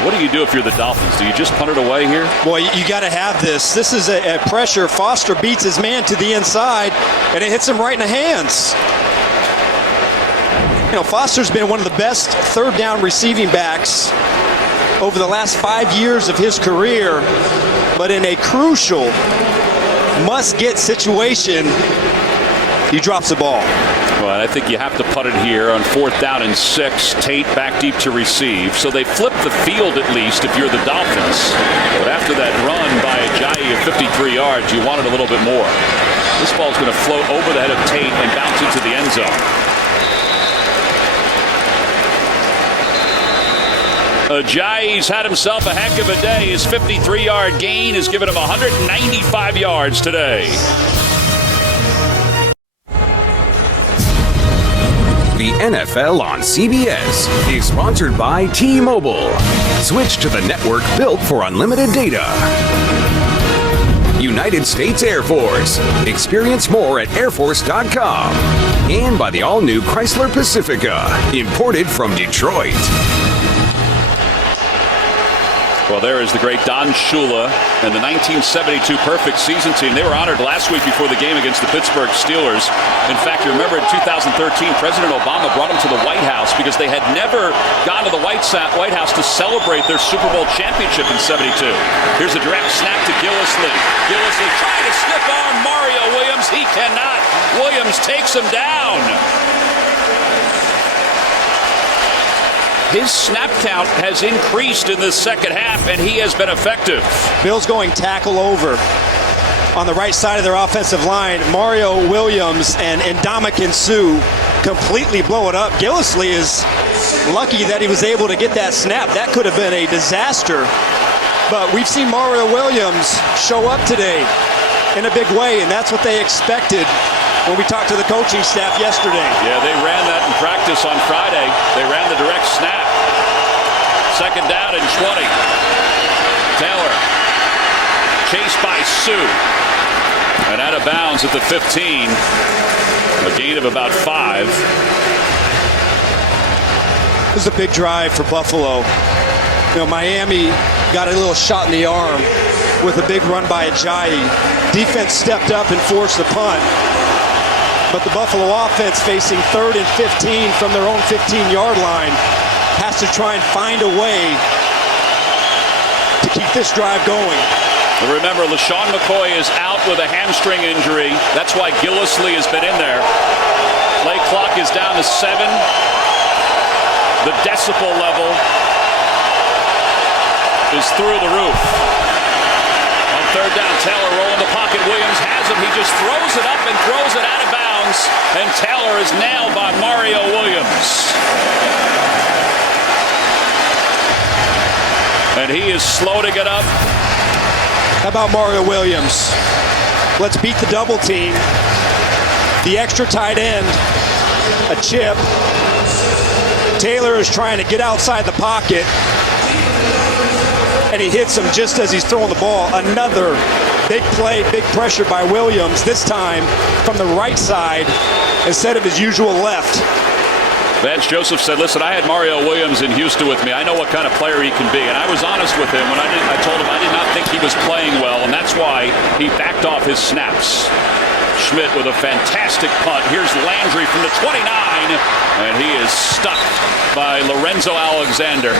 What do you do if you're the Dolphins? Do you just punt it away here? Boy, you got to have this. This is a pressure. Foster beats his man to the inside, and it hits him right in the hands. You know, Foster's been one of the best 3rd down receiving backs over the last 5 years of his career, but in a crucial must-get situation, he drops the ball. Well, I think you have to punt it here on 4th down and 6. Tate back deep to receive. So they flip the field at least if you're the Dolphins. But after that run by Ajayi of 53 yards, you wanted a little bit more. This ball's going to float over the head of Tate and bounce into the end zone. Ajayi's had himself a heck of a day. His 53-yard gain has given him 195 yards today. The NFL on CBS is sponsored by T-Mobile. Switch to the network built for unlimited data. United States Air Force. Experience more at airforce.com. And by the all-new Chrysler Pacifica, imported from Detroit. Well, there is the great Don Shula and the 1972 perfect season team. They were honored last week before the game against the Pittsburgh Steelers. In fact, you remember in 2013, President Obama brought them to the White House because they had never gone to the White House to celebrate their Super Bowl championship in 72. Here's a direct snap to Gillislee. Gillislee trying to stiff arm Mario Williams. He cannot. Williams takes him down. His snap count has increased in the second half, and he has been effective. Bills going tackle over on the right side of their offensive line. Mario Williams and Ndamukong Suh completely blow it up. Gillislee is lucky that he was able to get that snap. That could have been a disaster. But we've seen Mario Williams show up today in a big way, and that's what they expected when we talked to the coaching staff yesterday. Yeah, they ran that in practice on Friday. They ran the direct snap. 2nd down and 20. Taylor chased by Suh. And out of bounds at the 15. A gain of about 5. This is a big drive for Buffalo. You know, Miami got a little shot in the arm with a big run by Ajayi. Defense stepped up and forced the punt. But the Buffalo offense, facing 3rd and 15 from their own 15-yard line, has to try and find a way to keep this drive going. Remember, LaShawn McCoy is out with a hamstring injury. That's why Gillislee has been in there. Play clock is down to 7. The decibel level is through the roof. On 3rd down, Taylor rolling the pocket. Williams has him. He just throws it up and throws it out of bounds. And Taylor is nailed by Mario Williams. And he is slow to get up. How about Mario Williams? Let's beat the double team. The extra tight end, a chip. Taylor is trying to get outside the pocket, and he hits him just as he's throwing the ball. Another big play, big pressure by Williams, this time from the right side instead of his usual left. Vance Joseph said, listen, I had Mario Williams in Houston with me. I know what kind of player he can be. And I was honest with him when I told him I did not think he was playing well, and that's why he backed off his snaps. Schmidt with a fantastic punt. Here's Landry from the 29, and he is stuck by Lorenzo Alexander.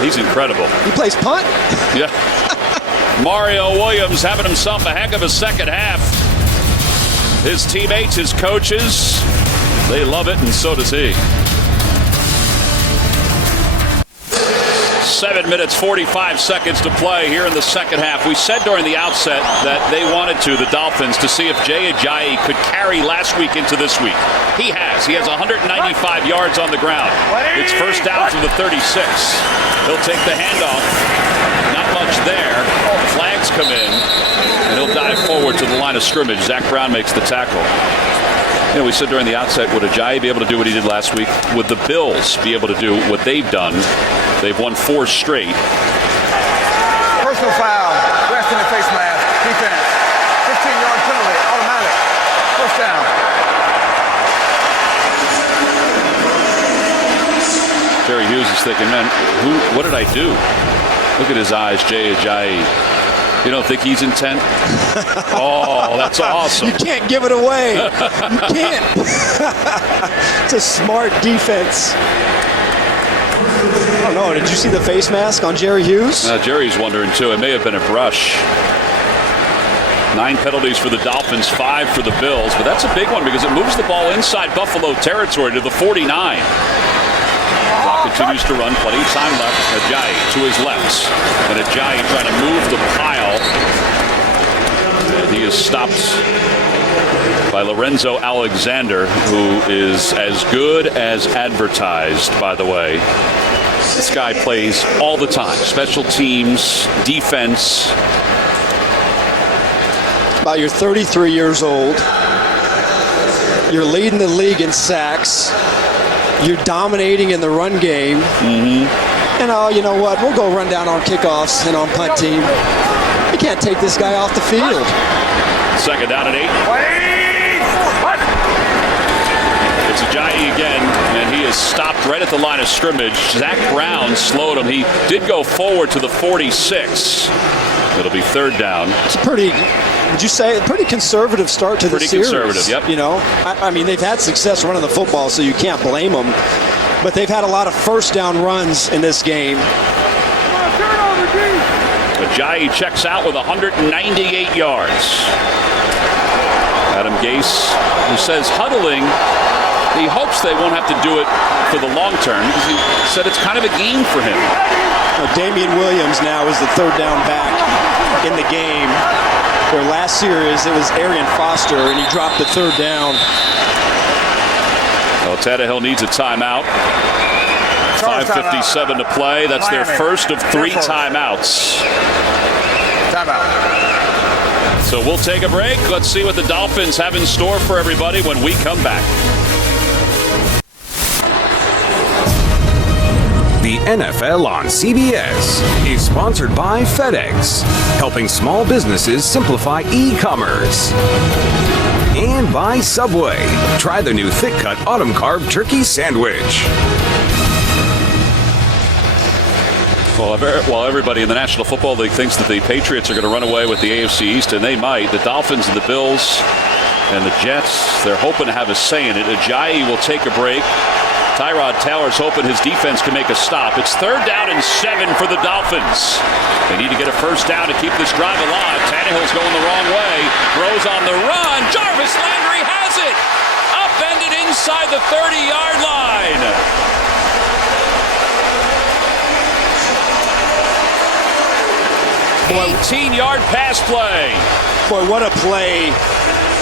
He's incredible. He plays punt? Yeah. Mario Williams having himself a heck of a second half. His teammates, his coaches, they love it, and so does he. 7 minutes, 45 seconds to play here in the second half. We said during the outset that they wanted the Dolphins, to see if Jay Ajayi could carry last week into this week. He has. He has 195 yards on the ground. It's first down from the 36. He'll take the handoff. Not much there. Flags come in, and he'll dive forward to the line of scrimmage. Zach Brown makes the tackle. We said during the outset, would Ajayi be able to do what he did last week? Would the Bills be able to do what they've done? They've won 4 straight. Personal foul. Rest in the face mask. Defense. 15-yard penalty. Automatic. First down. Jerry Hughes is thinking, man, what did I do? Look at his eyes, Jay Ajayi. You don't think he's intent? Oh, that's awesome. You can't give it away. You can't. It's a smart defense. I don't know. Did you see the face mask on Jerry Hughes? Jerry's wondering, too. It may have been a brush. 9 penalties for the Dolphins, 5 for the Bills. But that's a big one because it moves the ball inside Buffalo territory to the 49. Clock continues to run. Plenty of time left. Ajayi to his left. And Ajayi trying to move the pile. And he is stopped by Lorenzo Alexander, who is as good as advertised, by the way. This guy plays all the time. Special teams, defense. About you're 33 years old. You're leading the league in sacks. You're dominating in the run game. And you know what? We'll go run down on kickoffs and on punt team. You can't take this guy off the field. Second down and 8. It's Ajayi again, and he is stopped right at the line of scrimmage. Zach Brown slowed him. He did go forward to the 46. It'll be third down. It's a pretty, would you say, a pretty conservative start to the series. Pretty conservative, yep. You know, I mean, they've had success running the football, so you can't blame them. But they've had a lot of first down runs in this game. Ajayi checks out with 198 yards. Adam Gase, who says huddling, he hopes they won't have to do it for the long term because he said it's kind of a game for him. Damian Williams now is the third down back in the game. Where last series it was Arian Foster, and he dropped the third down. Well, Tannehill needs a timeout. 5:57 to play. That's their first of 3 timeouts. Timeout. So we'll take a break. Let's see what the Dolphins have in store for everybody when we come back. The NFL on CBS is sponsored by FedEx, helping small businesses simplify e-commerce. And by Subway. Try the new thick-cut autumn carb turkey sandwich. While everybody in the National Football League thinks that the Patriots are going to run away with the AFC East, and they might, the Dolphins and the Bills and the Jets, they're hoping to have a say in it. Ajayi will take a break. Tyrod Taylor's hoping his defense can make a stop. It's third down and 7 for the Dolphins. They need to get a first down to keep this drive alive. Tannehill's going the wrong way. Throws on the run. Jarvis Landry has it. Upended inside the 30-yard line. Boy, 18-yard pass play. Boy, what a play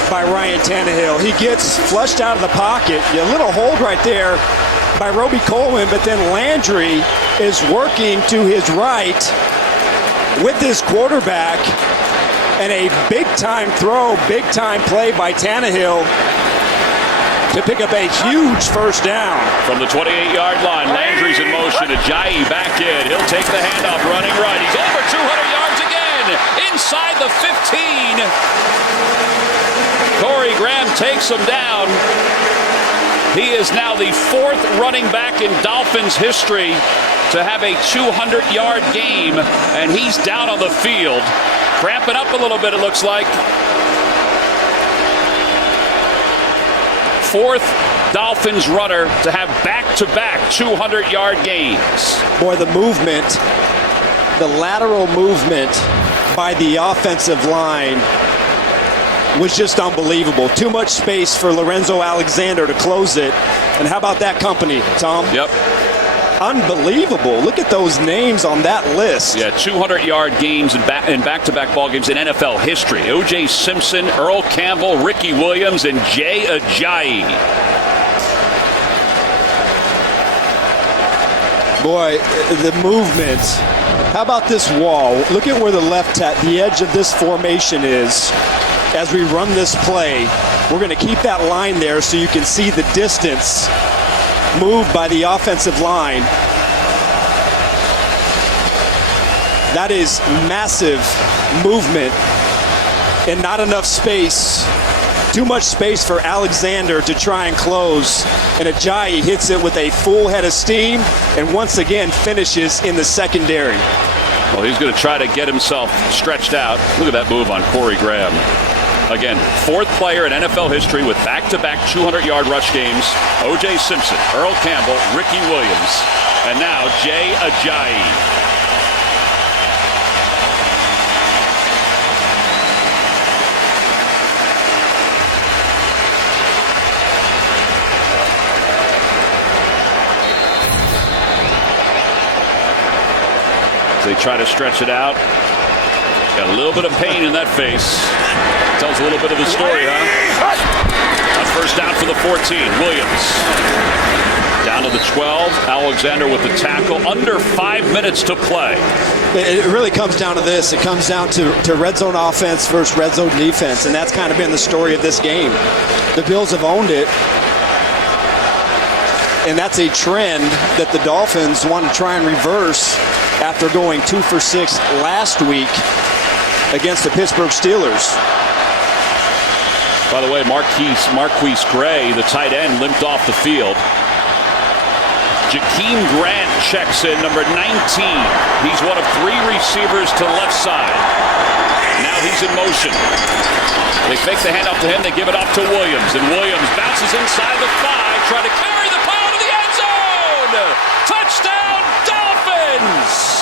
by Ryan Tannehill. He gets flushed out of the pocket. A little hold right there by Roby Coleman, but then Landry is working to his right with this quarterback, and a big-time throw, big-time play by Tannehill to pick up a huge first down. From the 28-yard line, Landry's in motion. Ajayi back in. He'll take the handoff, running right. He's over 200 yards again, inside the 15. Corey Graham takes him down. He is now the 4th running back in Dolphins history to have a 200-yard game, and he's down on the field. Cramping up a little bit, it looks like. 4th Dolphins runner to have back-to-back 200-yard games. Boy, the movement, the lateral movement by the offensive line was just unbelievable. Too much space for Lorenzo Alexander to close it. And how about that company, Tom? Yep. Unbelievable. Look at those names on that list. Yeah, 200-yard games in back-to-back ball games in NFL history. O.J. Simpson, Earl Campbell, Ricky Williams, and Jay Ajayi. Boy, the movement. How about this wall? Look at where the edge of this formation is. As we run this play, we're going to keep that line there so you can see the distance moved by the offensive line. That is massive movement and not enough space. Too much space for Alexander to try and close. And Ajayi hits it with a full head of steam and once again finishes in the secondary. Well, he's going to try to get himself stretched out. Look at that move on Corey Graham. Again, fourth player in NFL history with back-to-back 200-yard rush games. O.J. Simpson, Earl Campbell, Ricky Williams, and now Jay Ajayi. They try to stretch it out. Got a little bit of pain in that face. Tells a little bit of the story, huh? On first down for the 14, Williams. Down to the 12, Alexander with the tackle. Under 5 minutes to play. It really comes down to this. It comes down to red zone offense versus red zone defense, and that's kind of been the story of this game. The Bills have owned it. And that's a trend that the Dolphins want to try and reverse after going 2 for 6 last week against the Pittsburgh Steelers. By the way, Marquise Gray, the tight end, limped off the field. Jakeem Grant checks in, number 19. He's one of 3 receivers to the left side. Now he's in motion. They fake the handoff to him. They give it off to Williams. And Williams bounces inside the 5, trying to carry the ball to the end zone. Touchdown, Dolphins!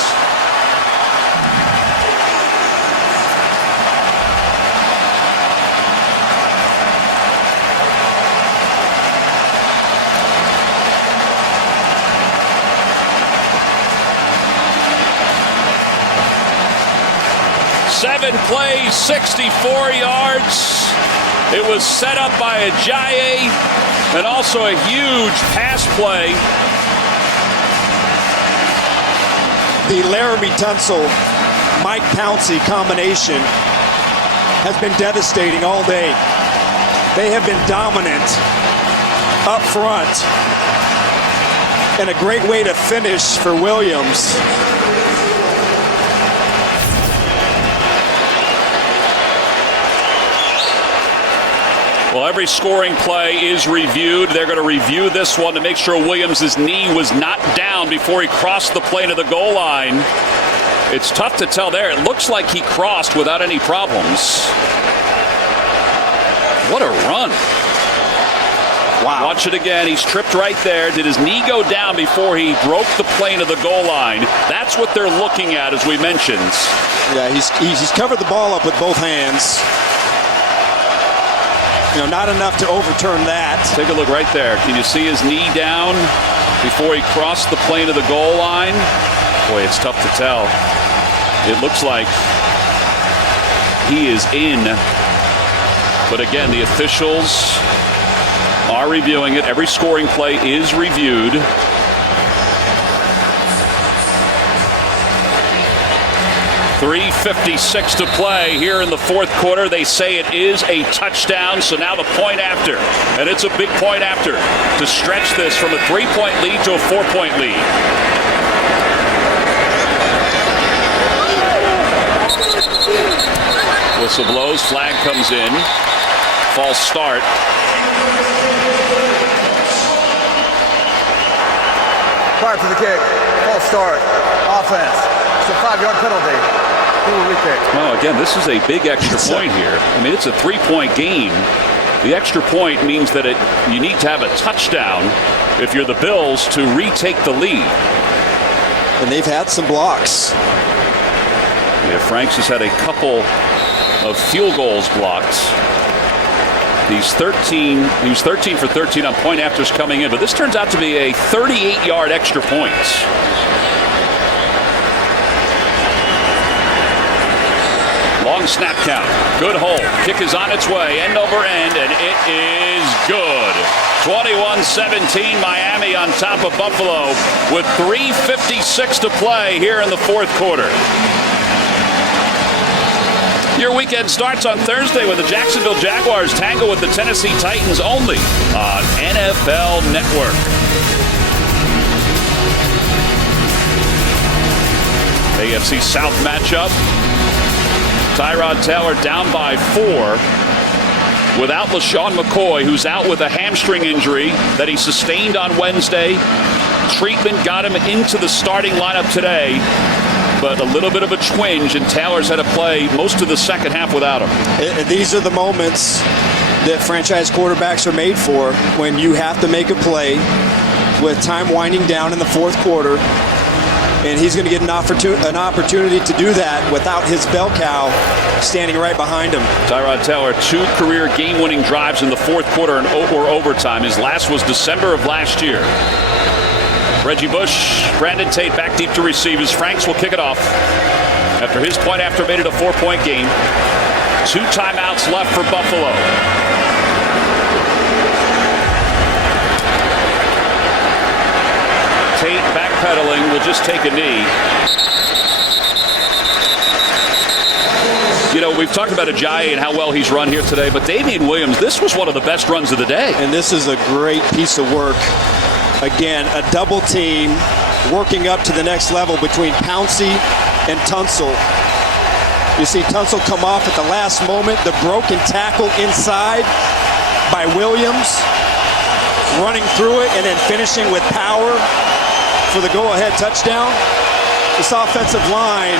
Seven plays, 64 yards. It was set up by Ajayi, and also a huge pass play. The Laramie Tunsil, Mike Pouncey combination has been devastating all day. They have been dominant up front, and a great way to finish for Williams. Well, every scoring play is reviewed. They're going to review this one to make sure Williams' knee was not down before he crossed the plane of the goal line. It's tough to tell there. It looks like he crossed without any problems. What a run. Wow. Watch it again. He's tripped right there. Did his knee go down before he broke the plane of the goal line? That's what they're looking at, as we mentioned. Yeah, he's covered the ball up with both hands. You know, not enough to overturn that. Take a look right there. Can you see his knee down before he crossed the plane of the goal line? Boy, it's tough to tell. It looks like he is in. But again, the officials are reviewing it. Every scoring play is reviewed. .356 to play here in the fourth quarter. They say it is a touchdown, so now the point after. And it's a big point after to stretch this from a 3-point lead to a 4-point lead. Whistle blows, flag comes in. False start. Prior to the kick, false start, offense. It's a 5-yard penalty. Well, again, this is a big extra point here. I mean, it's a 3-point game. The extra point means that you need to have a touchdown if you're the Bills to retake the lead. And they've had some blocks. Yeah, Franks has had a couple of field goals blocked. He was 13 for 13 on point afters coming in, but this turns out to be a 38-yard extra points. Long snap count. Good hold. Kick is on its way, end over end, and it is good. 21-17, Miami on top of Buffalo with 3:56 to play here in the fourth quarter. Your weekend starts on Thursday when the Jacksonville Jaguars tangle with the Tennessee Titans only on NFL Network. AFC South matchup. Tyrod Taylor down by 4 without LaShawn McCoy, who's out with a hamstring injury that he sustained on Wednesday. Treatment got him into the starting lineup today, but a little bit of a twinge, and Taylor's had to play most of the second half without him. These are the moments that franchise quarterbacks are made for, when you have to make a play with time winding down in the fourth quarter, and he's going to get an opportunity to do that without his bell cow standing right behind him. Tyrod Taylor, 2 career game-winning drives in the fourth quarter or overtime. His last was December of last year. Reggie Bush, Brandon Tate back deep to receive as Franks will kick it off. After his point after made it a 4-point game. 2 timeouts left for Buffalo. Tate backpedaling, will just take a knee. You know, we've talked about Ajayi and how well he's run here today, but Damian Williams, this was one of the best runs of the day. And this is a great piece of work. Again, a double team working up to the next level between Pouncey and Tunsil. You see Tunsil come off at the last moment, the broken tackle inside by Williams, running through it and then finishing with power for the go-ahead touchdown. This offensive line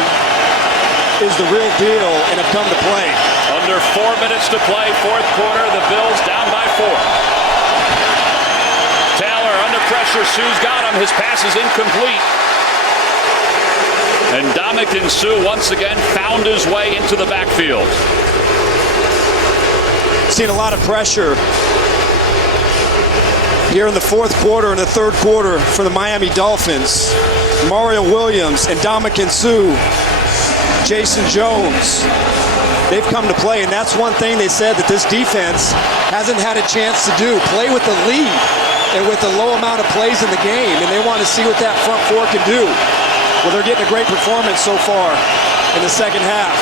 is the real deal and have come to play. Under 4 minutes to play, fourth quarter, the Bills down by 4. Taylor under pressure, Sue's got him, his pass is incomplete. And Ndamukong Suh once again found his way into the backfield. Seen a lot of pressure here in the fourth quarter and the third quarter for the Miami Dolphins. Mario Williams and Ndamukong Suh, Jason Jones, they've come to play, and that's one thing they said that this defense hasn't had a chance to do, play with the lead and with the low amount of plays in the game, and they want to see what that front four can do. Well, they're getting a great performance so far in the second half.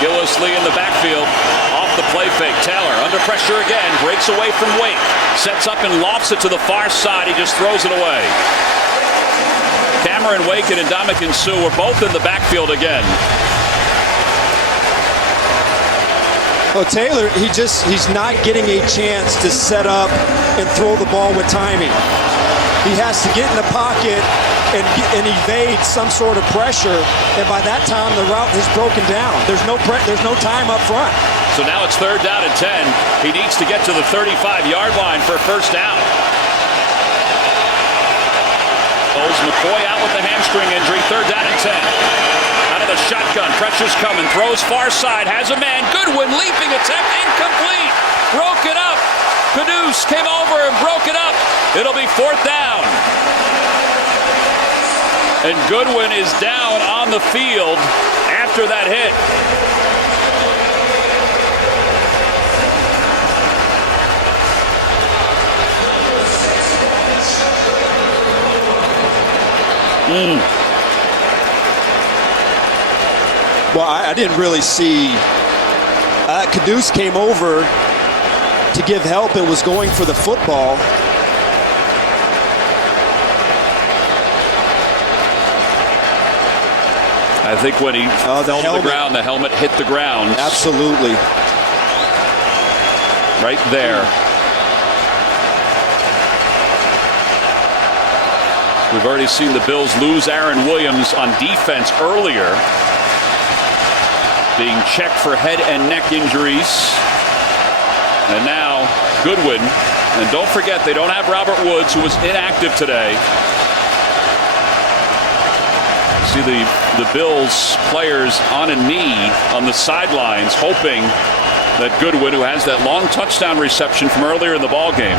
Gillislee in the backfield, off the play fake. Taylor under pressure again, breaks away from Wake, sets up and lofts it to the far side. He just throws it away. Cameron Wake and Ndamukong Suh were both in the backfield again. Well, Taylor, he's not getting a chance to set up and throw the ball with timing. He has to get in the pocket and evade some sort of pressure, and by that time the route has broken down. There's no time up front. So now it's 3rd down and 10. He needs to get to the 35-yard line for a first down. McCoy out with the hamstring injury. 3rd down and 10. Out of the shotgun, pressure's coming. Throws far side, has a man. Goodwin leaping attempt, incomplete. Broke it up. Caduce came over and broke it up. It'll be 4th down. And Goodwin is down on the field after that hit. Well, I didn't really see. Caduce came over to give help and was going for the football. I think when he fell to the ground, the helmet hit the ground. Absolutely. Right there. We've already seen the Bills lose Aaron Williams on defense earlier, being checked for head and neck injuries. And now Goodwin. And don't forget, they don't have Robert Woods, who was inactive today. See the Bills players on a knee on the sidelines, hoping that Goodwin, who has that long touchdown reception from earlier in the ball game,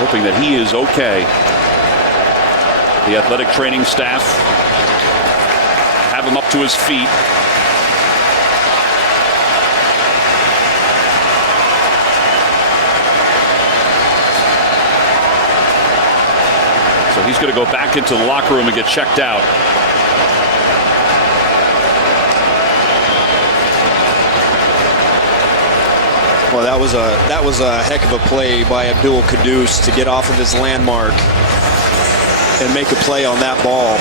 hoping that he is okay. The athletic training staff have him up to his feet. So he's going to go back into the locker room and get checked out. Well, that was a heck of a play by Abdul Quddus to get off of his landmark and make a play on that ball.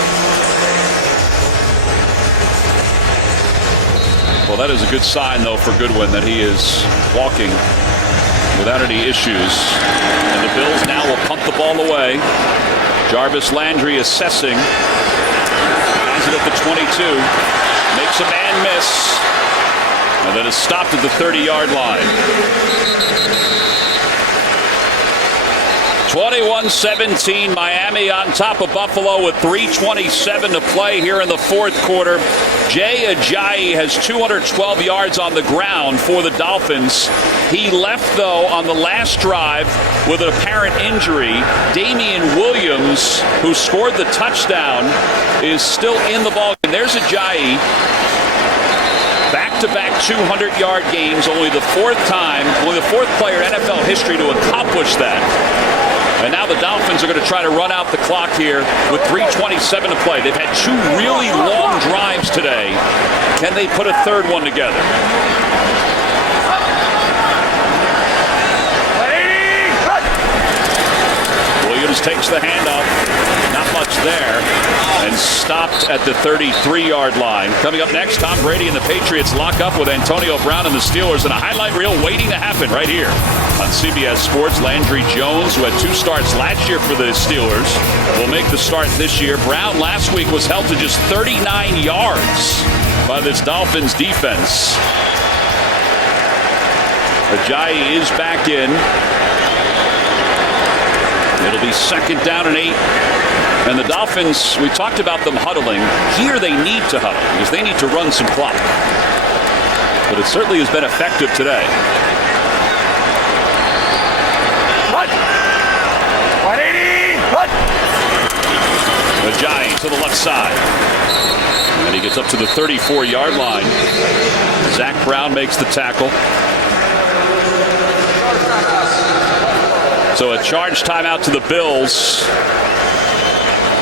Well, that is a good sign, though, for Goodwin that he is walking without any issues. And the Bills now will punt the ball away. Jarvis Landry assessing. Has it at the 22. Makes a man miss. And then is stopped at the 30-yard line. 21-17, Miami on top of Buffalo with 3:27 to play here in the fourth quarter. Jay Ajayi has 212 yards on the ground for the Dolphins. He left, though, on the last drive with an apparent injury. Damian Williams, who scored the touchdown, is still in the ball game. There's Ajayi. Back-to-back 200-yard games, only the fourth player in NFL history to accomplish that. And now the Dolphins are going to try to run out the clock here with 3:27 to play. They've had two really long drives today. Can they put a third one together? Williams takes the handoff. Not much there. And stopped at the 33-yard line. Coming up next, Tom Brady and the Patriots lock up with Antonio Brown and the Steelers in a highlight reel waiting to happen right here on CBS Sports. Landry Jones, who had 2 starts last year for the Steelers, will make the start this year. Brown last week was held to just 39 yards by this Dolphins defense. Ajayi is back in. It'll be second down and 8. And the Dolphins, we talked about them huddling. Here they need to huddle because they need to run some clock. But it certainly has been effective today. Ajayi to the left side. And he gets up to the 34-yard line. Zach Brown makes the tackle. So a charge timeout to the Bills.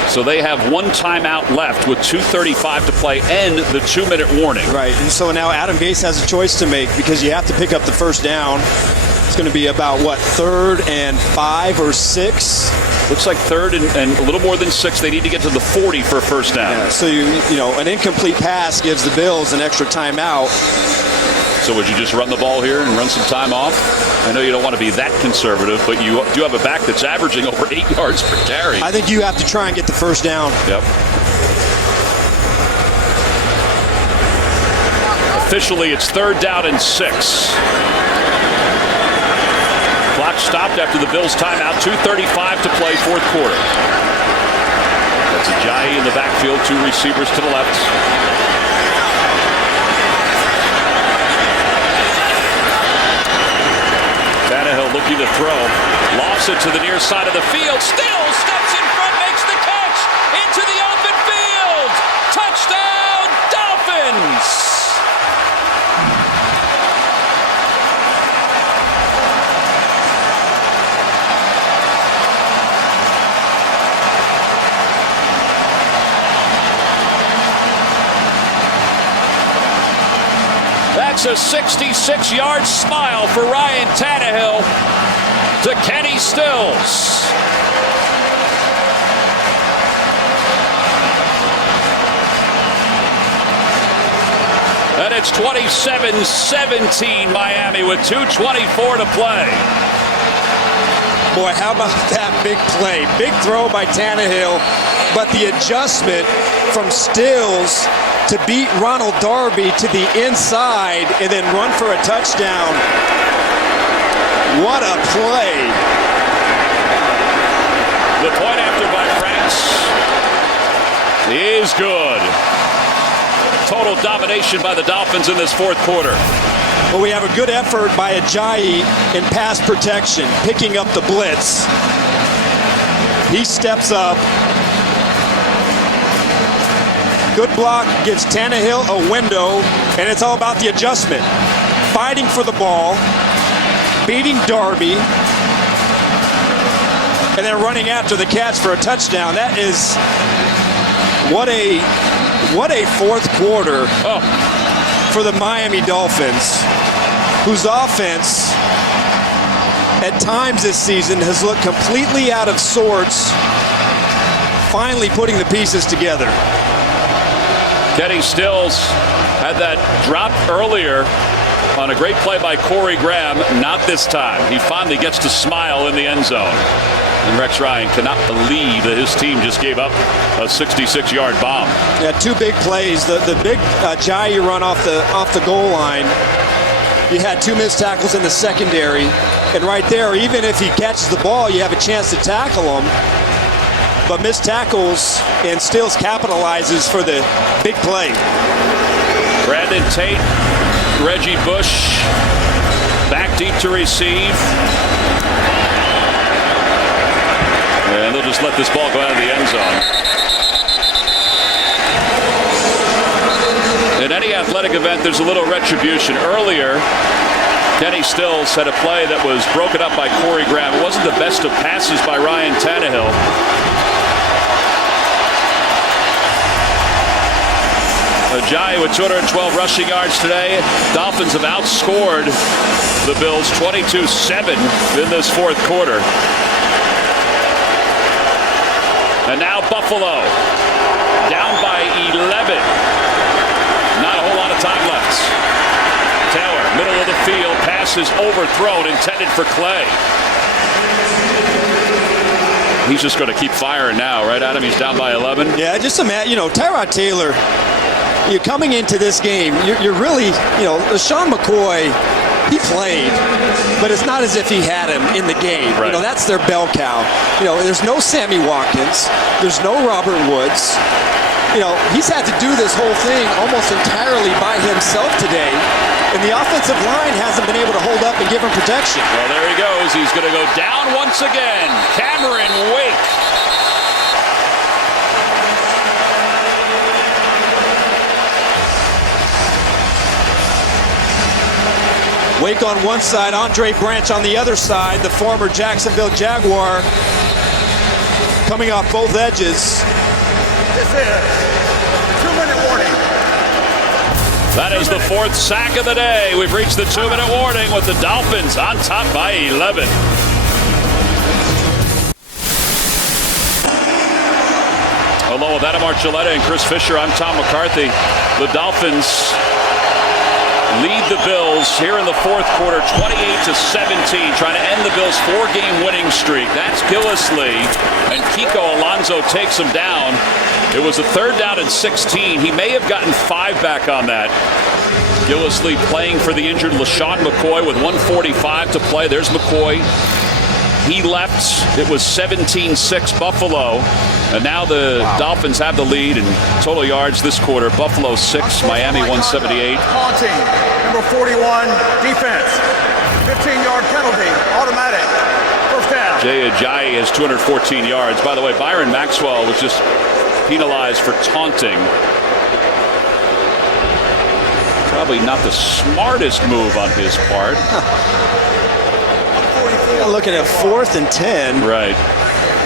So they have 1 timeout left with 2:35 to play and the 2-minute warning. Right, and so now Adam Gase has a choice to make because you have to pick up the first down. It's going to be about, 3rd and 5 or 6? Looks like 3rd and a little more than 6. They need to get to the 40 for a first down. Yeah, so, an incomplete pass gives the Bills an extra timeout. So would you just run the ball here and run some time off? I know you don't want to be that conservative, but you do have a back that's averaging over 8 yards per carry. I think you have to try and get the first down. Yep. Officially, it's 3rd down and 6. Clock stopped after the Bills' timeout. 2:35 to play, fourth quarter. That's Ajayi in the backfield, 2 receivers to the left. Tannehill looking to throw. Lofts it to the near side of the field. Still steps in front, makes the catch. Into the open field. Touchdown, Dolphins. That's a 66-yard smile for Ryan Tannehill to Kenny Stills. And it's 27-17 Miami with 2:24 to play. Boy, how about that big play? Big throw by Tannehill, but the adjustment from Stills to beat Ronald Darby to the inside and then run for a touchdown. What a play. The point after by France is good. total domination by the Dolphins in this fourth quarter. Well, we have a good effort by Ajayi in pass protection, picking up the blitz. He steps up. Good block, gives Tannehill a window, and it's all about the adjustment. Fighting for the ball, beating Darby, and then running after the catch for a touchdown. That is what a fourth quarter for the Miami Dolphins, whose offense at times this season has looked completely out of sorts, finally putting the pieces together. Kenny Stills had that drop earlier on a great play by Corey Graham. Not this time. He finally gets to smile in the end zone. And Rex Ryan cannot believe that his team just gave up a 66-yard bomb. Yeah, two big plays. The big Ajayi run off the goal line. You had two missed tackles in the secondary. And right there, even if he catches the ball, you have a chance to tackle him. But missed tackles, and Stills capitalizes for the big play. Brandon Tate, Reggie Bush, back deep to receive. And they'll just let this ball go out of the end zone. In any athletic event, there's a little retribution. Earlier, Kenny Stills had a play that was broken up by Corey Graham. It wasn't the best of passes by Ryan Tannehill. Ajayi with 212 rushing yards today. Dolphins have outscored the Bills 22-7 in this fourth quarter. And now Buffalo down by 11. Not a whole lot of time left. Taylor, middle of the field, pass is overthrown, intended for Clay. He's just going to keep firing now, right, Adam? He's down by 11. Yeah, just imagine, Tyrod Taylor, you're coming into this game, you're really, LaShawn McCoy, he played, but it's not as if he had him in the game. Right. That's their bell cow. There's no Sammy Watkins. There's no Robert Woods. He's had to do this whole thing almost entirely by himself today, and the offensive line hasn't been able to hold up and give him protection. Well, there he goes. He's going to go down once again. Cameron Wake. Wake on one side, Andre Branch on the other side, the former Jacksonville Jaguar, coming off both edges. This is 2-minute warning. That is the fourth sack of the day. We've reached the 2-minute warning with the Dolphins on top by 11. Along with Adam Archuleta and Chris Fisher, I'm Tom McCarthy. The Dolphins lead the Bills here in the fourth quarter, 28-17, trying to end the Bills' four-game winning streak. That's Gillislee, and Kiko Alonso takes him down. It was a third down and 16. He may have gotten 5 back on that. Gillislee playing for the injured LaShawn McCoy with 1:45 to play. There's McCoy. He left. It was 17-6 Buffalo. And now the Dolphins have the lead in total yards this quarter. Buffalo 6, Miami 178. Taunting, number 41, defense. 15-yard penalty, automatic. First down. Jay Ajayi has 214 yards. By the way, Byron Maxwell was just penalized for taunting. Probably not the smartest move on his part. Looking at 4th and 10. Right.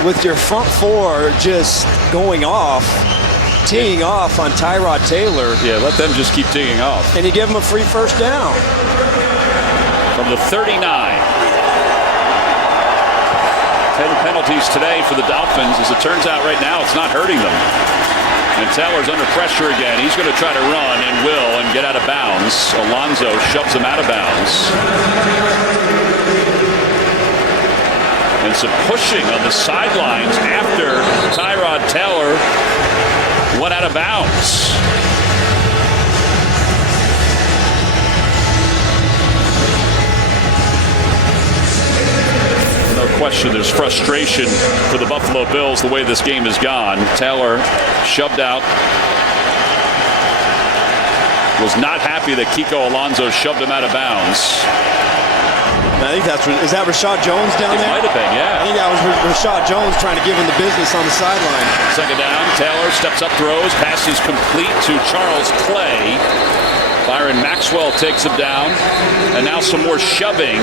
With your front four just going off, teeing off on Tyrod Taylor. Yeah, let them just keep teeing off. And you give them a free first down. From the 39. 10 penalties today for the Dolphins. As it turns out right now, it's not hurting them. And Taylor's under pressure again. He's going to try to run and will and get out of bounds. Alonso shoves him out of bounds. And some pushing on the sidelines after Tyrod Taylor went out of bounds. No question there's frustration for the Buffalo Bills the way this game has gone. Taylor shoved out. was not happy that Kiko Alonso shoved him out of bounds. I think is that Rashad Jones down there? It might have been, yeah. I think that was Rashad Jones trying to give him the business on the sideline. Second down, Taylor steps up, throws, pass is complete to Charles Clay. Byron Maxwell takes him down, and now some more shoving.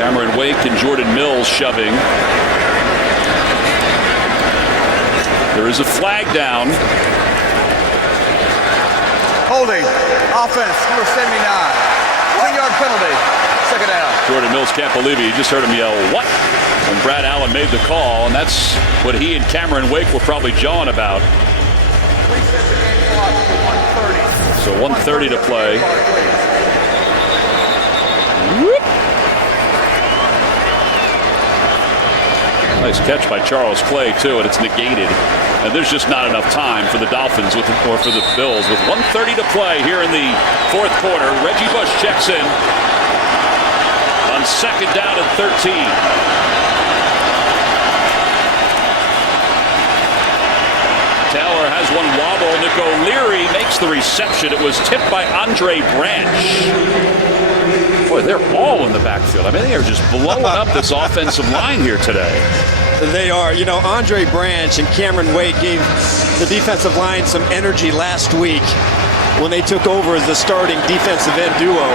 Cameron Wake and Jordan Mills shoving. There is a flag down. Holding, offense, number 79. 10-yard penalty, second down. Jordan Mills can't believe it. You just heard him yell, "What?" when Brad Allen made the call, and that's what he and Cameron Wake were probably jawing about. Reset the game clock to 1:30. So 1:30 to play. Nice catch by Charles Clay, too, and it's negated. And there's just not enough time for the Dolphins or for the Bills. With 1:30 to play here in the fourth quarter, Reggie Bush checks in on second down and 13. Taylor has one wobble. Nick O'Leary makes the reception. It was tipped by Andre Branch. Boy, they're all in the backfield. I mean, they are just blowing up this offensive line here today. They are. You know, Andre Branch and Cameron Wake gave the defensive line some energy last week when they took over as the starting defensive end duo.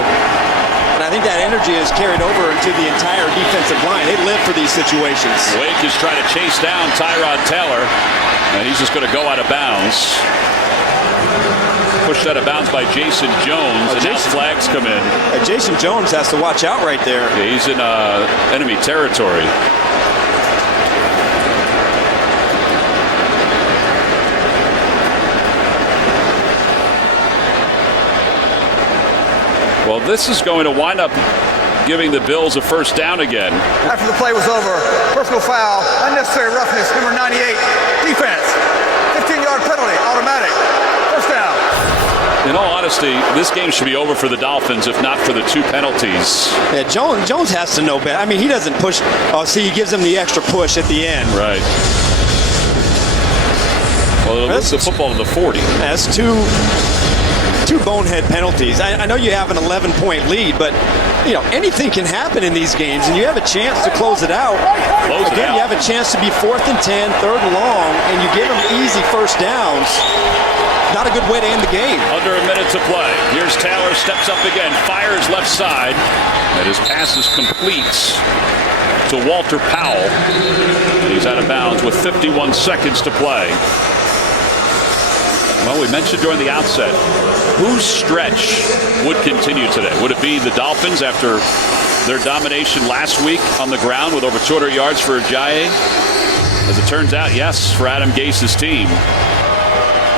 And I think that energy has carried over into the entire defensive line. They live for these situations. Wake is trying to chase down Tyrod Taylor, and he's just going to go out of bounds. Pushed out of bounds by Jason Jones, and now flags come in. Jason Jones has to watch out right there. Yeah, he's in enemy territory. Well, this is going to wind up giving the Bills a first down again. After the play was over, personal foul, unnecessary roughness, number 98, defense, 15-yard penalty, automatic, first down. In all honesty, this game should be over for the Dolphins if not for the two penalties. Yeah, Jones has to know better. I mean, he doesn't push. Oh, see, he gives him the extra push at the end. Right. Well, it moves the football to the 40. That's two bonehead penalties. I know you have an 11-point lead, but you know anything can happen in these games, and you have a chance to close it out. Again, you have a chance to be 4th and 10, 3rd and long, and you give them easy first downs. Not a good way to end the game. Under a minute to play. Here's Taylor, steps up again, fires left side, and his pass is complete to Walter Powell. He's out of bounds with 51 seconds to play. Well, we mentioned during the outset, whose stretch would continue today? Would it be the Dolphins after their domination last week on the ground with over 200 yards for Ajayi? As it turns out, yes, for Adam Gase's team.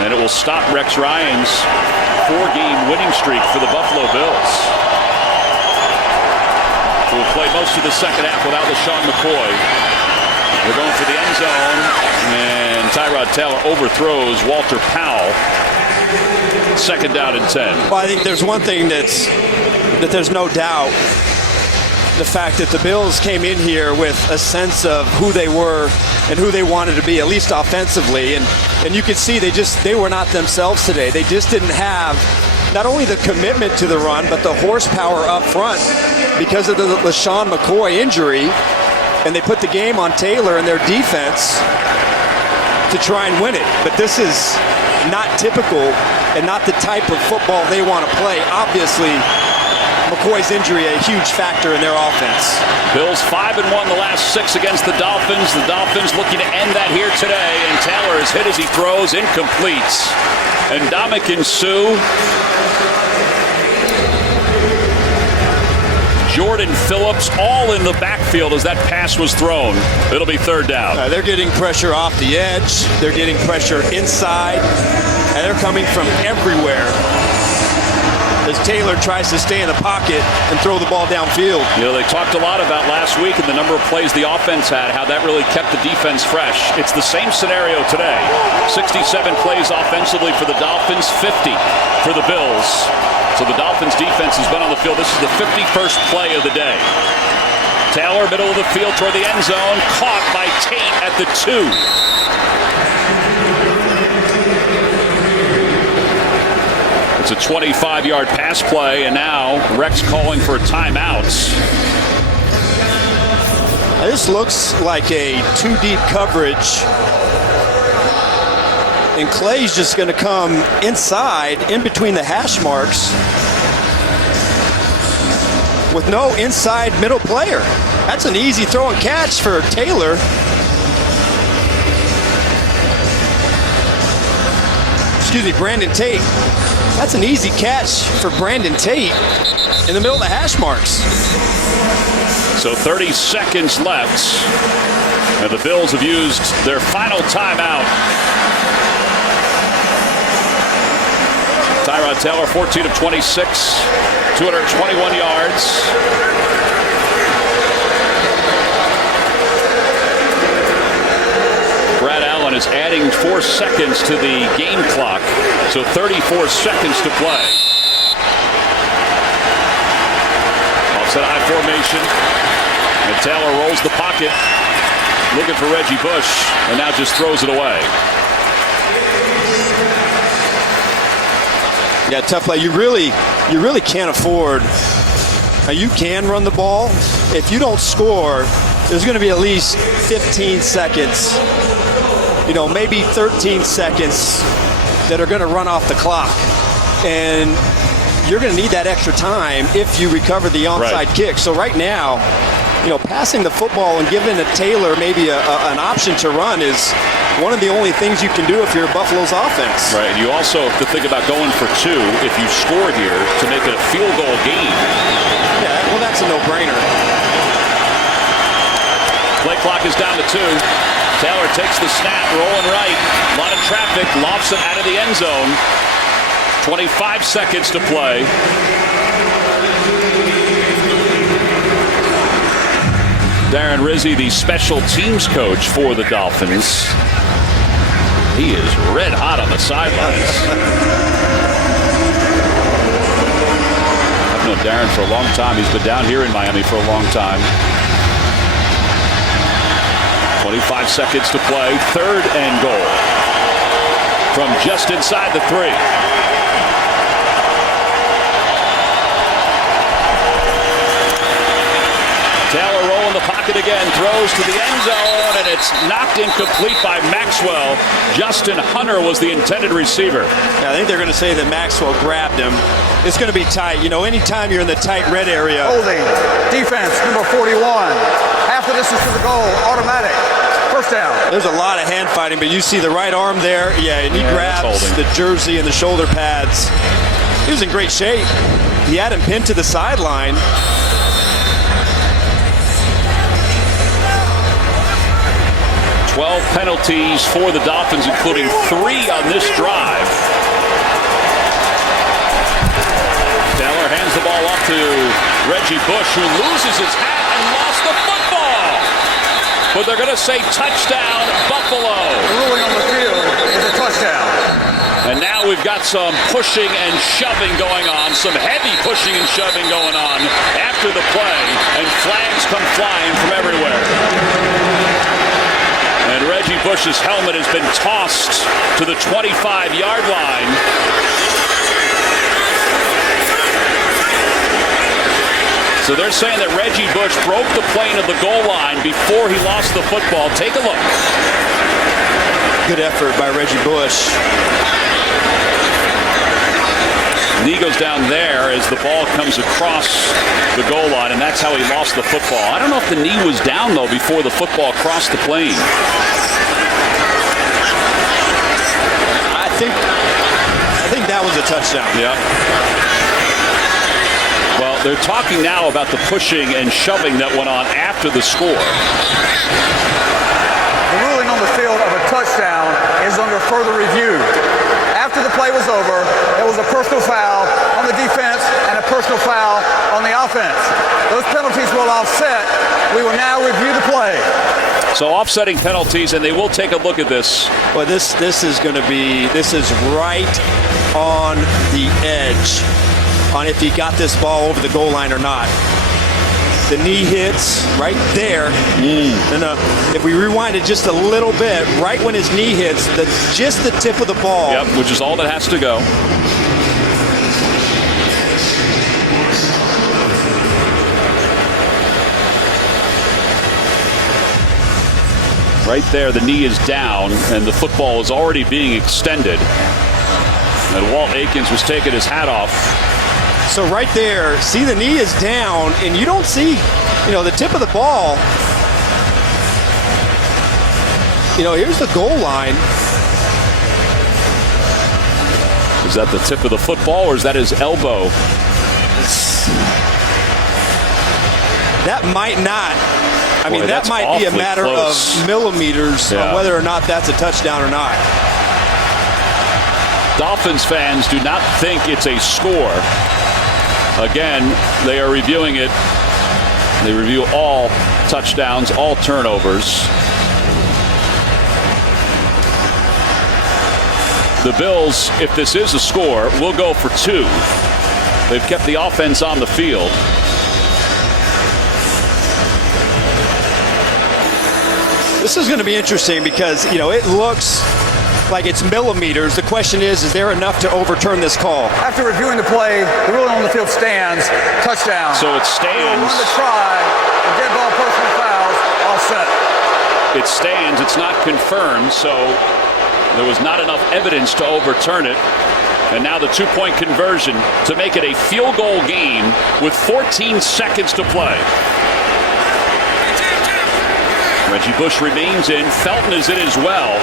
And it will stop Rex Ryan's 4-game winning streak for the Buffalo Bills, who will play most of the second half without LaShawn McCoy. They're going for the end zone, and Tyrod Taylor overthrows Walter Powell. Second down and 10. Well, I think there's one thing that there's no doubt. The fact that the Bills came in here with a sense of who they were and who they wanted to be, at least offensively. And you could see they were not themselves today. They just didn't have not only the commitment to the run, but the horsepower up front because of the LaShawn McCoy injury. And they put the game on Taylor and their defense to try and win it. But this is not typical and not the type of football they want to play. Obviously, McCoy's injury a huge factor in their offense. Bills 5-1 the last 6 against the Dolphins. The Dolphins looking to end that here today. And Taylor is hit as he throws, incomplete. And Ndamukong Suh, Jordan Phillips, all in the backfield as that pass was thrown. It'll be third down. They're getting pressure off the edge. They're getting pressure inside. And they're coming from everywhere as Taylor tries to stay in the pocket and throw the ball downfield. You know, they talked a lot about last week and the number of plays the offense had, how that really kept the defense fresh. It's the same scenario today. 67 plays offensively for the Dolphins, 50 for the Bills. So the Dolphins defense has been on the field. This is the 51st play of the day. Taylor, middle of the field toward the end zone, caught by Tate at the 2. It's a 25-yard pass play, and now Rex calling for timeouts. This looks like a two-deep coverage. And Clay's just going to come inside, in between the hash marks, with no inside middle player. That's an easy throw and catch for Taylor. Excuse me, Brandon Tate. That's an easy catch for Brandon Tate in the middle of the hash marks. So 30 seconds left, and the Bills have used their final timeout. Tyrod Taylor, 14 of 26, 221 yards. Brad Allen is adding 4 seconds to the game clock, so 34 seconds to play. Offset I formation, and Taylor rolls the pocket, looking for Reggie Bush, and now just throws it away. Yeah, tough play. You really can't afford. Now you can run the ball. If you don't score, there's going to be at least 15 seconds, maybe 13 seconds that are going to run off the clock. And you're going to need that extra time if you recover the onside kick. So right now, passing the football and giving a Taylor maybe an option to run is one of the only things you can do if you're Buffalo's offense. Right, and you also have to think about going for 2 if you score here to make it a field goal game. Yeah, well, that's a no-brainer. Play clock is down to 2. Taylor takes the snap, rolling right. A lot of traffic, lofts it out of the end zone. 25 seconds to play. Darren Rizzi, the special teams coach for the Dolphins. He is red hot on the sidelines. I've known Darren for a long time. He's been down here in Miami for a long time. 25 seconds to play. 3rd and goal. From just inside the 3. Taylor rolling the pocket again, throws to the end zone, and it's knocked incomplete by Maxwell. Justin Hunter was the intended receiver. Yeah, I think they're going to say that Maxwell grabbed him. It's going to be tight. Anytime you're in the tight red area. Holding. Defense, number 41. After this is to the goal, automatic. First down. There's a lot of hand fighting, but you see the right arm there. Yeah, and he grabs the jersey and the shoulder pads. He was in great shape. He had him pinned to the sideline. 12 penalties for the Dolphins, including 3 on this drive. Taylor hands the ball off to Reggie Bush, who loses his hat and lost the football. But they're going to say touchdown, Buffalo. The ruling on the field is a touchdown. And now we've got some pushing and shoving going on, some heavy pushing and shoving going on after the play, and flags come flying from everywhere. And Reggie Bush's helmet has been tossed to the 25-yard line. So they're saying that Reggie Bush broke the plane of the goal line before he lost the football. Take a look. Good effort by Reggie Bush. Knee goes down there as the ball comes across the goal line, and that's how he lost the football. I don't know if the knee was down, though, before the football crossed the plane. I think that was a touchdown. Yeah. Well, they're talking now about the pushing and shoving that went on after the score. The ruling on the field of a touchdown is under further review. After the play was over, there was a personal foul on the defense and a personal foul on the offense. Those penalties will offset. We will now review the play. So offsetting penalties, and they will take a look at this. Well, this is right on the edge on if he got this ball over the goal line or not. The knee hits right there. And if we rewind it just a little bit, right when his knee hits, just the tip of the ball. Yep, which is all that has to go. Right there, the knee is down, and the football is already being extended. And Walt Aikens was taking his hat off. So right there, see the knee is down, and you don't see, the tip of the ball. Here's the goal line. Is that the tip of the football, or is that his elbow? That might not. Boy, that might be a matter close. of millimeters on whether or not that's a touchdown or not. Dolphins fans do not think it's a score. Again, they are reviewing it. They review all touchdowns, all turnovers. The Bills, if this is a score, will go for 2. They've kept the offense on the field. This is going to be interesting because, it looks like it's millimeters. The question is there enough to overturn this call? After reviewing the play, the ruling on the field stands. Touchdown. So it stands. Run the try. And dead ball, personal fouls, all set. It stands. It's not confirmed, so there was not enough evidence to overturn it. And now the 2-point conversion to make it a field goal game with 14 seconds to play. Reggie Bush remains in. Felton is in as well.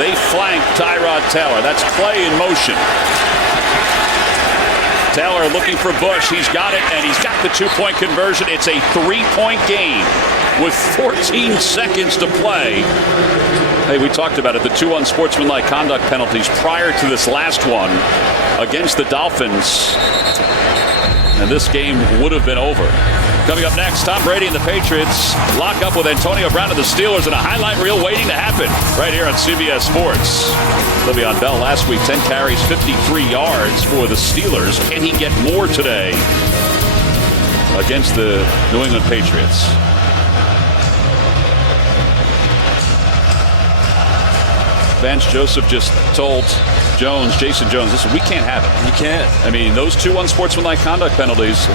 They flank Tyrod Taylor. That's Clay in motion. Taylor looking for Bush. He's got it, and he's got the 2-point conversion. It's a 3-point game with 14 seconds to play. Hey, we talked about it, the 2 unsportsmanlike conduct penalties prior to this last one against the Dolphins. And this game would have been over. Coming up next, Tom Brady and the Patriots lock up with Antonio Brown and the Steelers in a highlight reel waiting to happen right here on CBS Sports. Le'Veon Bell last week, 10 carries, 53 yards for the Steelers. Can he get more today against the New England Patriots? Vance Joseph just told Jason Jones, listen, we can't have it. You can't. I mean, those 2 unsportsmanlike conduct penalties,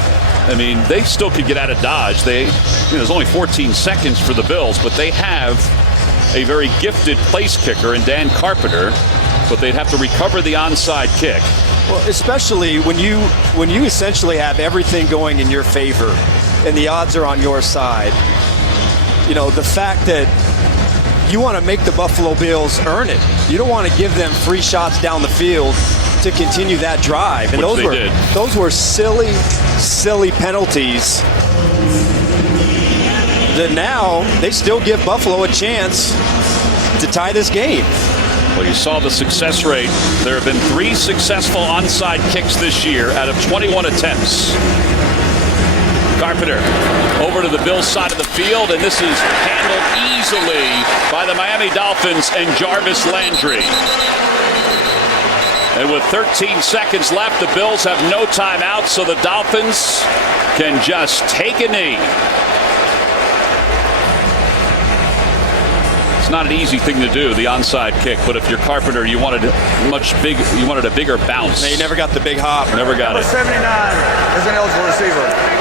they still could get out of Dodge. There's only 14 seconds for the Bills, but they have a very gifted place kicker in Dan Carpenter, but they'd have to recover the onside kick. Well, especially when you essentially have everything going in your favor and the odds are on your side. The fact that you want to make the Buffalo Bills earn it. You don't want to give them free shots down the field to continue that drive. And those were silly penalties that now they still give Buffalo a chance to tie this game. Well, you saw the success rate. There have been 3 successful onside kicks this year out of 21 attempts. Carpenter over to the Bills side of the field, and this is handled easily by the Miami Dolphins and Jarvis Landry. And with 13 seconds left, the Bills have no timeout, so the Dolphins can just take a knee. It's not an easy thing to do, the onside kick, but if you're Carpenter, you wanted a bigger bounce. They never got the big hop. Never got it. Number 79 is an eligible receiver.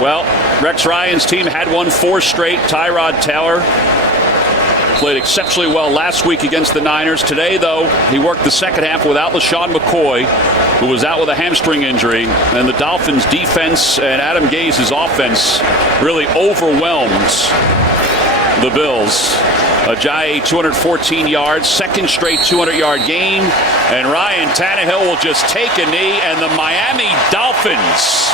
Well, Rex Ryan's team had won 4 straight. Tyrod Taylor played exceptionally well last week against the Niners. Today, though, he worked the second half without LaShawn McCoy, who was out with a hamstring injury. And the Dolphins' defense and Adam Gaze's offense really overwhelmed the Bills. Ajayi, 214 yards, second straight 200-yard game. And Ryan Tannehill will just take a knee, and the Miami Dolphins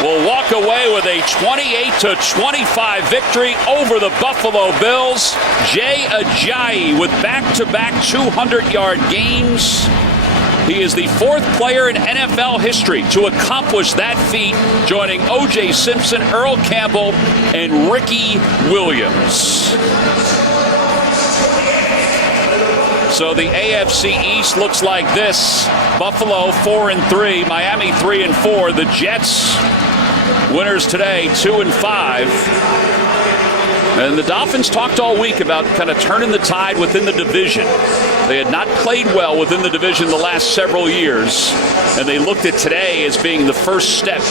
will walk away with a 28-25 victory over the Buffalo Bills. Jay Ajayi with back-to-back 200-yard games. He is the 4th player in NFL history to accomplish that feat, joining O.J. Simpson, Earl Campbell, and Ricky Williams. So the AFC East looks like this. Buffalo 4-3, Miami 3-4. The Jets winners today 2-5. And the Dolphins talked all week about kind of turning the tide within the division. They had not played well within the division the last several years, and they looked at today as being the first step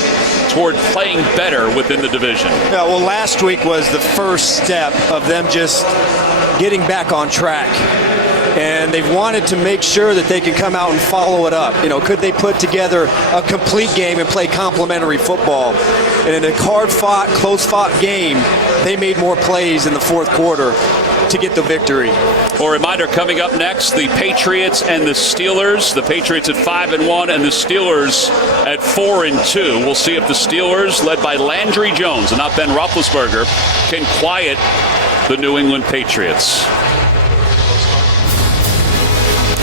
toward playing better within the division. Yeah, well, last week was the first step of them just getting back on track. And they've wanted to make sure that they can come out and follow it up. Could they put together a complete game and play complementary football? And in a hard-fought, close-fought game, they made more plays in the fourth quarter to get the victory. A reminder, coming up next, the Patriots and the Steelers. The Patriots at 5-1 and the Steelers at 4-2. We'll see if the Steelers, led by Landry Jones and not Ben Roethlisberger, can quiet the New England Patriots.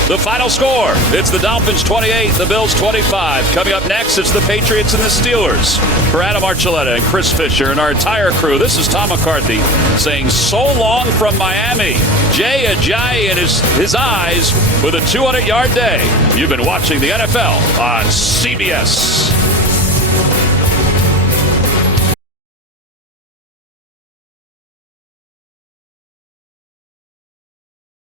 The final score, it's the Dolphins 28, the Bills 25. Coming up next, it's the Patriots and the Steelers. For Adam Archuleta and Chris Fisher and our entire crew, this is Tom McCarthy saying so long from Miami. Jay Ajayi and his eyes with a 200-yard day. You've been watching the NFL on CBS.